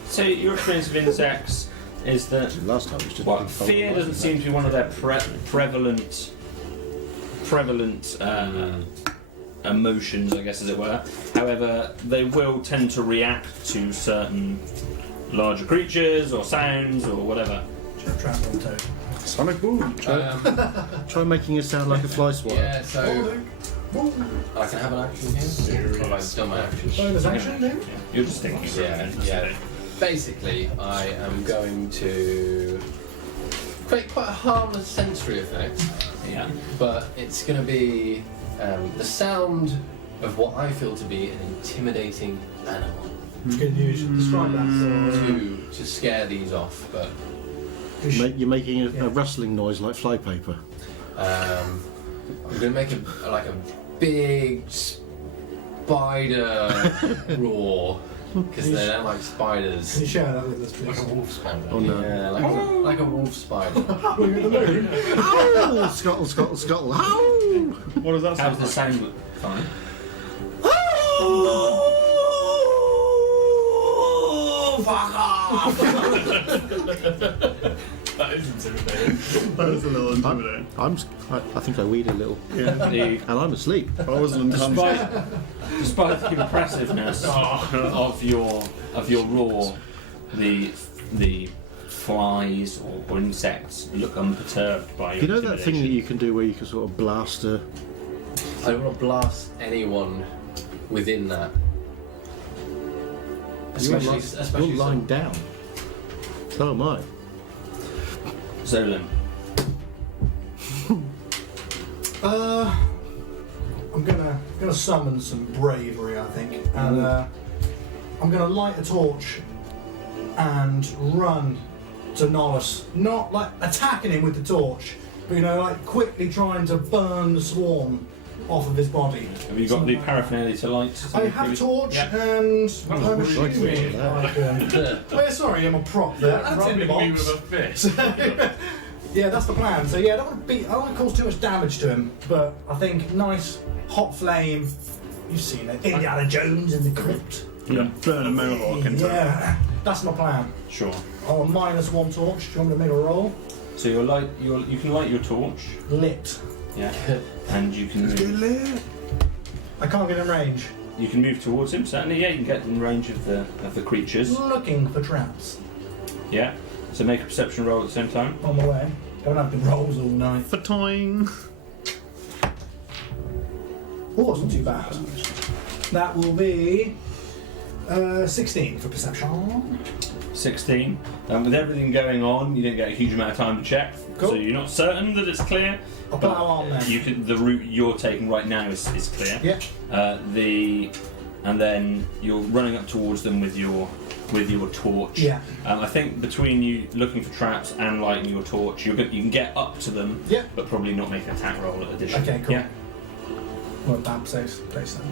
So your experience of insects is that Last time it was just. well, fear doesn't seem to be one of their prevalent emotions, I guess, as it were. However, they will tend to react to certain larger creatures or sounds or whatever. Trample on toes. Sonic boom. Try making it sound like a fly swatter. Yeah, so I can have an action here. Or have I done my action? Bonus action, then? You're just thinking. Yeah, for a minute, yeah. basically, I am going to create quite a harmless sensory effect. Yeah. But it's going to be the sound of what I feel to be an intimidating animal You can use describe that. to scare these off. But You're making a rustling noise like flypaper. I'm going to make a big spider roar because they don't like spiders. Can you share that with us, Like please? a wolf spider. Oh no. Yeah, like a wolf spider. We're at the moon. Ow! Scuttle, scuttle, scuttle. Ow! What does that How sound does the like? sound look? Fine. That is intimidating. That is a little intimidating. I think I weed a little. Yeah. The, And I'm asleep. I wasn't unconscious. despite the impressiveness of your roar, the flies or insects look unperturbed by your You know that thing that intimidation. you can do where you can sort of blast a... I don't want to blast anyone within that. Especially You're lying down. So am I. Zolan. I'm gonna summon some bravery, I think, and I'm gonna light a torch and run to Norris. Not like attacking him with the torch, but like quickly trying to burn the swarm off of his body. Have you got the paraphernalia to light? I have a torch Yeah. and I'm was really assuming weird. I can. Oh yeah, sorry, I'm a prop there. And a Rubbing me tinderbox. with a fist. Yeah, that's the plan. So yeah, I don't want to cause too much damage to him, but I think nice hot flame. You've seen it, Indiana Jones in the crypt. Yeah. Burn a mohawk into it. Yeah, that's my plan. Sure. Oh, -1 torch. Do you want me to make a roll? So you can light your torch. Lit. Yeah. And you can move. I can't get in range. You can move towards him. Certainly, yeah. You can get in range of the creatures. Looking for traps. Yeah. So make a perception roll at the same time. On my way. Don't have good rolls all night. For toing. Oh, it's not too bad. That will be 16 for perception. 16. With everything going on, you didn't get a huge amount of time to check. Cool. So you're not certain that it's clear. I'll plow on then. You can, the route you're taking right now is clear. Yeah. And then you're running up towards them with your torch. Yeah. I think between you looking for traps and lighting your torch, you can get up to them. Yeah. But probably not make an attack roll at addition. Okay, cool. Yeah. Well, that saves place then.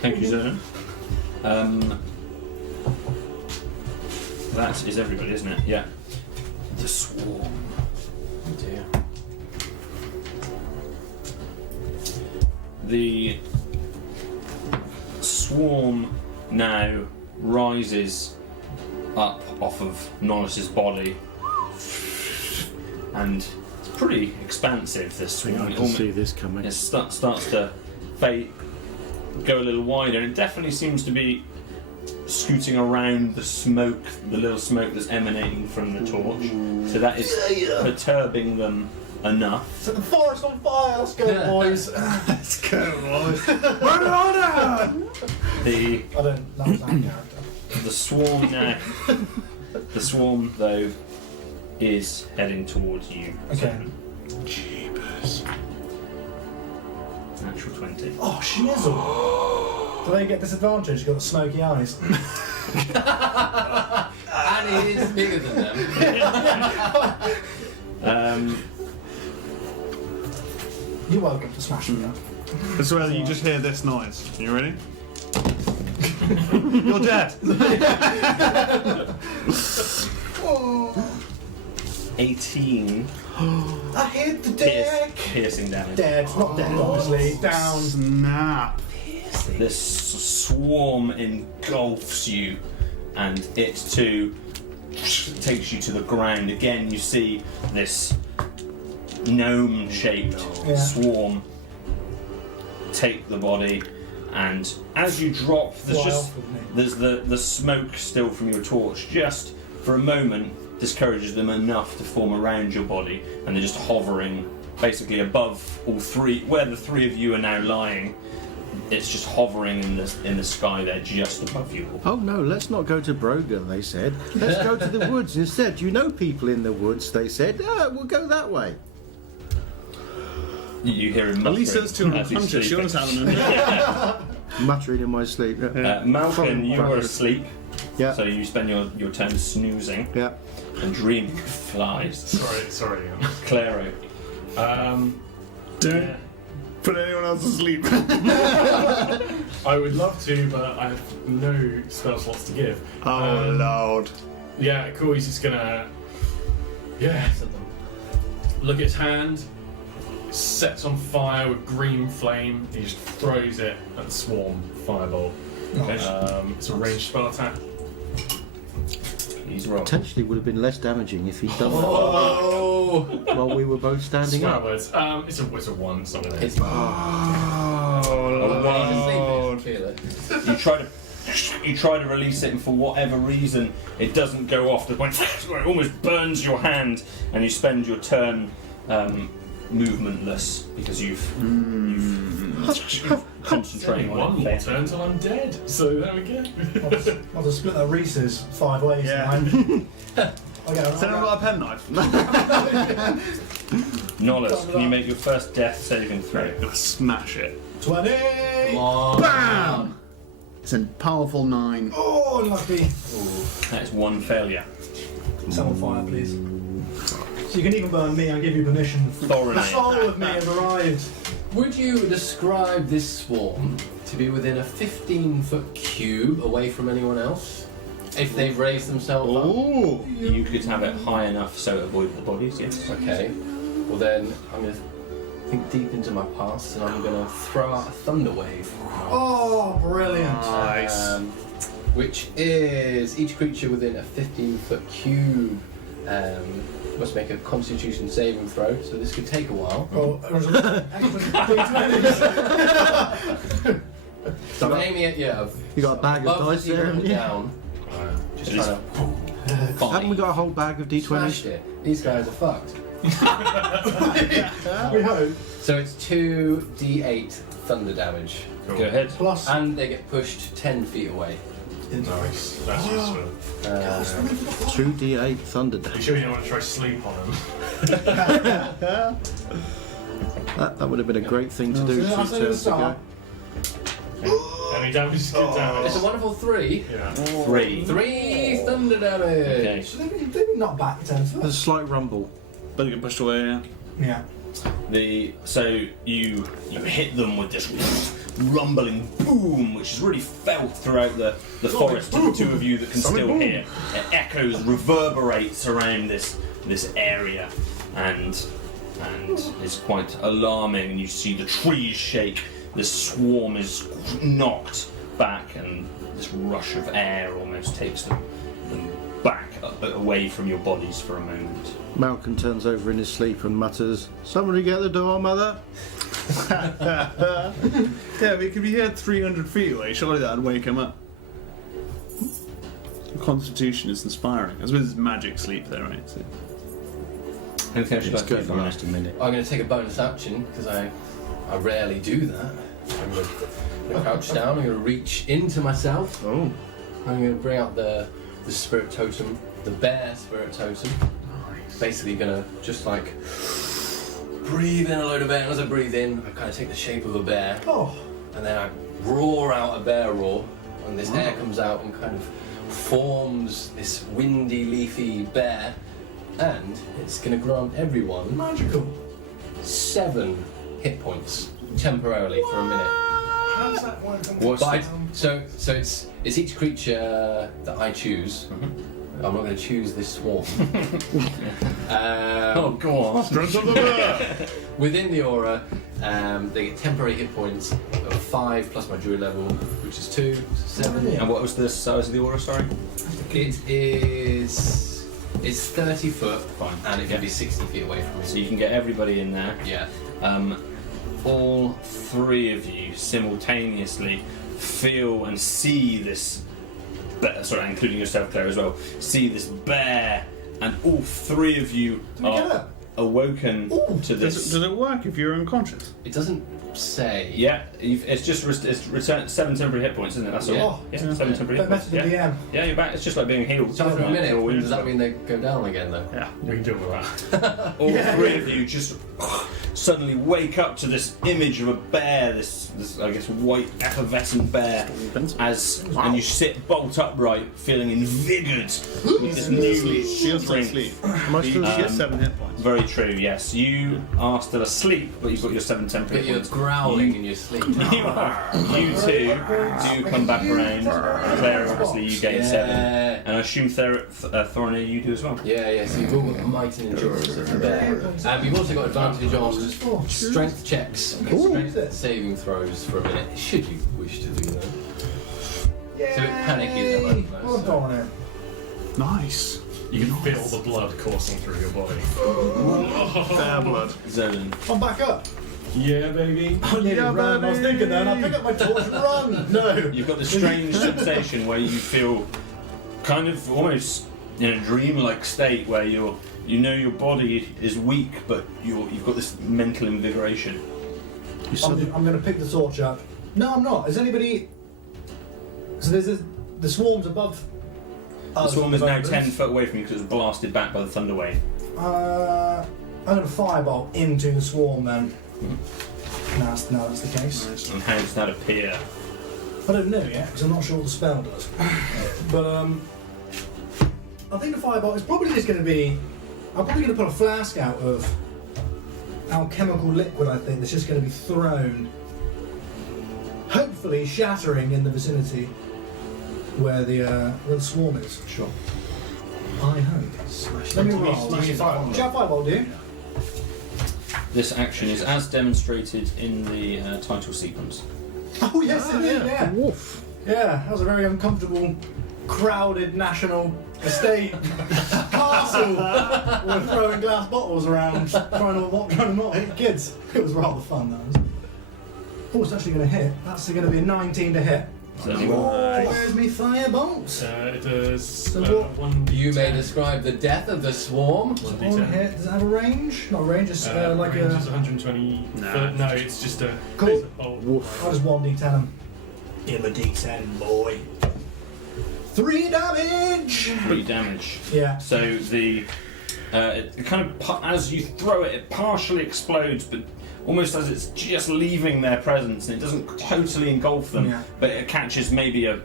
Thank you, Zolan. That is everybody, isn't it? Yeah. The swarm. Oh dear. The swarm now rises up off of Norris's body, and it's pretty expansive. This swarm. I can see this coming. It starts to fade, go a little wider, and it definitely seems to be scooting around the smoke, the little smoke that's emanating from the torch. So that is perturbing them enough. Set the forest on fire. Let's go, boys. Let's go, boys. Run order. The I don't. That was that character. the swarm now. The swarm though is heading towards you. Okay. Jeepers. Natural 20. Oh, shizzle. Do they get disadvantage? You've got the smoky eyes. And he is bigger than them. You're welcome to smash me up. It's whether you just hear this noise. You ready? You're dead. 18 I hit the deck. piercing damage. Dead, not dead, obviously. Down. Snap. This swarm engulfs you, and it too takes you to the ground. Again, you see this gnome-shaped swarm take the body, and as you drop, there's the smoke still from your torch. Just for a moment, discourages them enough to form around your body, and they're just hovering basically above all three, where the three of you are now lying. it's just hovering in the sky there, just above you. Oh no, let's not go to Brogan, they said. Let's go to the woods instead. You know people in the woods, they said. We'll go that way. You hear him muttering. Lisa's too as he's unconscious. She sleeping. was having him. Muttering in my sleep. Malcolm, you are asleep, Yeah. so you spend your turn snoozing Yeah. and dreaming of flies. Sorry. Claro. Don't put anyone else to sleep. I would love to, but I have no spell slots to give. Oh, Lord. Yeah, cool. He's just gonna, look at his hand. It sets on fire with green flame. He just throws it at the swarm firebolt. It's a ranged spell attack. He's wrong. Potentially would have been less damaging if he'd done that Oh! while we were both standing Swear up. words. It's a one. It's not gonna hit. It's Oh, Lord. You try to release it, and for whatever reason, it doesn't go off. The point where it almost burns your hand, and you spend your turn movementless because you've concentrating on One it. more turn till I'm dead. So there we go. I'll just split that Reese's 5 ways. Yeah. Okay, Has anyone got a penknife? Nollis, can you make your first death saving throw? Gonna smash it. 20! Come on. Bam! It's a powerful 9. Oh, lucky. That is one failure. Set on fire, please. So you can even burn me, I'll give you permission. Thoroughly. The soul of me has arrived. Would you describe this swarm to be within a 15-foot cube away from anyone else? If they've raised themselves up? Ooh! You could have it high enough so it avoids the bodies, yes. Okay. Well then, I'm going to think deep into my past and I'm going to throw out a thunder wave. Oh, brilliant. Nice. Which is each creature within a 15-foot cube must make a Constitution saving throw, so this could take a while. Oh, So I'm aiming at you. You got a bag of dice there, haven't you? Down. Just It is trying to Haven't we got a whole bag of smash D20s? it. These guys are fucked. we hope. So it's 2d8 thunder damage, Go ahead. Plus. and they get pushed 10 feet away. Nice. That's useful. 2d8 thunder You damage. sure you don't want to try sleep on him? That would have been a great thing to do So that's 2 a turns start. ago. Any damage is good damage. It's a wonderful 3. Yeah. 3. 3 thunder damage. Okay. So they'd be not back 10 There's a slight rumble. Better get pushed away, yeah. Yeah. So you hit them with this rumbling boom, which is really felt throughout the forest to the two of you that can still hear. It echoes, reverberates around this area, and is quite alarming. And you see the trees shake. This swarm is knocked back, and this rush of air almost takes them back away from your bodies for a moment. Malcolm turns over in his sleep and mutters, "Somebody get the door, mother." Yeah, but if he had 300 feet away, surely that'd wake him up. Constitution is inspiring. I suppose it's magic sleep there, right? So. Anything else you'd It's like to do going to from last a minute. I'm going to take a bonus action because I rarely do that. I'm going to crouch down. I'm going to reach into myself. Oh. I'm going to bring out the spirit totem, the bear spirit totem. Basically going to just like breathe in a load of air. And as I breathe in, I kind of take the shape of a bear. Oh. And then I roar out a bear roar. And this air comes out and kind of forms this windy, leafy bear. And it's going to grant everyone Magical. 7 hit points temporarily for a minute. How does that work? What's But the- so it's each creature that I choose. I'm not going to choose this swarm. Oh, go on. Strength of the bear! Within the aura, they get temporary hit points of 5 plus my druid level, which is 2, so 7. And what was the size of the aura, sorry? It's 30 foot, Fine. and it can be 60 feet away from me. So you can get everybody in there. Yeah. All 3 of you simultaneously feel and see this sorry, including yourself, Claire, as well, see this bear, and all 3 of you Do we get are awoken to this. Does it work if you're unconscious? It doesn't say. Yeah, it's just it's return 7 temporary hit points, isn't it? That's all. Yeah. Yeah, 7 temporary hit Don't points. mess with the Yeah. DM. Yeah, you're back. It's just like being healed. So for a minute, Or does that mean they go down again though? Yeah. We can deal with that. All three of you just suddenly wake up to this image of a bear, this I guess white effervescent bear, and you sit bolt upright, feeling invigored with this new Shields on strength. sleep. Am I still You get 7 hit points. Very true. Yes, you are still asleep, but you've got your 7 temporary But you're points. growling in your sleep. You are. You two do come back around. Claire, obviously, you gain 7. And I assume Thorny, you do as well. Yeah, so you've all got the might and endurance of the bear. And you've also got advantage on strength checks, strength saving throws for a minute, should you wish to do them. So panic is a moment. Well done here. Nice. You can feel the blood coursing through your body. Bear blood. Zolan. I'm back up. Yeah, baby. I nearly ran. I was thinking then, I'll pick up my torch and run. No. You've got this strange sensation where you feel kind of almost in a dream-like state where you know your body is weak, but you've got this mental invigoration. I'm going to pick the torch up. No, I'm not. Is anybody... So there's the swarm's above The us swarm at is the now moment. 10 foot away from you because it was blasted back by the thunder wave. I'm going to firebolt into the swarm then. No, that's the case. And how does that appear? I don't know yet because I'm not sure what the spell does. But I think the firebolt is probably just going to be. I'm probably going to put a flask out of alchemical liquid. I think that's just going to be thrown, hopefully shattering in the vicinity where the swarm is. Sure. I hope. Let me roll. Smash it. Shall I firebolt, do you? This action is as demonstrated in the title sequence. Oh yes, indeed. Yeah. Woof. Yeah, that was a very uncomfortable, crowded national estate castle. We're throwing glass bottles around, trying to not hit kids. It was rather fun, that was. Oh, it's actually going to hit. That's going to be a 19 to hit. So Where's me firebolt? It does So what- 1. You may describe the death of the swarm. On hit. Does it have a range? Not a range, it's like range a... is 120. No. No, it's just a. Cool. it's a bolt. I'll just 1d10 him. Give him a d10, boy. 3 damage! 3 damage. Yeah. So the it kind of as you throw it, it partially explodes, but almost as it's just leaving their presence, and it doesn't totally engulf them, Yeah. but it catches maybe a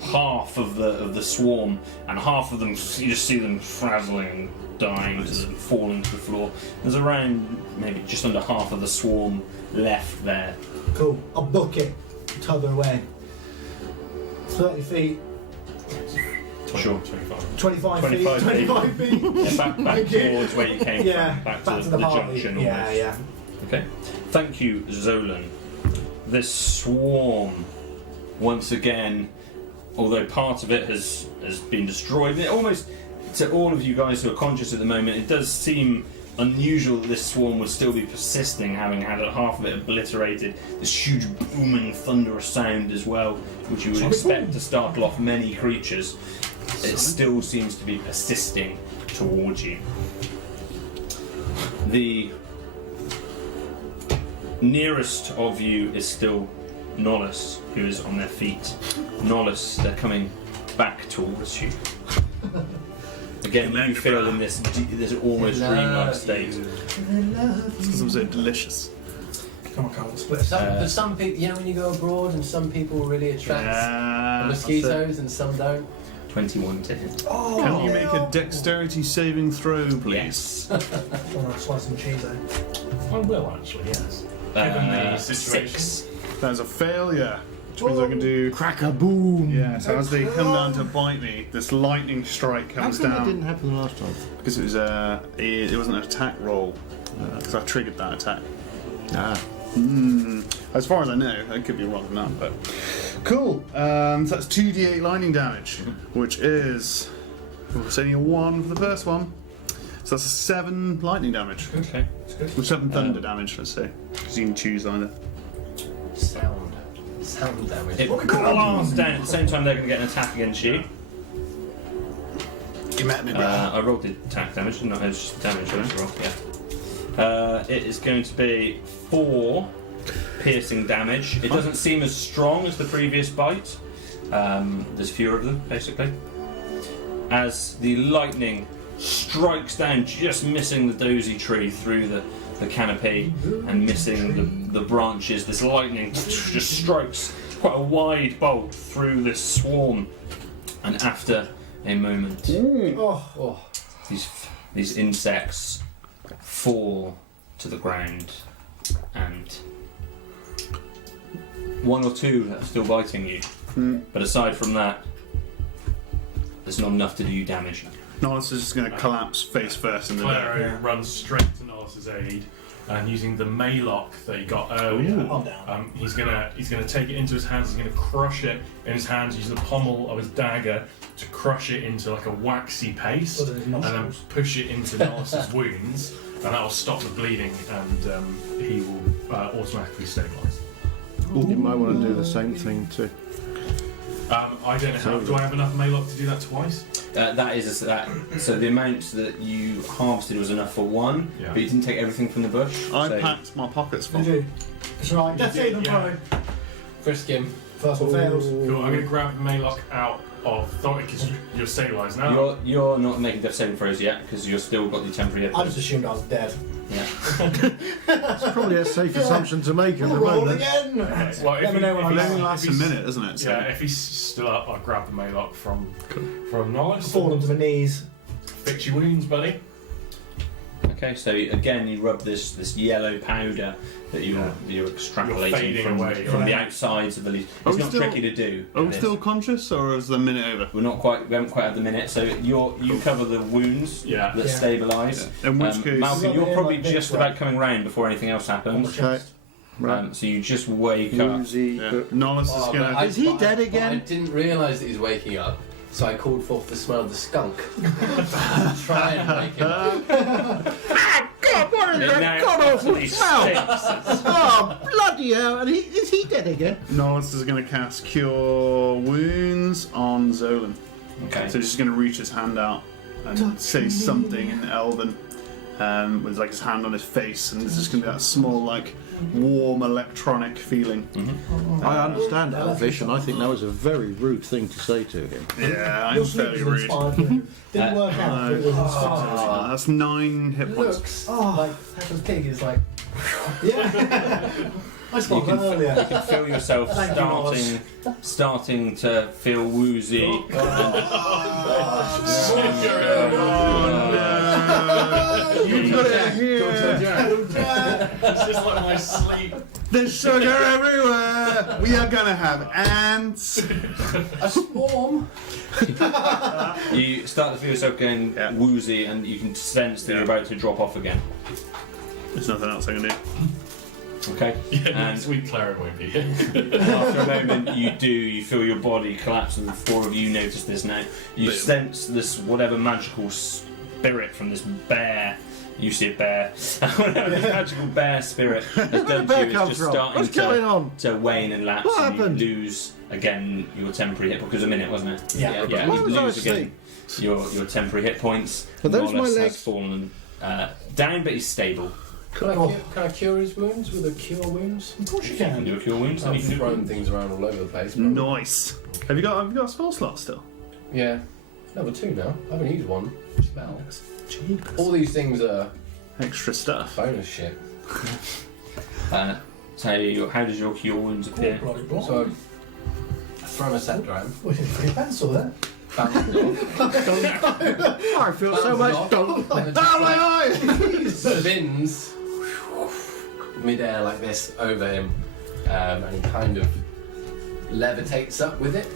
half of the swarm, and half of them you just see them frazzling and dying, falling to the floor. There's around maybe just under half of the swarm left there. Cool. I'll book it. Tug it away. 30 feet. Sure. 25. 25 feet. 25 feet. 25 feet. Yeah, back Thank you. towards where you came Yeah, from, back back to to the party. junction Yeah, almost. yeah. Okay. Thank you, Zolan. This swarm, once again, although part of it has been destroyed, it almost, to all of you guys who are conscious at the moment, it does seem unusual that this swarm would still be persisting, having had half of it obliterated. This huge booming thunderous sound as well, which you would expect to startle off many creatures. It still seems to be persisting towards you. The nearest of you is still Nollis, who is on their feet. Nollis, they're coming back towards you. Again, you feel in this almost dreamlike state. It's because I'm so delicious. Come on, Carl, split us up. For some people, you know, when you go abroad and some people really attract the mosquitoes and some don't. 21 to hit. Oh, Can you make a dexterity saving throw, please? Yes. I want to slice some cheese out. I will actually, yes. Given the situation. 6. That's a failure. Which means I can do. Crack a boom. Yeah, so as they come down to bite me, this lightning strike How comes come that down. didn't happen last time? Because it was it wasn't an attack roll. Because I triggered that attack. Ah. As far as I know, I could be wrong on that, but cool. So that's 2d8 lightning damage, which is it's only a 1 for the first one. So that's a 7 lightning damage, Okay. or 7 thunder damage. Let's say, because you can choose either. Sound damage. It blasts down at the same time they're going to get an attack against you. you met me, bro. I rolled the attack damage, didn't I? It's just damage, I didn't roll. Yeah. It is going to be 4 piercing damage. It doesn't seem as strong as the previous bite. There's fewer of them, basically. As the lightning strikes down, just missing the dozy tree through the canopy and missing the branches, this lightning just strikes quite a wide bolt through this swarm. And after a moment, these insects fall to the ground, and 1 or 2 are still biting you. But aside from that, there's not enough to do you damage. Nollis is just going to collapse face first in the dirt. Claro runs straight to Nollis's aid, and using the Maylock that he got earlier, he's gonna take it into his hands. He's gonna crush it in his hands, use the pommel of his dagger to crush it into like a waxy paste, and then push it into Nollis's wounds, and that will stop the bleeding, and he will automatically stabilise. You might want to do the same thing too. I don't know how. Do I have enough Maylock to do that twice? So the amount that you harvested was enough for 1, but you didn't take everything from the bush. I packed my pockets full. You do. It's right. Death save them, probably. Frisk him. First one fails. Cool. I'm going to grab Maylock out of Thoric because you're stabilised now. You're not making death saving throws yet because you've still got the temporary hit I points. just assumed I was dead. Yeah. It's probably a safe assumption to make at the Roll moment. again! Well, Let me know when It I'm only down. lasts a minute, doesn't it? So. Yeah, if he's still up, I'll grab the Maylock from Nollis. Fall onto my knees. Fix your wounds, buddy. Okay, so again you rub this yellow powder that you're extrapolating fading away, from yeah. the outsides of the leaves. Are It's we not still- tricky to do. Are we this. still conscious, or is the minute over? We haven't quite had the minute. So you cover the wounds that Yeah. stabilise. In which case, Malcolm, You're you're probably like this, just right? about coming round before anything else happens. Okay. Right. So you just wake up. Woozy. Nollis is going to. Is he dead I again? didn't realise that he's waking up, so I called forth the smell of the skunk to try and wake him up. God, what is It that now god awful utterly smell? stinks. Oh, bloody hell. And is he dead again? Nollis is going to cast Cure Wounds on Zolan. Okay. So he's just going to reach his hand out and say something in Elven, with like his hand on his face, and there's just going to be that small, like, warm electronic feeling. I understand Elvish, and I think that was a very rude thing to say to him. Yeah, I'm Your sleep fairly was rude. inspired. Didn't work out. no. It was inspired. That's 9 hit points. Looks like Peppa's Pig is like. Yeah. I You spoke can, earlier. you can feel yourself Thank you, starting to feel woozy. You put it here. It's just like my sleep. There's sugar everywhere. We are gonna have ants. A swarm? You start to feel yourself getting woozy, and you can sense that you're about to drop off again. There's nothing else I can do. Okay. Yeah, And next week Clara won't be here. after a moment, you feel your body collapse, and the 4 of you notice this now. You sense this whatever magical spirit from this bear. You see a bear. Whatever this magical bear spirit has Where done the to bear you come is just from? starting What's going on? to wane and lapse. What and happened? You lose again your temporary hit because a minute, wasn't it? Yeah. Yeah. Why You was I lose again your temporary hit points. Are those my Wallace legs? has fallen down, but he's stable. Can I cure his wounds with a cure wounds? Of course you You can can. do a cure wounds. then I'm you can do throwing things around all over the place. But Nice. Have you got a spell slot still? yeah. Level 2 now. I haven't used one. Spell. All these things are Extra stuff. bonus shit. So how does your cure wounds appear? Bloody bloody. So I throw my scepter at him. We didn't free pencil there. Bounces off. I feel so much Bounces off, and Oh my it eye! just spins mid-air like this over him, and he kind of levitates up with it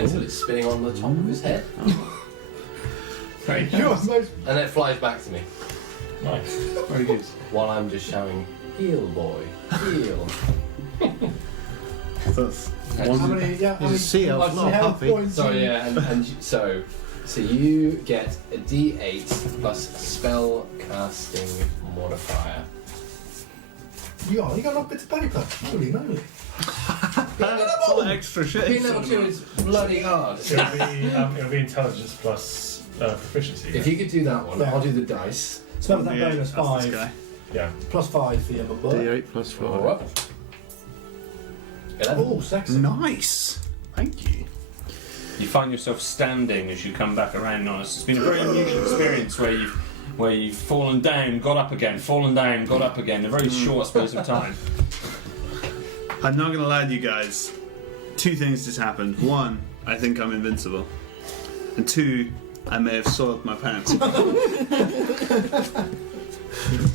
until it's spinning on the top of his head, Very You're nice. most and it flies back to me Nice. Very good. while I'm just shouting, "Heal, boy, heal." That's how many? Yeah, how He's a many? sea elf, not a health puppy. points So you- yeah, and so you get a D8 plus spell casting modifier. You got enough bits of paper. Holy moly. all extra shit. Being level 2 is bloody hard. It'll be intelligence plus proficiency. If you could do that one, Yeah. I'll do the dice. So that Yeah, bonus that's this 5. guy. Yeah. Plus 5 for you, my boy. D8 plus 5. All up. 11. Oh, sexy. Nice. Thank you. You find yourself standing as you come back around. Nice. It's been a very unusual experience where you've fallen down, got up again, fallen down, got up again in a very short space of time. I'm not gonna lie to you guys. 2 things just happened. 1, I think I'm invincible. And 2, I may have soiled my pants.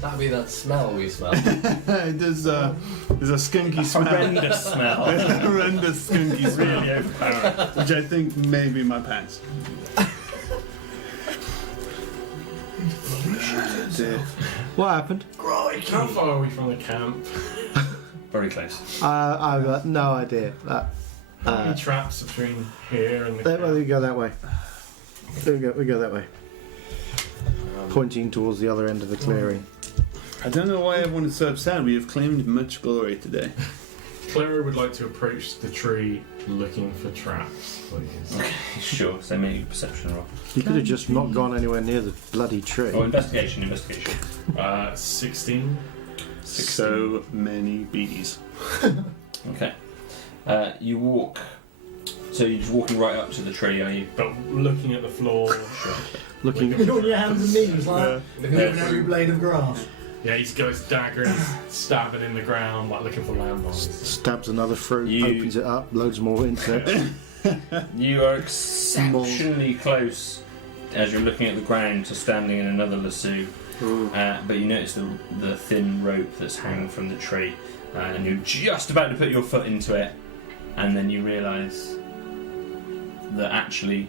That'd be that smell we smell. there's a skunky smell. Horrendous smell. Horrendous skunky smell. Really overpowering. Which I think may be my pants. Dear. What happened? How far are we from the camp? Very close. I've got no idea. How many traps between here and the Well, camp? we go that way. We go that way. Pointing towards the other end of the clearing. I don't know why everyone is so upset. We have claimed much glory today. Clara would like to approach the tree looking for traps, please. Sure, so maybe perception roll. You could have just not gone anywhere near the bloody tree. Oh, investigation. 16. So many bees. Okay. You walk. So you're just walking right up to the tree, are you? But looking at the floor. Looking. You're on your hands and knees, like, Looking moving at every blade of grass. Yeah, he's got his dagger and he's stabbing in the ground, like looking for landmines. Stabs another fruit, You- opens it up, loads more insects. You are exceptionally close as you're looking at the ground to standing in another lasso. But you notice the thin rope that's hanging from the tree, and you're just about to put your foot into it, and then you realise that actually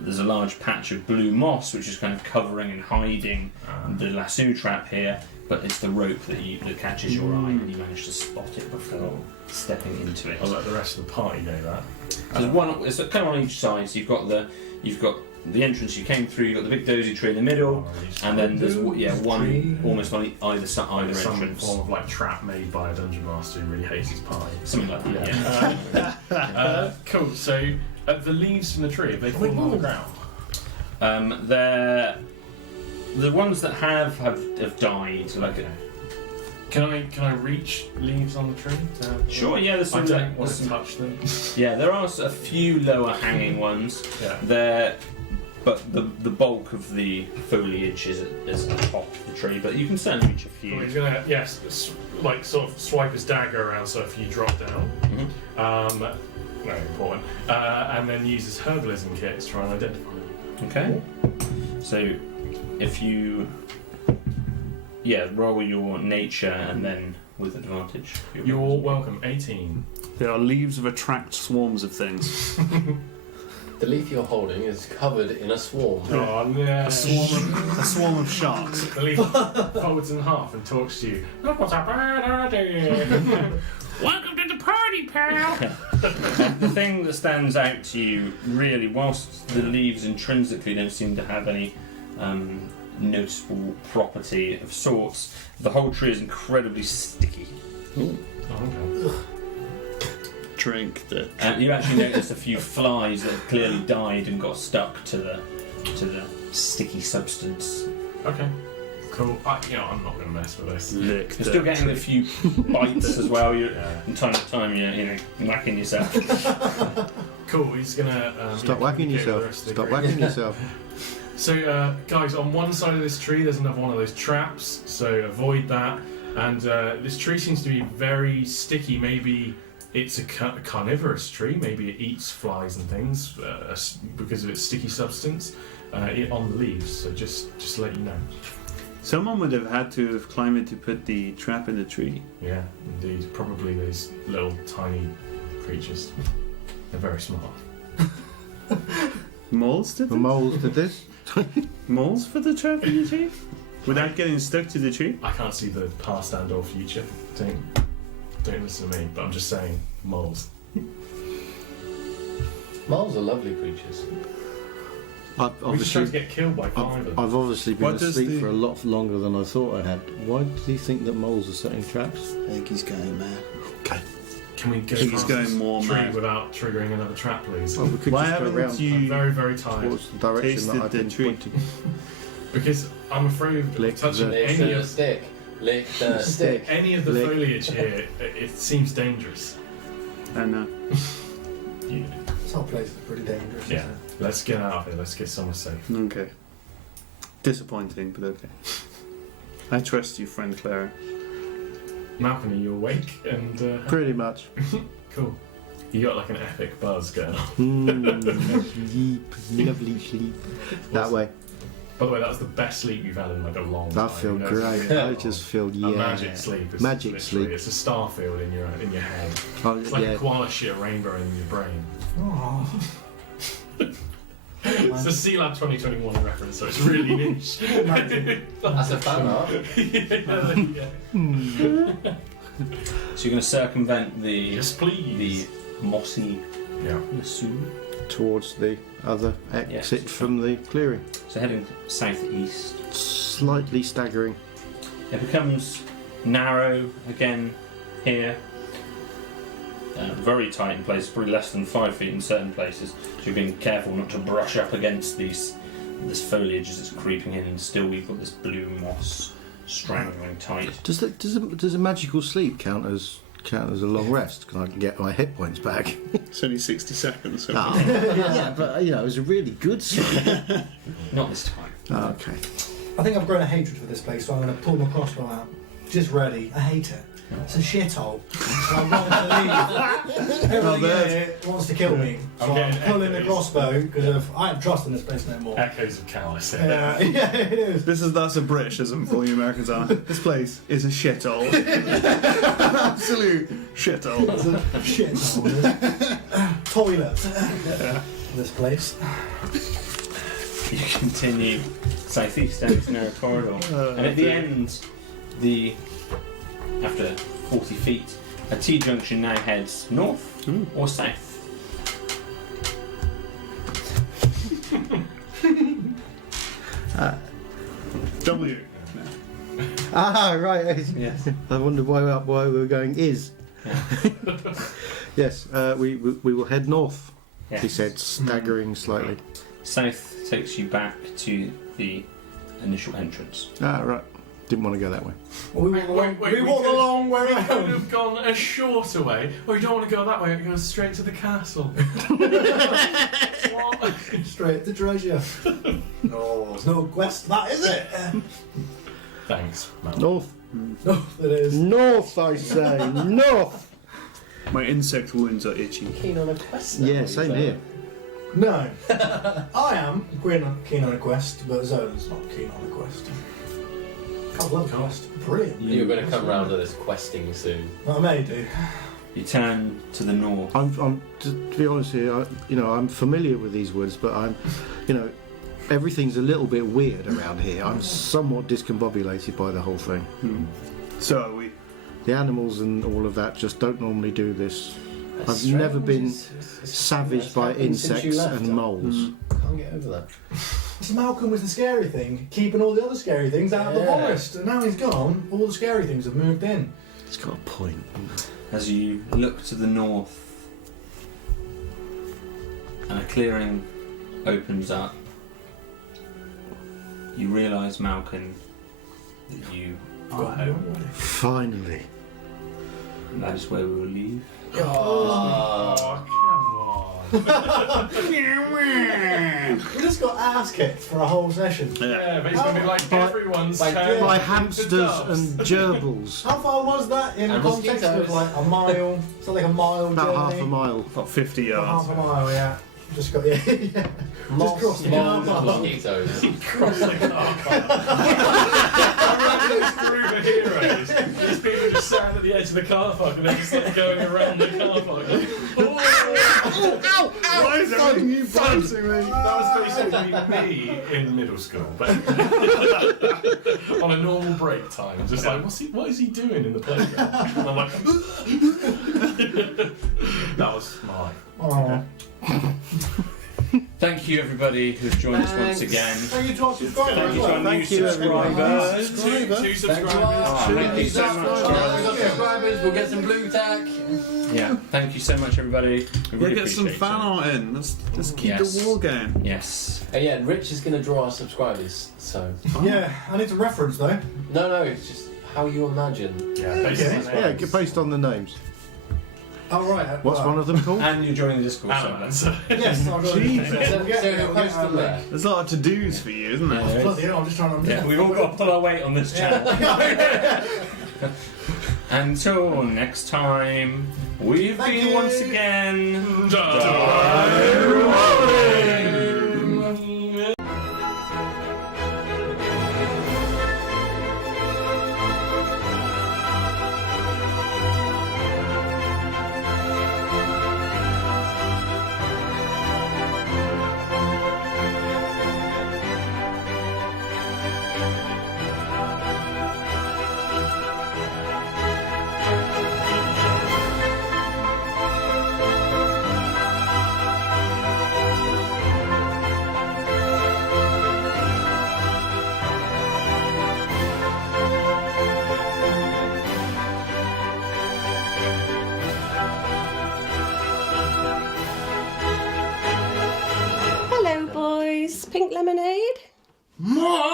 there's a large patch of blue moss which is kind of covering and hiding the lasso trap here, but it's the rope that catches your eye, and you manage to spot it before stepping into it. I'll let the rest of the party know that. There's one. It's kind of on each side. So you've got the entrance you came through. You've got the big dozy tree in the middle, and then there's one almost on either Some entrance. form of like trap made by a dungeon master who really hates his pie. Something like that. Yeah. Cool. So the leaves from the tree, have they fallen on the ground? They're the ones that have died. Like Can I reach leaves on the tree? sure, yeah. There's I some. don't want there's to some touch them. yeah, there are a few lower hanging ones. Yeah. But the bulk of the foliage is at the top of the tree. But you can certainly reach a few. He's gonna like sort of swipe his dagger around so a few drop down. Very important. And then use his herbalism kit to try and identify them. Okay. So if you roll your nature and then with advantage. You're welcome. 18. There are leaves that attract swarms of things. The leaf you're holding is covered in a swarm. Oh no! A swarm of sharks. The leaf folds in half and talks to you. Look what's a bad idea. Welcome to the party, pal. The thing that stands out to you, really, whilst the leaves intrinsically don't seem to have any noticeable property of sorts, the whole tree is incredibly sticky. Oh, okay. Drink the. And you actually notice a few flies that have clearly died and got stuck to the sticky substance. Okay. Cool. I'm not going to mess with this. Lick You're still getting a few bites as well. From time to time, you're whacking yourself. Cool. He's gonna Stop whacking communicate with the yourself. rest of the Stop group. whacking yourself. So, guys, on one side of this tree, there's another one of those traps. So avoid that. And this tree seems to be very sticky. Maybe it's a carnivorous tree. Maybe it eats flies and things because of its sticky substance on the leaves. So just to let you know. Someone would have had to have climbed it to put the trap in the tree. Yeah, indeed. Probably those little tiny creatures. They're very smart. Moles did The this? moles did this. Moles for the trap in the tree? Without getting stuck to the tree? I can't see the past and or future. Don't listen to me, but I'm just saying moles. Moles are lovely creatures. I've We just tried obviously, to get killed by 5 of them. I've obviously been What does asleep the- for a lot longer than I thought I had. Why do you think that moles are setting traps? I think he's going mad. Okay. Can we go I think he's past going this more tree mad. without triggering another trap, please? Well, we could Why just go haven't around you- I'm very, very tired. towards the direction that tasted I've the been tree? pointing. Because I'm afraid Lick of touching the- Lick any the of, stick. Lick the stick. any of the Lick. foliage here. It seems dangerous. And Yeah. This whole place is pretty dangerous. Yeah. Isn't it? Let's get out of here. Let's get somewhere safe. okay. Disappointing, but okay. I trust you, friend Clara. Malcolm, are you awake? And Pretty much. cool. You got like an epic buzz going on. Sleep, lovely sleep. That way. By the way, that was the best sleep you've had in like a long time. I feel You know, great. it's I just feel a magic sleep. It's Magic literally- sleep. It's a star field in your head. Oh, It's like yeah. a koala shit rainbow in your brain. Oh. It's a C-Lab 2021 reference, so it's really niche. That's a fan art. Yeah. So you're going to circumvent the Yes, please. mossy Yeah. lasso. Towards the other exit Yes. from the clearing. So heading southeast. Slightly staggering. It becomes narrow again here. Very tight in places, probably less than 5 feet in certain places. So you're being careful not to brush up against this foliage as it's creeping in, and still we've got this blue moss strangling tight. Does a magical sleep count as a long rest? Because I can get my hit points back. It's only 60 seconds. So Yeah, but it was a really good sleep. Not this time. Okay. I think I've grown a hatred for this place, so I'm going to pull my crossbow out. Just ready. I hate it. It's a shithole. And I want to leave. Everything in it wants to kill me. So I'm I'm getting pulling the echoes. crossbow because I don't trust in this place no more. Echoes of callous. Yeah, it is. that's a Britishism for all you Americans are. This place is a shithole. An absolute shithole. It's a shithole. Toilet. This place. You continue southeast down this narrow corridor, and at the end, after 40 feet, a T-junction now heads north or south. W. Right. Yes. I wonder why we were going is. Yes, we will head north. Yes. He said, staggering slightly. South takes you back to the initial entrance. Right. Didn't want to go that way. We walk the long way We could around. have gone a shorter way. Oh, you don't want to go that way. It goes straight to the castle. What? Straight to treasure. No, there's no quest. That is it. Thanks, Mal. North. No, it is. North, I say. North. My insect wounds are itchy. Keen on a quest now, Yeah, is same that- here. No. I am keen on a quest, but Zolan's not keen on a quest. I love a quest. Brilliant. You're going to come round to this questing soon. I may do. You turn to the north. I'm to be honest here, I'm familiar with these woods, but everything's a little bit weird around here. I'm somewhat discombobulated by the whole thing. So are we. The animals and all of that just don't normally do this. I've never been savaged by insects and moles. Can't get over that. So Malcolm was the scary thing, keeping all the other scary things out of the Yeah. forest. And now he's gone, all the scary things have moved in. It's got a point. As you look to the north, and a clearing opens up, you realise, Malcolm, that you got home. Finally. And that is where we will leave. Oh, come on. We just got ass kicked for a whole session. Yeah, but it's going to be like everyone's by- turn By to hamsters doves. and gerbils. How far was that in the And context of mosquitoes. like a mile? So like a mile About journey? half a mile. About 50 About yards. half a mile, yeah. Just got, yeah. Just crossed the car park. Mosquitoes. Cross the car park. I remember this group of heroes. These people just sat at the edge of the car park and they're just like going around the car park. Like, oh! Why is everything you bouncing me? That was basically me in middle school, but on a normal break time. Just like, what is he doing in the playground? And I'm like, that was my life. Oh. Thank you, everybody who's joined us once again. Thank you to our subscribers. Thank you to our new Thank you, everyone. subscribers. Two subscribers. Thank you so much. We got subscribers. We'll get some blue tack. Yeah, thank you so much, everybody. We really Get some appreciate fan it. art in. Let's keep Yes. the war going. Yes. And yeah, Rich is going to draw our subscribers. So Yeah, I need some reference though. no, it's just how you imagine. Yeah, basically. Yeah, get based on the names. Oh right. What's one of them called? And you're joining the Discord Ant-Man, server. so- Yes, I've got Jesus. So he'll post them there. There's a lot of to-dos for you, isn't Yeah, there? there is. Bloody hell, I'm just trying to. Yeah, we've all got to put our weight on this channel. Until next time, we've Thank been you. once again. Hello, boys. Pink lemonade? More!